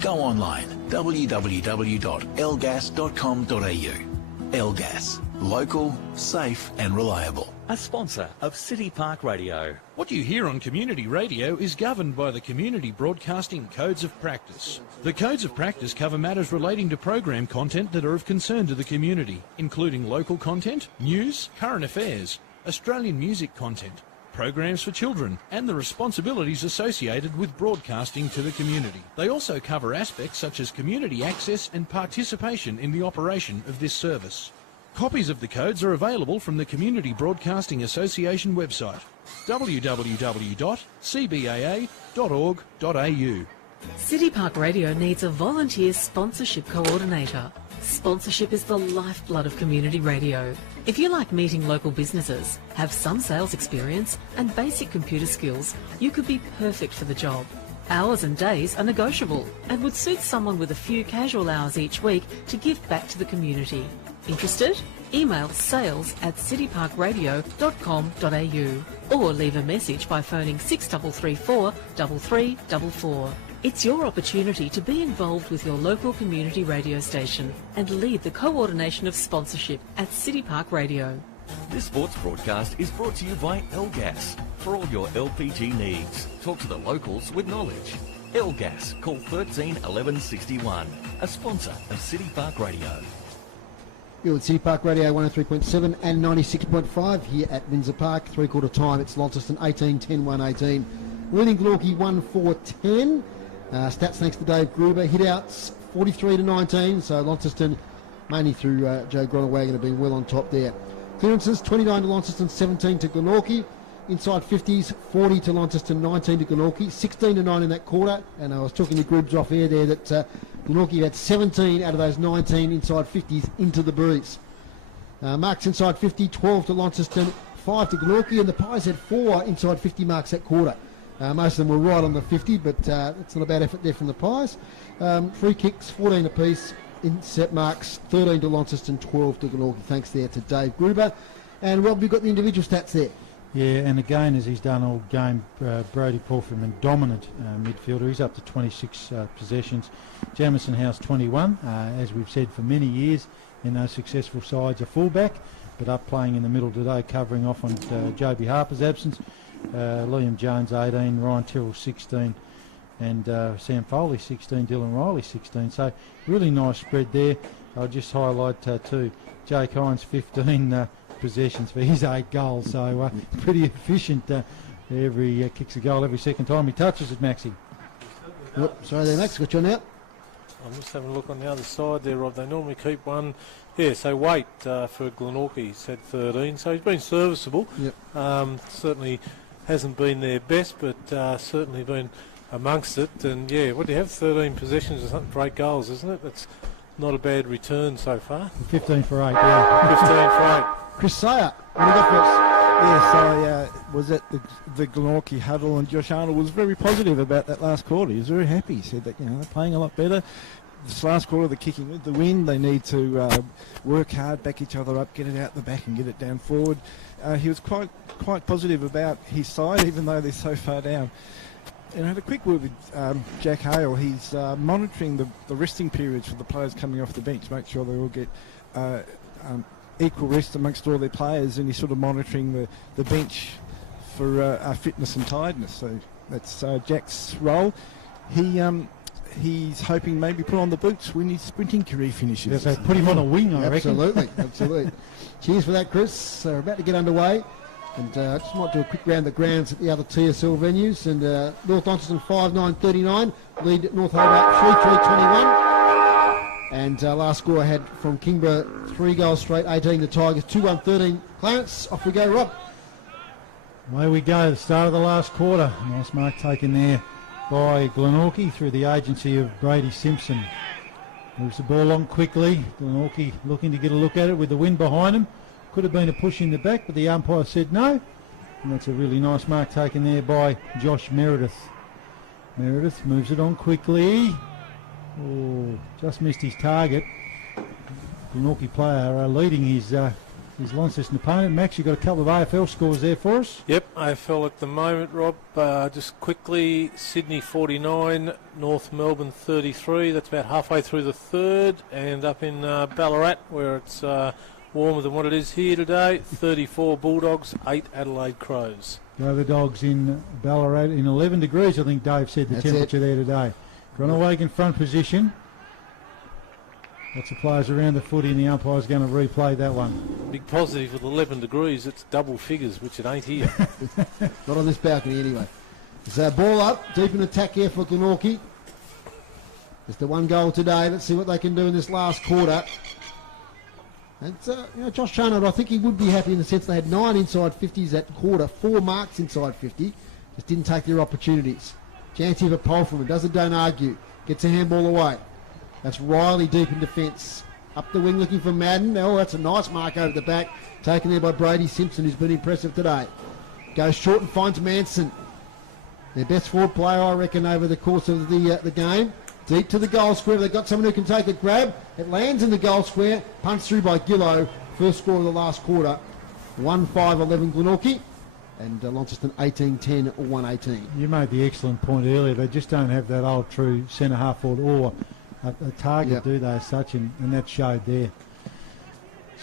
Go online, www.elgas.com.au. Elgas, local, safe and reliable. A sponsor of City Park Radio. What you hear on community radio is governed by the Community Broadcasting Codes of Practice. The Codes of Practice cover matters relating to program content that are of concern to the community, including local content, news, current affairs, Australian music content, programs for children, and the responsibilities associated with broadcasting to the community. They also cover aspects such as community access and participation in the operation of this service. Copies of the codes are available from the Community Broadcasting Association website, www.cbaa.org.au. City Park Radio needs a volunteer sponsorship coordinator. Sponsorship is the lifeblood of community radio. If you like meeting local businesses, have some sales experience and basic computer skills, you could be perfect for the job. Hours and days are negotiable and would suit someone with a few casual hours each week to give back to the community. Interested? Email sales@cityparkradio.com.au or leave a message by phoning 6334 3344. It's your opportunity to be involved with your local community radio station and lead the coordination of sponsorship at City Park Radio. This sports broadcast is brought to you by Elgas. For all your LPG needs, talk to the locals with knowledge. Elgas, call 13 11 61, a sponsor of City Park Radio. You're at City Park Radio 103.7 and 96.5 here at Windsor Park. Three-quarter time, it's Launceston 18-10, 118. Winning Glenorchy 1-4-10. Stats thanks to Dave Gruber. Hit-outs 43-19, so Launceston, mainly through Joe Gronawagon, have been well on top there. Clearances 29 to Launceston, 17 to Glenorchy. Inside 50s, 40 to Launceston, 19 to Glenorchy. 16-9 in that quarter, and I was talking to Grubbs off air there that Glenorchy had 17 out of those 19 inside 50s into the breeze. Marks inside 50, 12 to Launceston, 5 to Glenorchy, and the Pies had 4 inside 50 marks that quarter. Most of them were right on the 50, but it's not a bad effort there from the Pies. Free kicks, 14 apiece. Intercept marks, 13 to Launceston, 12 to Glenorchy. Thanks there to Dave Gruber. And Rob, we've got the individual stats there. Yeah, and again, as he's done all game, Brodie Porfirman, dominant midfielder. He's up to 26 possessions. Jamison House, 21. As we've said for many years, in those successful sides, a fullback, but up playing in the middle today, covering off on Joby Harper's absence. Liam Jones, 18. Ryan Tyrrell, 16. And Sam Foley, 16. Dylan Riley, 16. So really nice spread there. I'll just highlight too, Jake Hines, 15 possessions for his 8 goals. So pretty efficient. Every kicks a goal every second time he touches it, Maxie. Yep, sorry there, Max. Got you on out. I'm just having a look on the other side there, Rob. They normally keep one. Yeah, so Waite for Glenorchy, he's had 13. So he's been serviceable. Yep. Certainly hasn't been their best, but certainly been amongst it. And yeah, what do you have? 13 possessions or something for 8 goals, isn't it? That's not a bad return so far. 15 for 8, yeah. 15 for 8. Chris Sayer, what do you got for us? Yes, I was at the Glenorchy huddle, and Josh Arnold was very positive about that last quarter. He was very happy. He said that they're playing a lot better. This last quarter, they're kicking with the wind. They need to work hard, back each other up, get it out the back and get it down forward. He was quite positive about his side, even though they're so far down. And I had a quick word with Jack Hale. He's monitoring the resting periods for the players coming off the bench, make sure they all get equal rest amongst all their players, and he's sort of monitoring the bench for fitness and tiredness. So that's Jack's role. He's hoping maybe put on the boots when his sprinting career finishes. Yeah, so put him on a wing, I reckon. Absolutely. Cheers for that, Chris. We're about to get underway. And I just might do a quick round the grounds at the other TSL venues. And North Launceston 5-9-39, lead North Hobart 3-3-21. And last score I had from Kingborough, 3 goals straight, 18 the Tigers, 2-1-13. Clarence, off we go, Rob. Away we go, the start of the last quarter. Nice mark taken there by Glenorchy through the agency of Brady Simpson. Moves the ball on quickly. Glenorchy looking to get a look at it with the wind behind him. Could have been a push in the back, but the umpire said no. And that's a really nice mark taken there by Josh Meredith. Meredith moves it on quickly. Oh, just missed his target. Glenorchy player leading his Launceston opponent. Max, you've got a couple of AFL scores there for us. Yep, AFL at the moment, Rob. Just quickly, Sydney 49, North Melbourne 33. That's about halfway through the third. And up in Ballarat, where it's warmer than what it is here today, 34 Bulldogs, 8 Adelaide Crows. Go the Dogs in Ballarat in 11 degrees, I think Dave said the temperature there today. Gronawag in front position. Lots of players around the footy, and the umpire's going to replay that one. Big positive with 11 degrees, it's double figures, which it ain't here. Not on this balcony anyway. So ball up, deep in attack here for Glenorchy. Just the one goal today. Let's see what they can do in this last quarter. And Josh Charnold, I think he would be happy in the sense they had 9 inside 50s that quarter, 4 marks inside 50, just didn't take their opportunities. Chance here for Polfram, don't argue, gets a handball away. That's Riley deep in defence. Up the wing looking for Madden. Oh, that's a nice mark over the back, taken there by Brady Simpson, who's been impressive today. Goes short and finds Manson. Their best forward player, I reckon, over the course of the game. Deep to the goal square. They've got someone who can take a grab. It lands in the goal square. Punched through by Gillow. First score of the last quarter. 1-5-11 Glenorchy. And Launceston 18-10 or 1-18. You made the excellent point earlier. They just don't have that old true centre half forward or a target, do they, as such? And that showed there.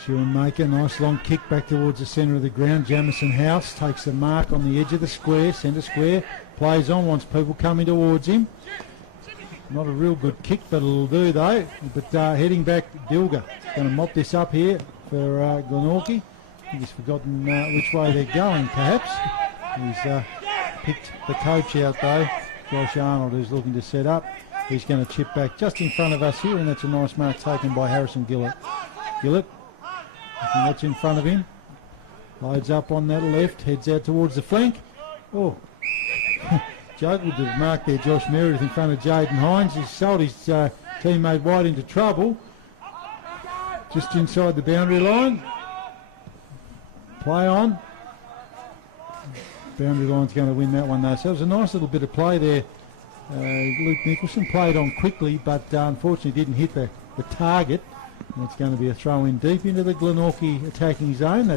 Schoenmaker, nice long kick back towards the centre of the ground. Jamison House takes the mark on the edge of the square, centre square. Plays on, wants people coming towards him. Not a real good kick, but it'll do though. But heading back, Dilger going to mop this up here for Glenorchy. I think he's forgotten which way they're going, perhaps. He's picked the coach out though, Josh Arnold, who's looking to set up. He's going to chip back just in front of us here, and that's a nice mark taken by Harrison Gillett. Gillett, what's in front of him? Loads up on that left, heads out towards the flank. Oh. Joke with the mark there, Josh Meredith in front of Jaden Hines. He's sold his teammate White into trouble. Just inside the boundary line. Play on. Boundary line's going to win that one though. So it was a nice little bit of play there. Luke Nicholson played on quickly, but unfortunately didn't hit the target. And it's going to be a throw in deep into the Glenorchy attacking zone.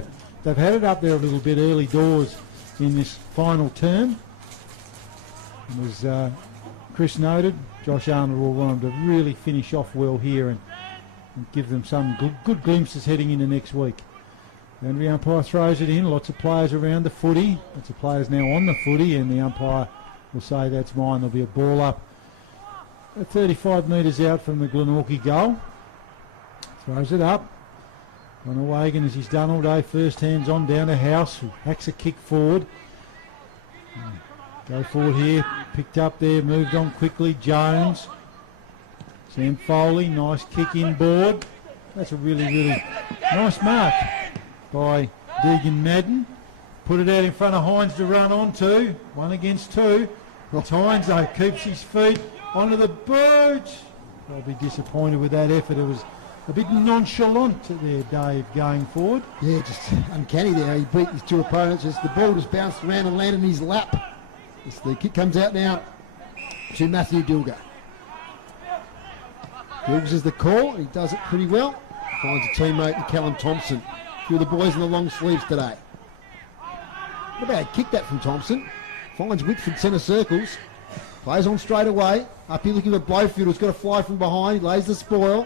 They've had it up there a little bit early doors in this final term. As Chris noted, Josh Arnold will want them to really finish off well here and give them some good glimpses heading into next week. And the umpire throws it in, lots of players around the footy, lots of players now on the footy, and the umpire will say that's mine. There'll be a ball up at 35 metres out from the Glenorchy goal. Throws it up. Glenorchy, as he's done all day, first hands on down to House, who hacks a kick forward. Go forward here, picked up there, moved on quickly. Jones, Sam Foley, nice kick inboard. That's a really nice mark by Deegan Madden. Put it out in front of Hines to run onto. 1 against 2. It's Hines though, keeps his feet onto the boot. I'll be disappointed with that effort. It was a bit nonchalant there, Dave, going forward. Yeah, just uncanny there. He beat his two opponents. Just the ball just bounced around and landed in his lap. As the kick comes out now to Matthew Dilger. Dilger is the call. He does it pretty well. Finds a teammate in Callum Thompson. A few of the boys in the long sleeves today. Not a bad kick that from Thompson. Finds Whitford centre circles. Plays on straight away. Up here looking for Blowfield, who's got to fly from behind. He lays the spoil.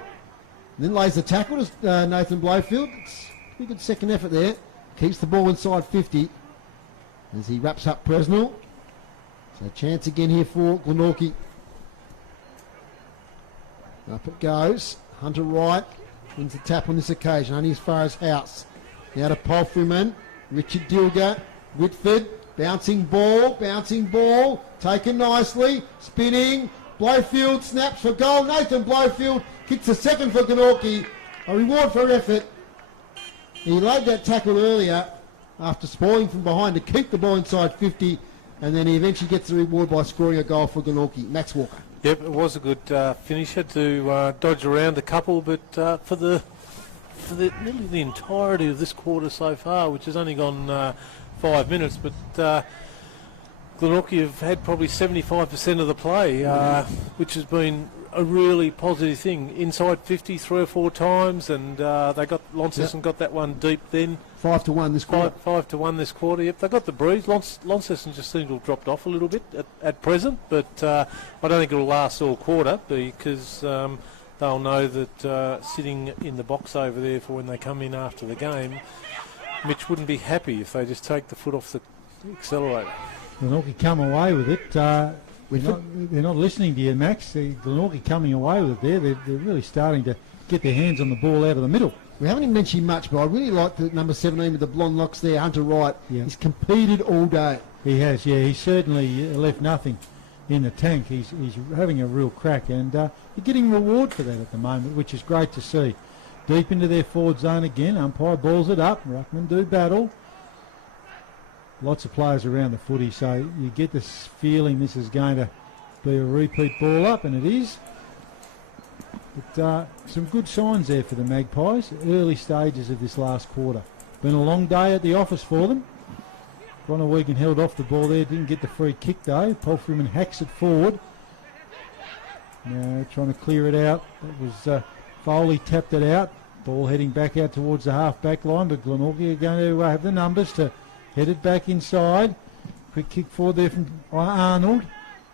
And then lays the tackle to Nathan Blowfield. It's a pretty good second effort there. Keeps the ball inside 50 as he wraps up Presnell. So chance again here for Glenorchy. Up it goes. Hunter Wright wins the tap on this occasion, only as far as House. Now to Polfreeman. Richard Dilger. Whitford. Bouncing ball. Taken nicely. Spinning. Blowfield snaps for goal. Nathan Blowfield kicks a second for Glenorchy. A reward for effort. He laid that tackle earlier after spoiling from behind to keep the ball inside 50. and then he eventually gets the reward by scoring a goal for Glenorchy. Max Walker. Yep, it was a good finish. Had to dodge around a couple, but for nearly the entirety of this quarter so far, which has only gone 5 minutes, but Glenorchy have had probably 75% of the play, which has been a really positive thing. Inside 50 3 or 4 times, and Launceston got that one deep then. 5-1 this quarter. 5-1 this quarter. Yep, they got the breeze. Launceston just seem to have dropped off a little bit at present, but I don't think it'll last all quarter because they'll know that sitting in the box over there for when they come in after the game, Mitch wouldn't be happy if they just take the foot off the accelerator. Glenorchy come away with it. They're not listening to you, Max. Glenorchy coming away with it there. They're really starting to get their hands on the ball out of the middle. We haven't even mentioned much, but I really like the number 17 with the blonde locks there, Hunter Wright. Yeah. He's competed all day. He has, yeah. He's certainly left nothing in the tank. He's having a real crack, and you're getting reward for that at the moment, which is great to see. Deep into their forward zone again. Umpire balls it up. Ruckman do battle. Lots of players around the footy, so you get this feeling this is going to be a repeat ball up, and it is. But some good signs there for the Magpies, early stages of this last quarter. Been a long day at the office for them. Connor Wigan held off the ball there, didn't get the free kick though. Paul Freeman hacks it forward. Now trying to clear it out. That was Foley tapped it out. Ball heading back out towards the half-back line, but Glenorchy are going to have the numbers to head it back inside. Quick kick forward there from Arnold.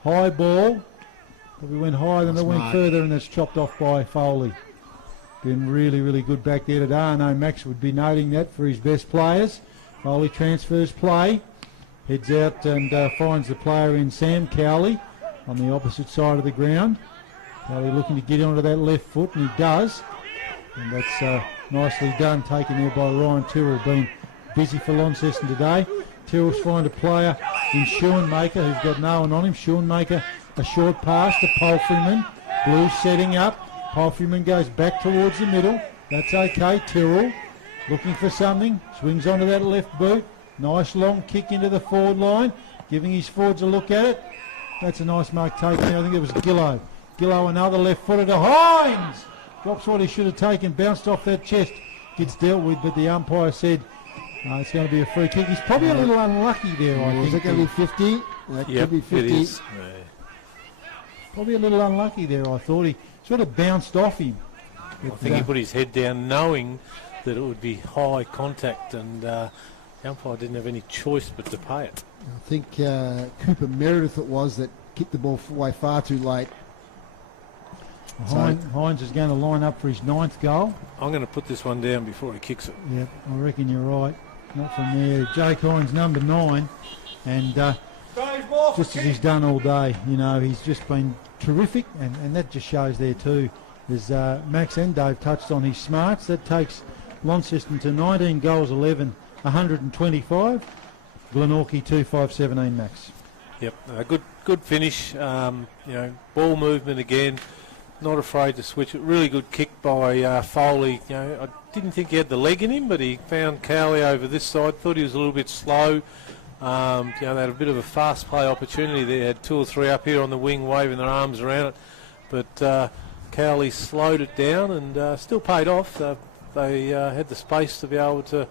High ball. Probably went higher than it went further, and it's chopped off by Foley. Been really, really good back there today. I know Max would be noting that for his best players. Foley transfers play. Heads out and finds the player in Sam Cowley on the opposite side of the ground. Cowley looking to get onto that left foot, and he does. And that's nicely done, taken there by Ryan Tyrrell, been busy for Launceston today. Tyrrell's find a player in Schoenmaker who's got no one on him. Schoenmaker, a short pass to Palfreyman. Blue setting up. Palfreyman goes back towards the middle. That's okay. Tyrrell looking for something. Swings onto that left boot. Nice long kick into the forward line. Giving his forwards a look at it. That's a nice mark taken. I think it was Gillow. Gillow another left footer to Hines. Drops what he should have taken. Bounced off that chest. Gets dealt with, but the umpire said it's going to be a free kick. He's probably a little unlucky there, I think. Is it going to be 50? That could be 50. It is. Probably a little unlucky there, I thought. He sort of bounced off him. I think he put his head down knowing that it would be high contact, and the umpire didn't have any choice but to pay it. I think Cooper Meredith it was that kicked the ball away far too late. Hines is going to line up for his 9th goal. I'm going to put this one down before he kicks it. Yep, I reckon you're right. Not from there. Jake Hines, number 9. And just as he's done all day, you know, he's just been terrific. And that just shows there too. As Max and Dave touched on his smarts, that takes Launceston to 19 goals, 11, 125. Glenorchy 2-5-17, Max. Yep, good finish. You know, ball movement again. Not afraid to switch it. Really good kick by Foley. You know, I didn't think he had the leg in him, but he found Cowley over this side. Thought he was a little bit slow. You know, they had a bit of a fast play opportunity there. Had 2 or 3 up here on the wing waving their arms around it. But Cowley slowed it down and still paid off. They had the space to be able to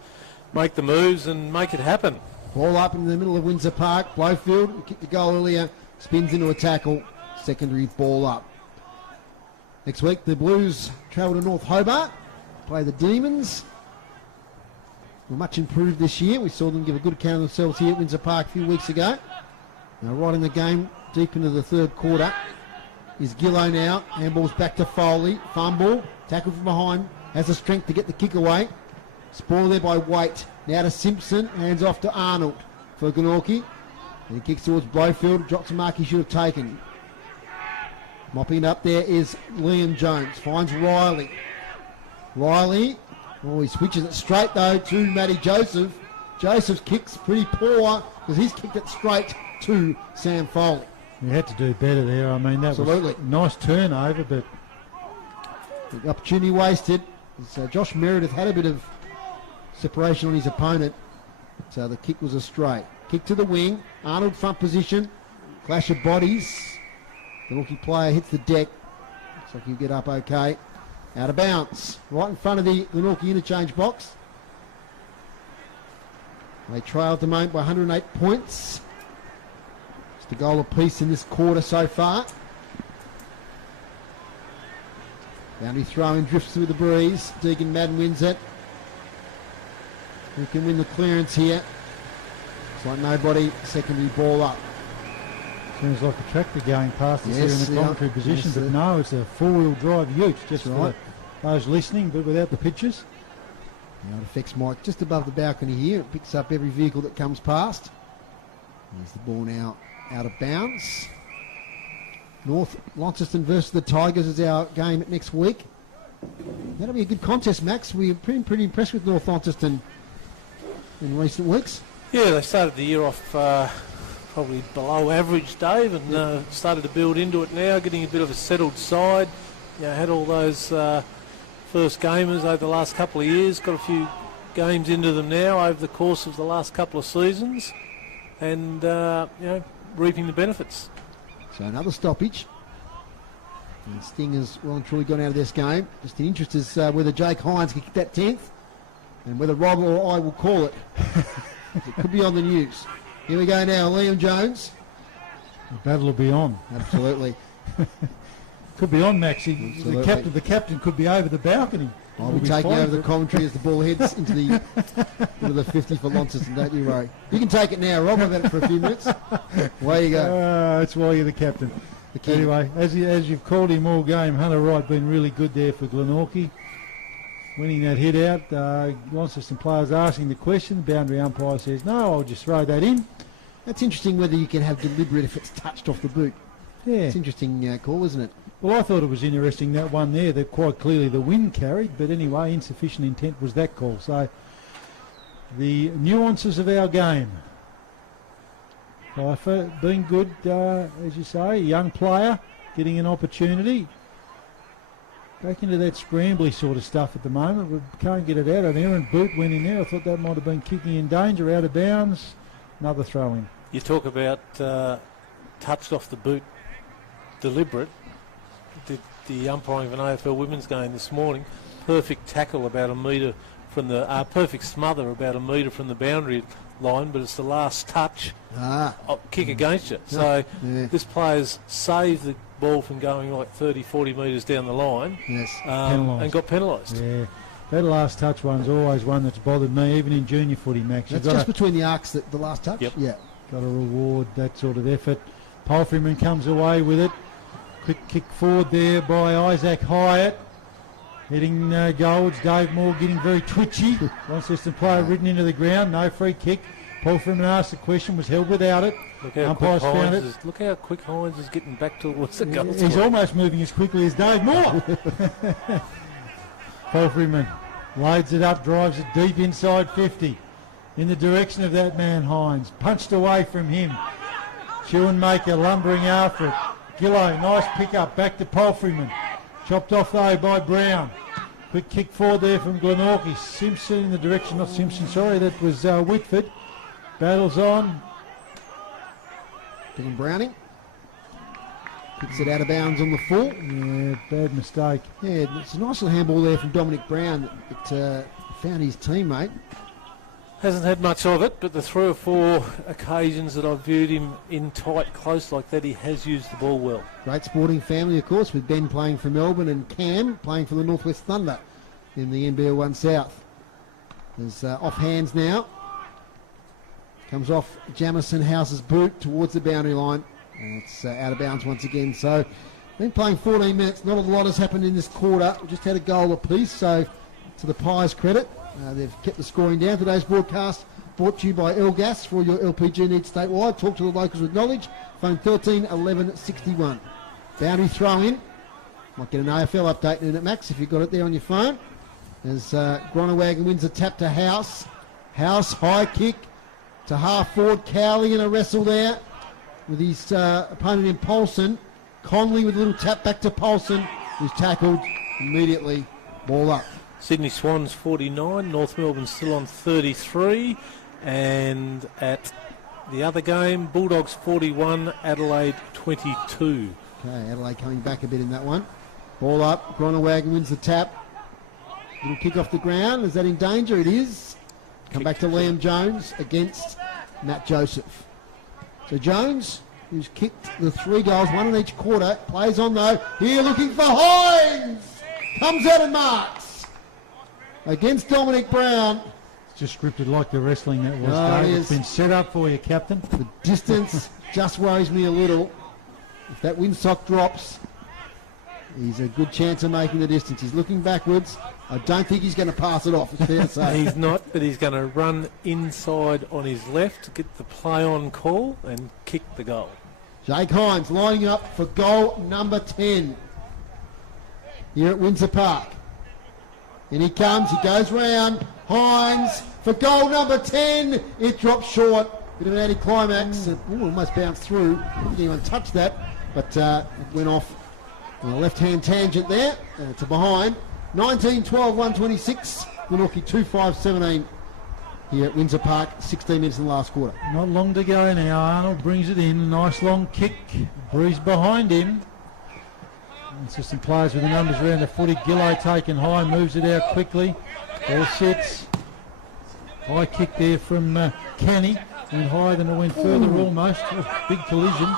make the moves and make it happen. Ball up in the middle of Windsor Park. Blowfield kicked the goal earlier. Spins into a tackle. Secondary ball up. Next week, the Blues travel to North Hobart, play the Demons. They're much improved this year. We saw them give a good account of themselves here at Windsor Park a few weeks ago. Now, right in the game, deep into the third quarter, is Gillow now. Handball's back to Foley. Fumble, tackle from behind, has the strength to get the kick away. Spoiled there by Waite. Now to Simpson, hands off to Arnold for Glenorchy. And he kicks towards Blowfield, drops a mark he should have taken. Mopping it up there is Liam Jones. Finds Riley. Riley. Oh, he switches it straight, though, to Matty Joseph. Joseph's kick's pretty poor because he's kicked it straight to Sam Foley. You had to do better there. I mean, that Absolutely. was a nice turnover, but... The opportunity wasted. So Josh Meredith had a bit of separation on his opponent. So the kick was a straight. Kick to the wing. Arnold front position. Clash of bodies. The rookie player hits the deck. Looks like he'll get up okay. Out of bounds. Right in front of the Glenorchy interchange box. They trail at the moment by 108 points. Just a goal apiece in this quarter so far. Boundary throw-in drifts through the breeze. Deegan Madden wins it. Who can win the clearance here? It's like nobody. Secondary ball up. Seems like a tractor going past us here in the commentary position, yes, but no, it's a four-wheel drive ute, just right. for those listening, but without the pictures. Now it affects Mike just above the balcony here. It picks up every vehicle that comes past. There's the ball now out of bounds. North Launceston versus the Tigers is our game next week. That'll be a good contest, Max. We're pretty impressed with North Launceston in recent weeks. Yeah, they started the year off probably below average, Dave, and started to build into it now, getting a bit of a settled side. You know, had all those first gamers over the last couple of years, got a few games into them now over the course of the last couple of seasons, and reaping the benefits. So another stoppage. And Sting has well and truly gone out of this game. Just the interest is whether Jake Hines can kick that 10th, and whether Rob or I will call it. It could be on the news. Here we go now, Liam Jones. The battle will be on. Absolutely. Could be on, Maxie. The captain could be over the balcony. I'll be taking over the commentary as the ball heads into the 50 for Launceston, don't you worry. You can take it now, Rob. I've had it for a few minutes. Away you go. That's why you're the captain. Anyway, as you've called him all game, Hunter Wright been really good there for Glenorchy. Winning that hit out. Launceston players asking the question. The boundary umpire says, no, I'll just throw that in. That's interesting whether you can have deliberate if it's touched off the boot. Yeah. It's an interesting call, isn't it? Well, I thought it was interesting, that one there, that quite clearly the wind carried, but anyway, insufficient intent was that call. So, the nuances of our game. Pfeiffer being good, as you say, a young player, getting an opportunity. Back into that scrambly sort of stuff at the moment. We can't get it out. An errant boot went in there. I thought that might have been kicking in danger, out of bounds. Another throw in. You talk about touched off the boot, deliberate. The umpiring of an AFL women's game this morning, perfect tackle about a metre from the perfect smother about a metre from the boundary line, but it's the last touch kick against you. So this player's saved the ball from going like 30-40 metres down the line, and got penalised. Yeah, that last touch one's always one that's bothered me, even in junior footy, Max. That's just between the arcs, the last touch? Yep. Yeah. Got to reward that sort of effort. Palfreyman comes away with it. Quick kick forward there by Isaac Hyatt. Heading goals. Dave Moore getting very twitchy. Launceston player ridden into the ground. No free kick. Palfreyman asked the question, was held without it. Look how quick Hines is getting back towards the goal. He's almost moving as quickly as Dave Moore. Palfreyman loads it up, drives it deep inside 50. In the direction of that man, Hines. Punched away from him. Schoenmaker lumbering after it. Gillow, nice pick up, back to Palfreyman. Chopped off though by Brown. Quick kick forward there from Glenorchy. Simpson in the direction, not Simpson, sorry, that was Whitford. Battles on. Dylan Browning. Kicks it out of bounds on the full. Yeah, bad mistake. Yeah, it's a nice little handball there from Dominic Brown that found his teammate. Hasn't had much of it, but the 3 or 4 occasions that I've viewed him in tight, close like that, he has used the ball well. Great sporting family, of course, with Ben playing for Melbourne and Cam playing for the Northwest Thunder in the NBL 1 South. There's off hands now. Comes off Jamison House's boot towards the boundary line. And it's out of bounds once again. So, been playing 14 minutes. Not a lot has happened in this quarter. We just had a goal apiece, so to the Pies' credit. They've kept the scoring down. Today's broadcast brought to you by Elgas for all your LPG needs statewide. Talk to the locals with knowledge. Phone 13 11 61. Boundary throw in. Might get an AFL update in a minute, Max, if you've got it there on your phone. As Gronewagen wins a tap to House. House, high kick to half forward. Cowley in a wrestle there with his opponent in Paulson. Conley with a little tap back to Paulson, who's tackled immediately. Ball up. Sydney Swans 49, North Melbourne still on 33, and at the other game, Bulldogs 41, Adelaide 22. Okay, Adelaide coming back a bit in that one. Ball up, Groenewegen wins the tap. Little kick off the ground. Is that in danger? It is. Come back to Liam Jones against Matt Joseph. So Jones, who's kicked the 3 goals, 1 in each quarter, plays on though. Here looking for Hines. Comes out and marks. Against Dominic Brown. It's just scripted like the wrestling that was. Oh, Dave. It's been set up for you, Captain. The distance just worries me a little. If that windsock drops, he's a good chance of making the distance. He's looking backwards. I don't think he's going to pass it off, it's fair to say. He's not, but he's going to run inside on his left, get the play-on call, and kick the goal. Jake Hines lining up for goal number 10 here at Windsor Park. In he comes, he goes round. Hines for goal number 10. It drops short. Bit of an anticlimax. Almost bounced through. Didn't anyone touch that, but it went off on a left-hand tangent there to behind. 19-12-126. Glenorchy 2-5-17 here at Windsor Park. 16 minutes in the last quarter. Not long to go now. Arnold brings it in. A nice long kick. Breeze behind him. It's just some players with the numbers around the footy. Gillow taken high, moves it out quickly. All sits. High kick there from Kenny. Went higher than it went further almost. Oh, big collision.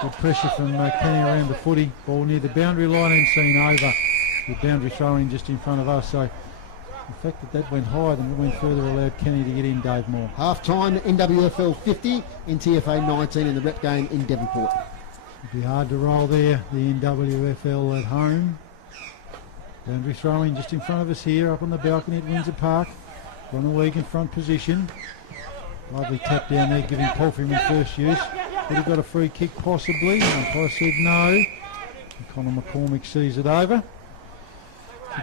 Good pressure from Kenny around the footy. Ball near the boundary line and seen over. The boundary throwing just in front of us. So the fact that went higher than it went further allowed Kenny to get in, Dave Moore. Half-time, NWFL 50, NTFA 19 in the rep game in Devonport. It'd be hard to roll there, the NWFL at home. Boundary throwing just in front of us here, up on the balcony at Windsor Park. Groenewegen front position. Lovely tap down there, giving Palfreyman first use. Would have got a free kick possibly. Umpire said no. And Connor McCormick sees it over.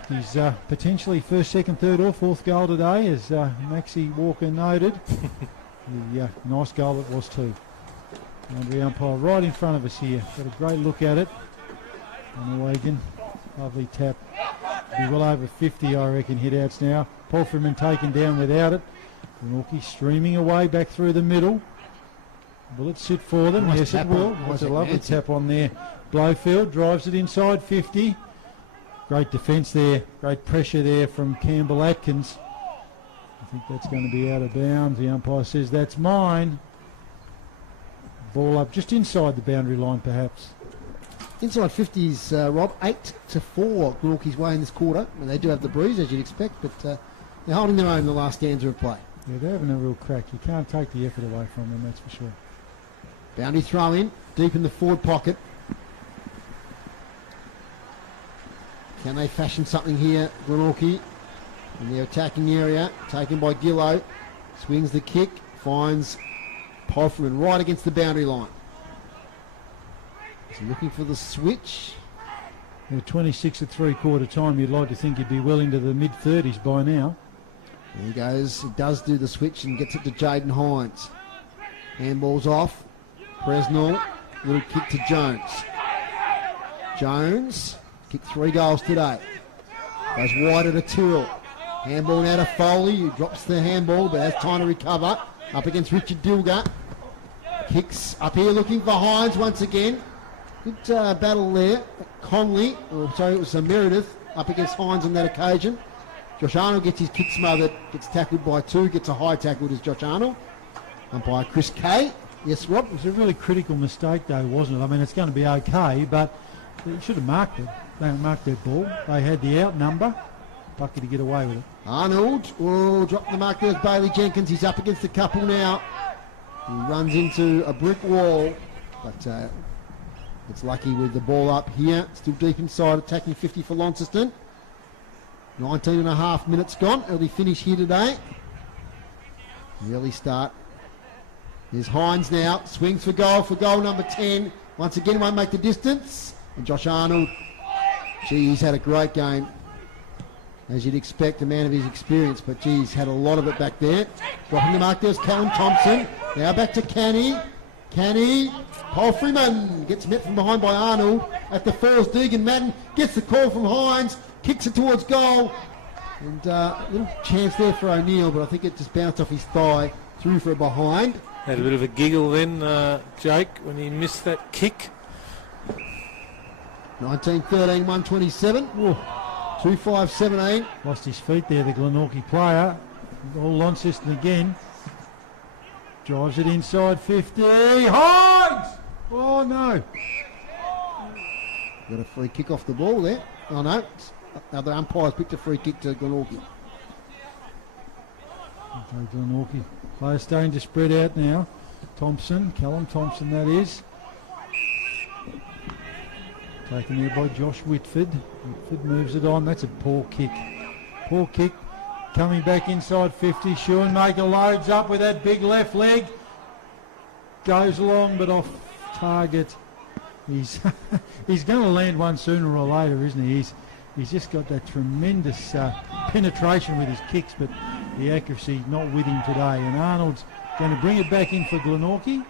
His potentially first, second, third or fourth goal today, as Maxie Walker noted. The nice goal it was too. Boundary umpire right in front of us here. Got a great look at it. Groenewegen, lovely tap. Be well over 50, I reckon, hit-outs now. Palfreyman taken down without it. Glenorchy streaming away back through the middle. Will it sit for them? Yes, it will. That's a lovely tap on there. Blowfield drives it inside 50. Great defence there. Great pressure there from Campbell Atkins. I think that's going to be out of bounds. The umpire says that's mine. Ball up just inside the boundary line, perhaps. Inside 50s, Rob. 8-4 Glenorchy's way in this quarter. And they do have the breeze, as you'd expect, but they're holding their own in the last stanza of play. Yeah, they're having a real crack. You can't take the effort away from them, that's for sure. Boundary throw in, deep in the forward pocket. Can they fashion something here, Glenorchy? In the attacking area, taken by Gillow. Swings the kick, finds Palfreyman right against the boundary line. Is he looking for the switch? Well, 26 at three-quarter time, you'd like to think he'd be well into the mid-30s by now. There he goes. He does do the switch and gets it to Jaden Hines. Handball's off. Presnell, little kick to Jones. Jones, kicked 3 goals today. Goes wide at a Tyrrell. Handball now to Foley, who drops the handball but has time to recover. Up against Richard Dilger. Kicks up here looking for Hines once again. Good battle there. Conley, it was Meredith up against Hines on that occasion. Josh Arnold gets his kick smothered, gets tackled by 2, gets a high tackle to Josh Arnold. Umpire Chris Kay. Yes, Rob? It was a really critical mistake, though, wasn't it? I mean, it's going to be okay, but they should have marked it. They haven't marked their ball. They had the out number. Lucky to get away with it. Arnold, dropped the mark there with Bailey Jenkins. He's up against the couple now. He runs into a brick wall, but it's lucky with the ball up here. Still deep inside, attacking 50 for Launceston. 19 and a half minutes gone. Early finish here today. The early start. There's Hines now. Swings for goal number 10. Once again, won't make the distance. And Josh Arnold, he's had a great game. As you'd expect, a man of his experience, but he's had a lot of it back there. Dropping the mark, there's Callum Thompson. Now back to Canny. Palfreyman gets met from behind by Arnold. At the falls, Deegan Madden gets the call from Hines. Kicks it towards goal. And a little chance there for O'Neill, but I think it just bounced off his thigh. through for a behind. Had a bit of a giggle then, Jake, when he missed that kick. 19-13, 127. 2-5-17. Lost his feet there, the Glenorchy player. All Launceston again. Drives it inside 50. Hines! Oh, no. Got a free kick off the ball there. Oh, no. Other umpires picked a free kick to Glenorchy. Okay, Glenorchy. Players starting to spread out now. Thompson, Callum Thompson that is. Taken there by Josh Whitford. Whitford moves it on. That's a poor kick. Poor kick. Coming back inside 50. Schoenmaker loads up with that big left leg. Goes along but off target. He's he's going to land one sooner or later, isn't he? He's just got that tremendous penetration with his kicks, but the accuracy not with him today. And Arnold's going to bring it back in for Glenorchy.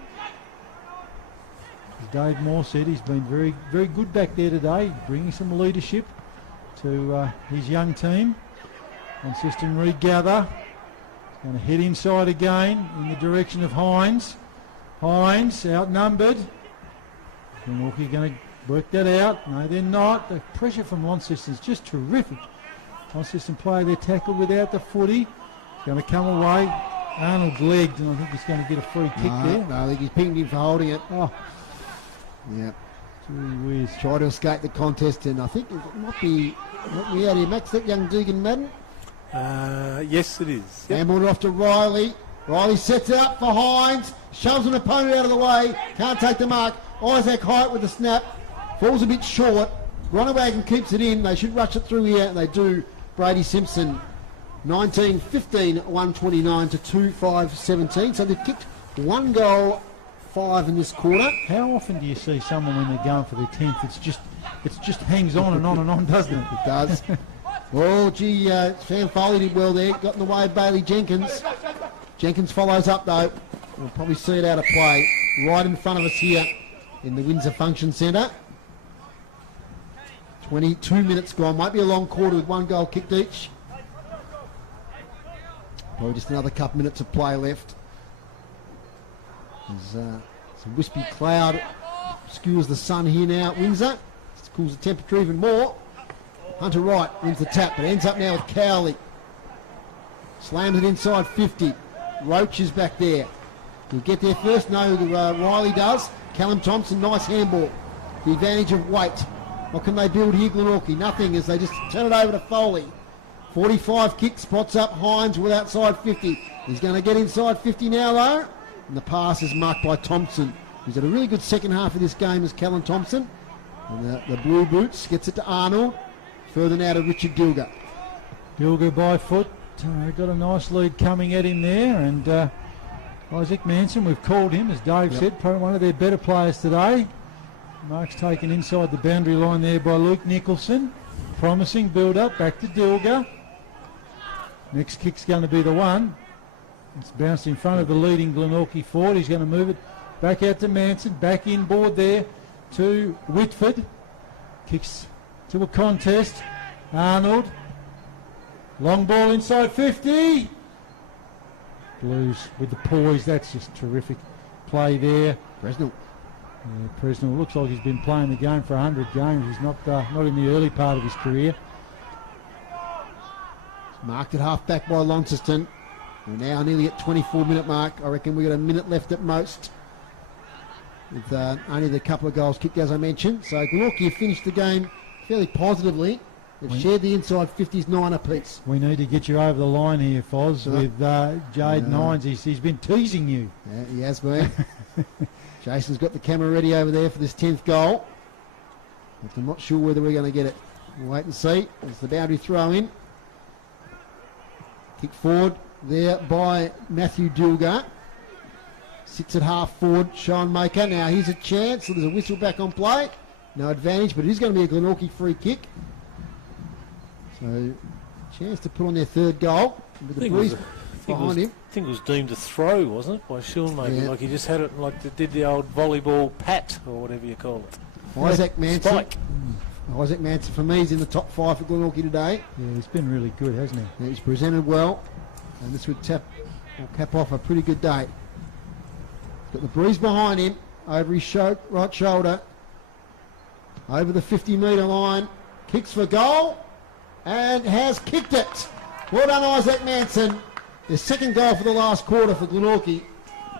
As Dave Moore said, he's been very, very good back there today, bringing some leadership to his young team. Launceston regather. Going to head inside again in the direction of Hines. Hines outnumbered. Glenorchy going to work that out. No, they're not. The pressure from Launceston is just terrific. Launceston play their tackle without the footy. It's going to come away. Arnold's legged, and I think he's going to get a free kick there. No, I think he's pinged him for holding it. Oh. Yeah. Gee whiz. Try to escape the contest, and I think it might be out here. Max, that young Deegan Madden. Yes, it is. Yep. Handball off to Riley. Riley sets out for Hines. Shoves an opponent out of the way. Can't take the mark. Isaac Height with the snap. Falls a bit short. Groenewegen keeps it in. They should rush it through here, and they do. Brady Simpson. 19-15, 129 to 2-5-17. So they've kicked one goal, 5 in this quarter. How often do you see someone when they're going for their 10th? It just hangs on and on and on, doesn't it? It does. Oh, gee, Sam Foley did well there. Got in the way of Bailey Jenkins. Jenkins follows up though. We'll probably see it out of play right in front of us here in the Windsor Function Centre. 22 minutes gone. Might be a long quarter with one goal kicked each. Probably just another couple minutes of play left. There's some wispy cloud obscures the sun here now at Windsor. This cools the temperature even more. Hunter Wright wins the tap, but ends up now with Cowley. Slams it inside 50. Roach is back there. He'll get there first. No, Riley does. Callum Thompson, nice handball. The advantage of weight. What can they build here, Glenorchy? Nothing, as they just turn it over to Foley. 45 kick, spots up Hines with outside 50. He's going to get inside 50 now, though. And the pass is marked by Thompson, who's had a really good second half of this game as Callum Thompson. And the Blue Boots gets it to Arnold. Further now to Richard Dilger. Dilger by foot. Got a nice lead coming at him there. And Isaac Manson, we've called him, as Dave said, probably one of their better players today. Mark's taken inside the boundary line there by Luke Nicholson. Promising build-up, back to Dilger. Next kick's going to be the one. It's bounced in front of the leading Glenorchy forward. He's going to move it back out to Manson. Back inboard there to Whitford. Kicks to a contest. Arnold. Long ball inside 50. Blues with the poise. That's just terrific play there. Presnell. Yeah, Presnell looks like he's been playing the game for 100 games. He's not in the early part of his career. Marked at half back by Launceston. We're now nearly at 24-minute mark. I reckon we've got a minute left at most. With only the couple of goals kicked, as I mentioned. So Glenorchy have finished the game fairly positively. They've shared the inside 50s 9 apiece. We need to get you over the line here, Foz, with Jade Nines. He's been teasing you. Yeah, he has been. Jason's got the camera ready over there for this 10th goal. But I'm not sure whether we're going to get it. We'll wait and see. It's the boundary throw in. Kick forward there by Matthew Dilger. Sits at half forward, Schoenmaker. Now here's a chance. So there's a whistle back on play. No advantage, but it is going to be a Glenorchy free kick. So, chance to put on their third goal. With the breeze behind him. I think it was deemed a throw, wasn't it, by Schoenmaker? Yeah. Like he just had it like they did the old volleyball pat, or whatever you call it. Isaac Manson. Spike. Isaac Manson, for me, is in the top 5 for Glenorchy today. Yeah, he's been really good, hasn't he? He's presented well. And this would tap will cap off a pretty good day. Got the breeze behind him, over his right shoulder, over the 50-metre line, kicks for goal, and has kicked it. Well done, Isaac Manson. Their second goal for the last quarter for Glenorchy.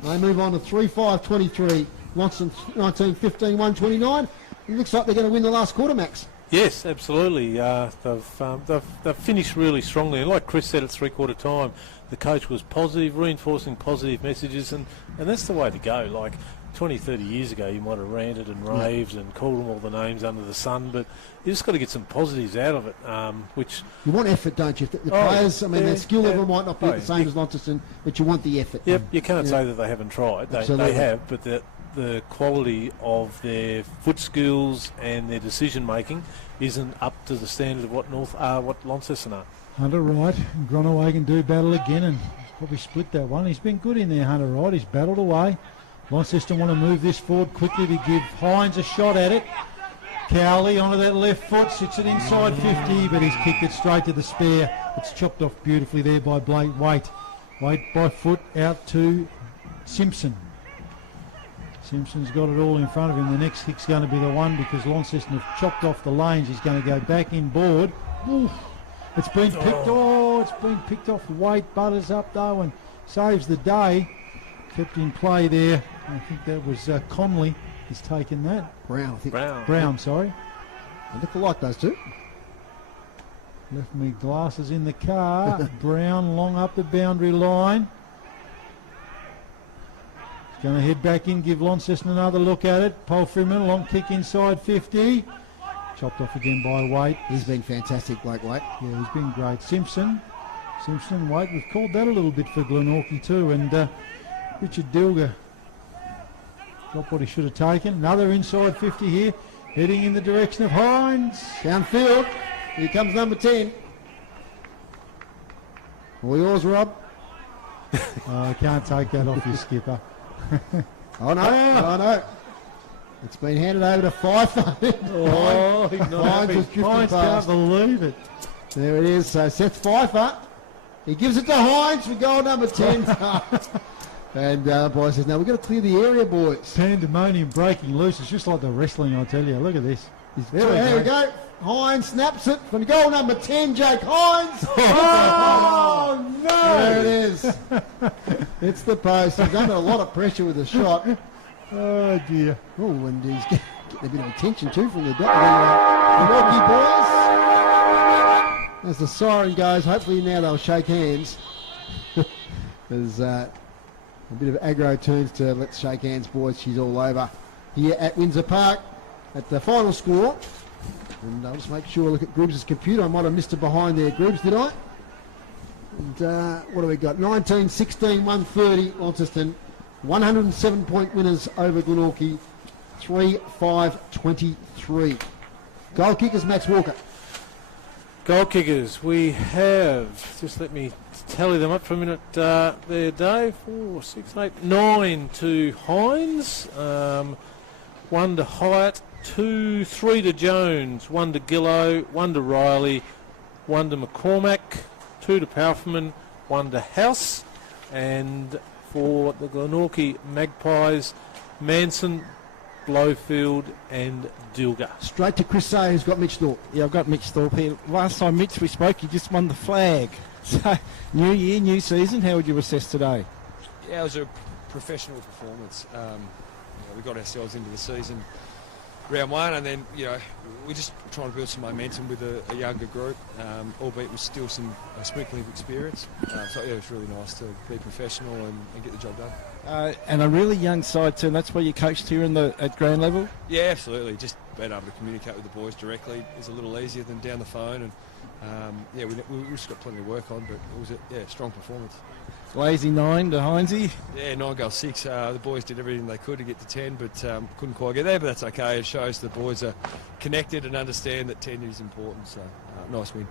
They move on to 3-5-23. Launceston 19-15, 129. It looks like they're going to win the last quarter, Max. Yes, absolutely. They've finished really strongly. And like Chris said at three-quarter time, the coach was positive, reinforcing positive messages, and that's the way to go. Like 20, 30 years ago, you might have ranted and raved and called them all the names under the sun, but you just got to get some positives out of it, which... You want effort, don't you? The players, I mean, their skill level might not be the same as Launceston, but you want the effort. Yep, you can't say that they haven't tried. They have, but the quality of their foot skills and their decision making isn't up to the standard of what Launceston are. Hunter Wright and Gronowagon do battle again and probably split that one. He's been good in there, Hunter Wright. He's battled away. Launceston want to move this forward quickly to give Hines a shot at it. Cowley onto that left foot, sits it inside 50, but he's kicked it straight to the spare. It's chopped off beautifully there by Blake Waite. Waite by foot out to Simpson. Simpson's got it all in front of him. The next kick's going to be the one because Launceston have chopped off the lanes. He's going to go back inboard. Oof. It's been picked. It's been picked off. Waite butters up though and saves the day. Kept in play there. I think that was Conley has taken that. Brown, I think. Brown, sorry. They look alike, those two. Left me glasses in the car. Brown long up the boundary line. Going to head back in, give Launceston another look at it. Paul Freeman, long kick inside 50. Chopped off again by Waite. He's been fantastic, Blake Waite. Yeah, he's been great. Simpson, Waite. We've called that a little bit for Glenorchy too. And Richard Dilger got what he should have taken. Another inside 50 here. Heading in the direction of Hines. Downfield. Here comes number 10. All yours, Rob. I can't take that off your skipper. Oh no. It's been handed over to Pfeiffer. Hines can't believe it. There it is. So Seth Pfeiffer. He gives it to Hines for goal number 10. And the boy says, no, we've got to clear the area, boys. Pandemonium breaking loose. It's just like the wrestling, I tell you. Look at this. There we go. Hines snaps it from goal number 10, Jake Hines. Oh, no. There it is. It's the post. He's under a lot of pressure with the shot. Oh, dear. Oh, and he's getting a bit of attention, too, from the Milwaukee boys. As the siren goes, hopefully now they'll shake hands. There's a bit of aggro turns to let's shake hands, boys. She's all over here at Windsor Park at the final score. And I'll just make sure I look at Groobs' computer. I might have missed it behind there, Groobs, did I? And what do we got? 19-16, 130, Launceston. 107-point winners over Glenorchy. 3-5-23. Goal kickers, Max Walker. Goal kickers, we have, just let me tally them up for a minute there, Dave. 4, 6, 8, 9 to Hines, 1 to Hyatt, 2, 3 to Jones, 1 to Gillow, 1 to Riley, 1 to McCormack, 2 to Powerfman, 1 to House, and for the Glenorchy Magpies, Manson, Blowfield and Dilger. Straight to Chris Say, who's got Mitch Thorpe. Yeah, I've got Mitch Thorpe here. Last time, Mitch, we spoke, you just won the flag. So, new year, new season, how would you assess today? Yeah, it was a professional performance. We got ourselves into the season round one, and then, we're just trying to build some momentum with a younger group, albeit with still some sprinkling of experience. So, yeah, it was really nice to be professional and get the job done. And a really young side too, and that's where you coached here at ground level? Yeah, absolutely. Just being able to communicate with the boys directly is a little easier than down the phone. And we just got plenty to work on, but it was a strong performance. Lazy 9 to Hinesy. Yeah, 9 goals 6. The boys did everything they could to get to 10, but couldn't quite get there, but that's okay. It shows the boys are connected and understand that tenure is important, so nice win.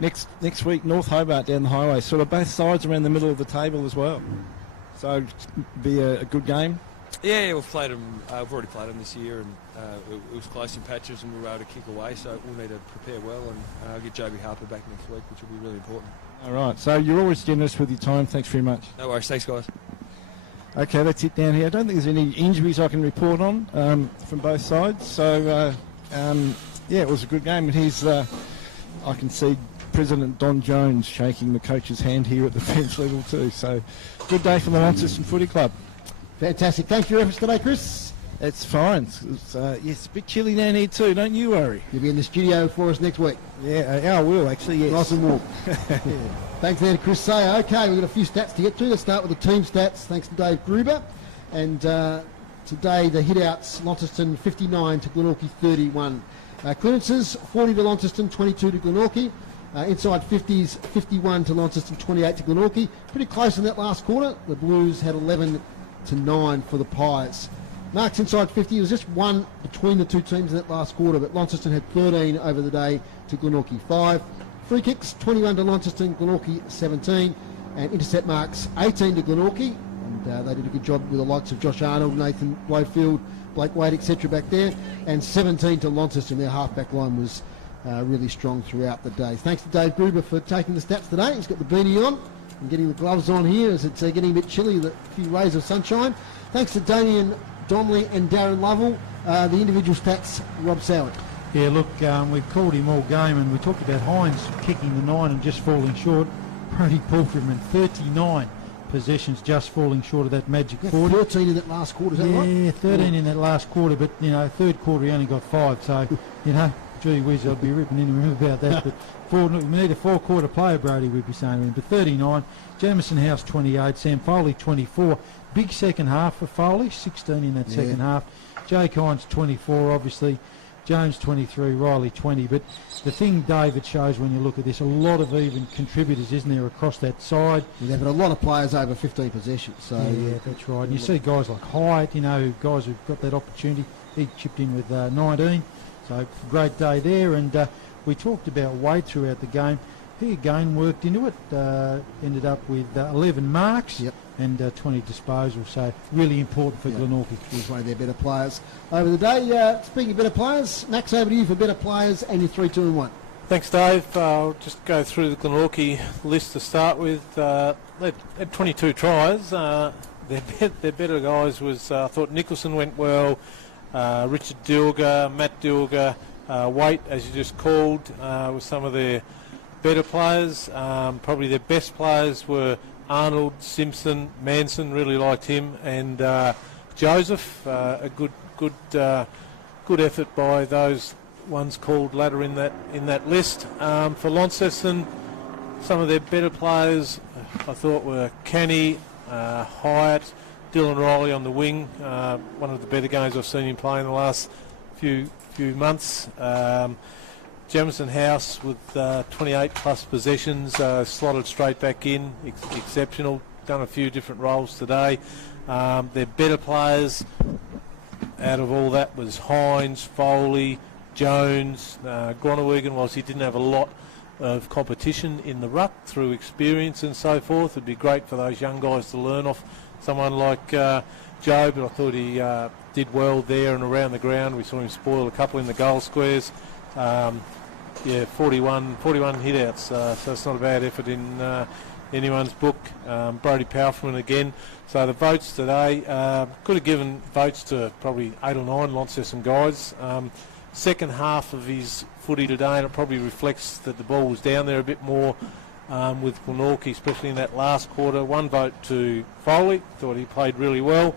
Next week, North Hobart down the highway, sort of both sides around the middle of the table as well. So be a good game. Yeah, we've played them. We've already played them this year, and it was close in patches, and we were able to kick away. So we'll need to prepare well, and I'll get Joby Harper back next week, which will be really important. All right. So you're always generous with your time. Thanks very much. No worries. Thanks, guys. Okay, that's it down here. I don't think there's any injuries I can report on from both sides. So yeah, it was a good game, and here's I can see President Don Jones shaking the coach's hand here at the bench level too. So good day for the Launceston Footy Club. Fantastic. Thanks for your efforts today, Chris. It's fine. It's a bit chilly down here too, don't you worry. You'll be in the studio for us next week. Yeah, I will actually, yes. Nice and warm. Thanks there to Chris Sayer. Okay, we've got a few stats to get to. Let's start with the team stats, thanks to Dave Gruber. And today the hit-outs, Launceston 59 to Glenorchy 31. Clearances, 40 to Launceston, 22 to Glenorchy. Inside 50s, 51 to Launceston, 28 to Glenorchy. Pretty close in that last quarter. The Blues had 11 to 9 for the Pies. Marks inside 50, it was just one between the two teams in that last quarter, but Launceston had 13 over the day to Glenorchy 5. Free kicks, 21 to Launceston, Glenorchy 17. And intercept marks, 18 to Glenorchy. And they did a good job with the likes of Josh Arnold, Nathan Blowfield, Blake Wade, etc. back there. And 17 to Launceston. Their half-back line was really strong throughout the day. Thanks to Dave Gruber for taking the stats today. He's got the beanie on and getting the gloves on here as it's getting a bit chilly, a few rays of sunshine. Thanks to Damien Donnelly and Darren Lovell. The individual stats, Rob Soward. Yeah, look, we've called him all game, and we talked about Hines kicking the 9 and just falling short. Brody Palfreyman, 39 possessions, just falling short of that magic 40. 13 in that last quarter, is that right? Yeah, 13 in that last quarter, but, third quarter he only got 5, so, gee whiz, I'd be ripping in him about that. But we need a 4-quarter player, Brody, we'd be saying to him. But 39, Jamison House 28, Sam Foley 24. Big second half for Foley, 16 in that second half. Jake Hines 24, obviously. Jones 23, Riley 20. But the thing, Dave, it shows when you look at this, a lot of even contributors, isn't there, across that side. Yeah, but a lot of players over 15 possessions. So yeah, that's right. And you see guys like Hyatt, guys who've got that opportunity. He chipped in with 19. So great day there. And we talked about Wade throughout the game. He again worked into it. Ended up with 11 marks. Yep. And 20 disposals, so really important for Glenorchy. He's one of their better players over the day. Speaking of better players, Max, over to you for better players and your 3, 2 and 1. Thanks, Dave. I'll just go through the Glenorchy list to start with. They had 22 tries. Their better guys was, I thought Nicholson went well, Richard Dilger, Matt Dilger, Waite, as you just called, were some of their better players. Probably their best players were Arnold, Simpson, Manson, really liked him, and Joseph. A good effort by those ones called later in that list. For Launceston, some of their better players I thought were Canny, Hyatt, Dylan Riley on the wing. One of the better games I've seen him play in the last few months. Jamison House with 28 plus possessions, slotted straight back in, exceptional, done a few different roles today. Their better players out of all that was Hines, Foley, Jones, Groenewegen, whilst he didn't have a lot of competition in the ruck through experience and so forth. It'd be great for those young guys to learn off someone like Joe, but I thought he did well there and around the ground. We saw him spoil a couple in the goal squares. 41 hit-outs, so it's not a bad effort in anyone's book. Brody Palfreyman again. So the votes today, could have given votes to probably 8 or 9 Launceston guys. Second half of his footy today, and it probably reflects that the ball was down there a bit more with Glenorchy, especially in that last quarter. 1 vote to Foley, thought he played really well.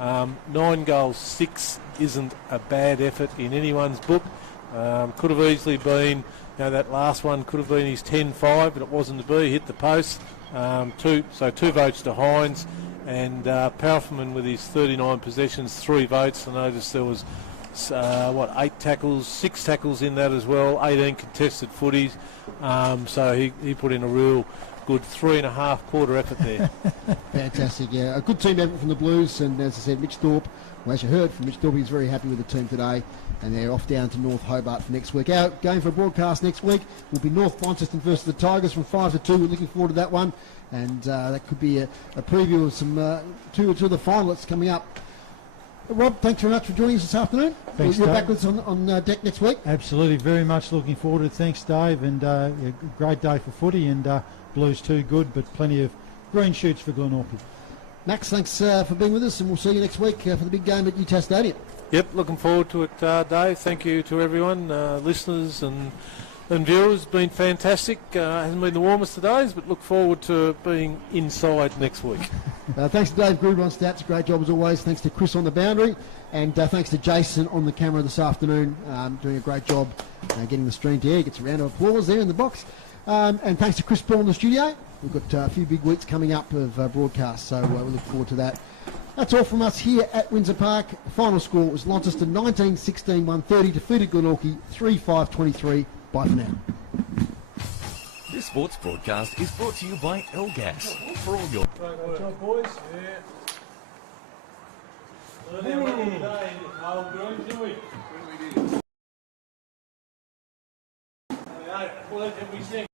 9 goals, 6 isn't a bad effort in anyone's book. Could have easily been, that last one could have been his 10-5, but it wasn't to be. Hit the post. 2 votes to Hines, and Palfreyman with his 39 possessions, 3 votes. I noticed there was 8 tackles, 6 tackles in that as well, 18 contested footies. So he put in a real good 3.5 quarter effort there. Fantastic, yeah. A good team effort from the Blues, and as I said, Mitch Thorpe, well, as you heard from Mitch Thorpe, he's very happy with the team today, and they're off down to North Hobart for next week. Our game for a broadcast next week will be North Launceston versus the Tigers from 5 to 2. We're looking forward to that one, and that could be a preview of some two of the finalists coming up Rob, thanks very much for joining us this afternoon. Thanks, You're Dave. back with us on deck next week. Absolutely, very much looking forward to it. Thanks, Dave, and yeah, great day for footy, and Blues too good, but plenty of green shoots for Glenorchy. Max, thanks for being with us, and we'll see you next week for the big game at Utah Stadium. Yep, looking forward to it, Dave. Thank you to everyone, listeners and viewers. Been fantastic. Hasn't been the warmest of days, but look forward to being inside next week. Thanks to Dave Gruber on stats. Great job as always. Thanks to Chris on the boundary. And thanks to Jason on the camera this afternoon. Doing a great job getting the stream to air. Gets a round of applause there in the box. And thanks to Chris Paul in the studio. We've got a few big weeks coming up of broadcasts, so we look forward to that. That's all from us here at Windsor Park. The final score was Launceston 19-16-130, defeated Glenorchy 3-5-23. Bye for now. This sports broadcast is brought to you by Elgas. For all your... Great job, boys. Yeah. Learning one today, Noel Green, didn't we? We did. Well, we sing.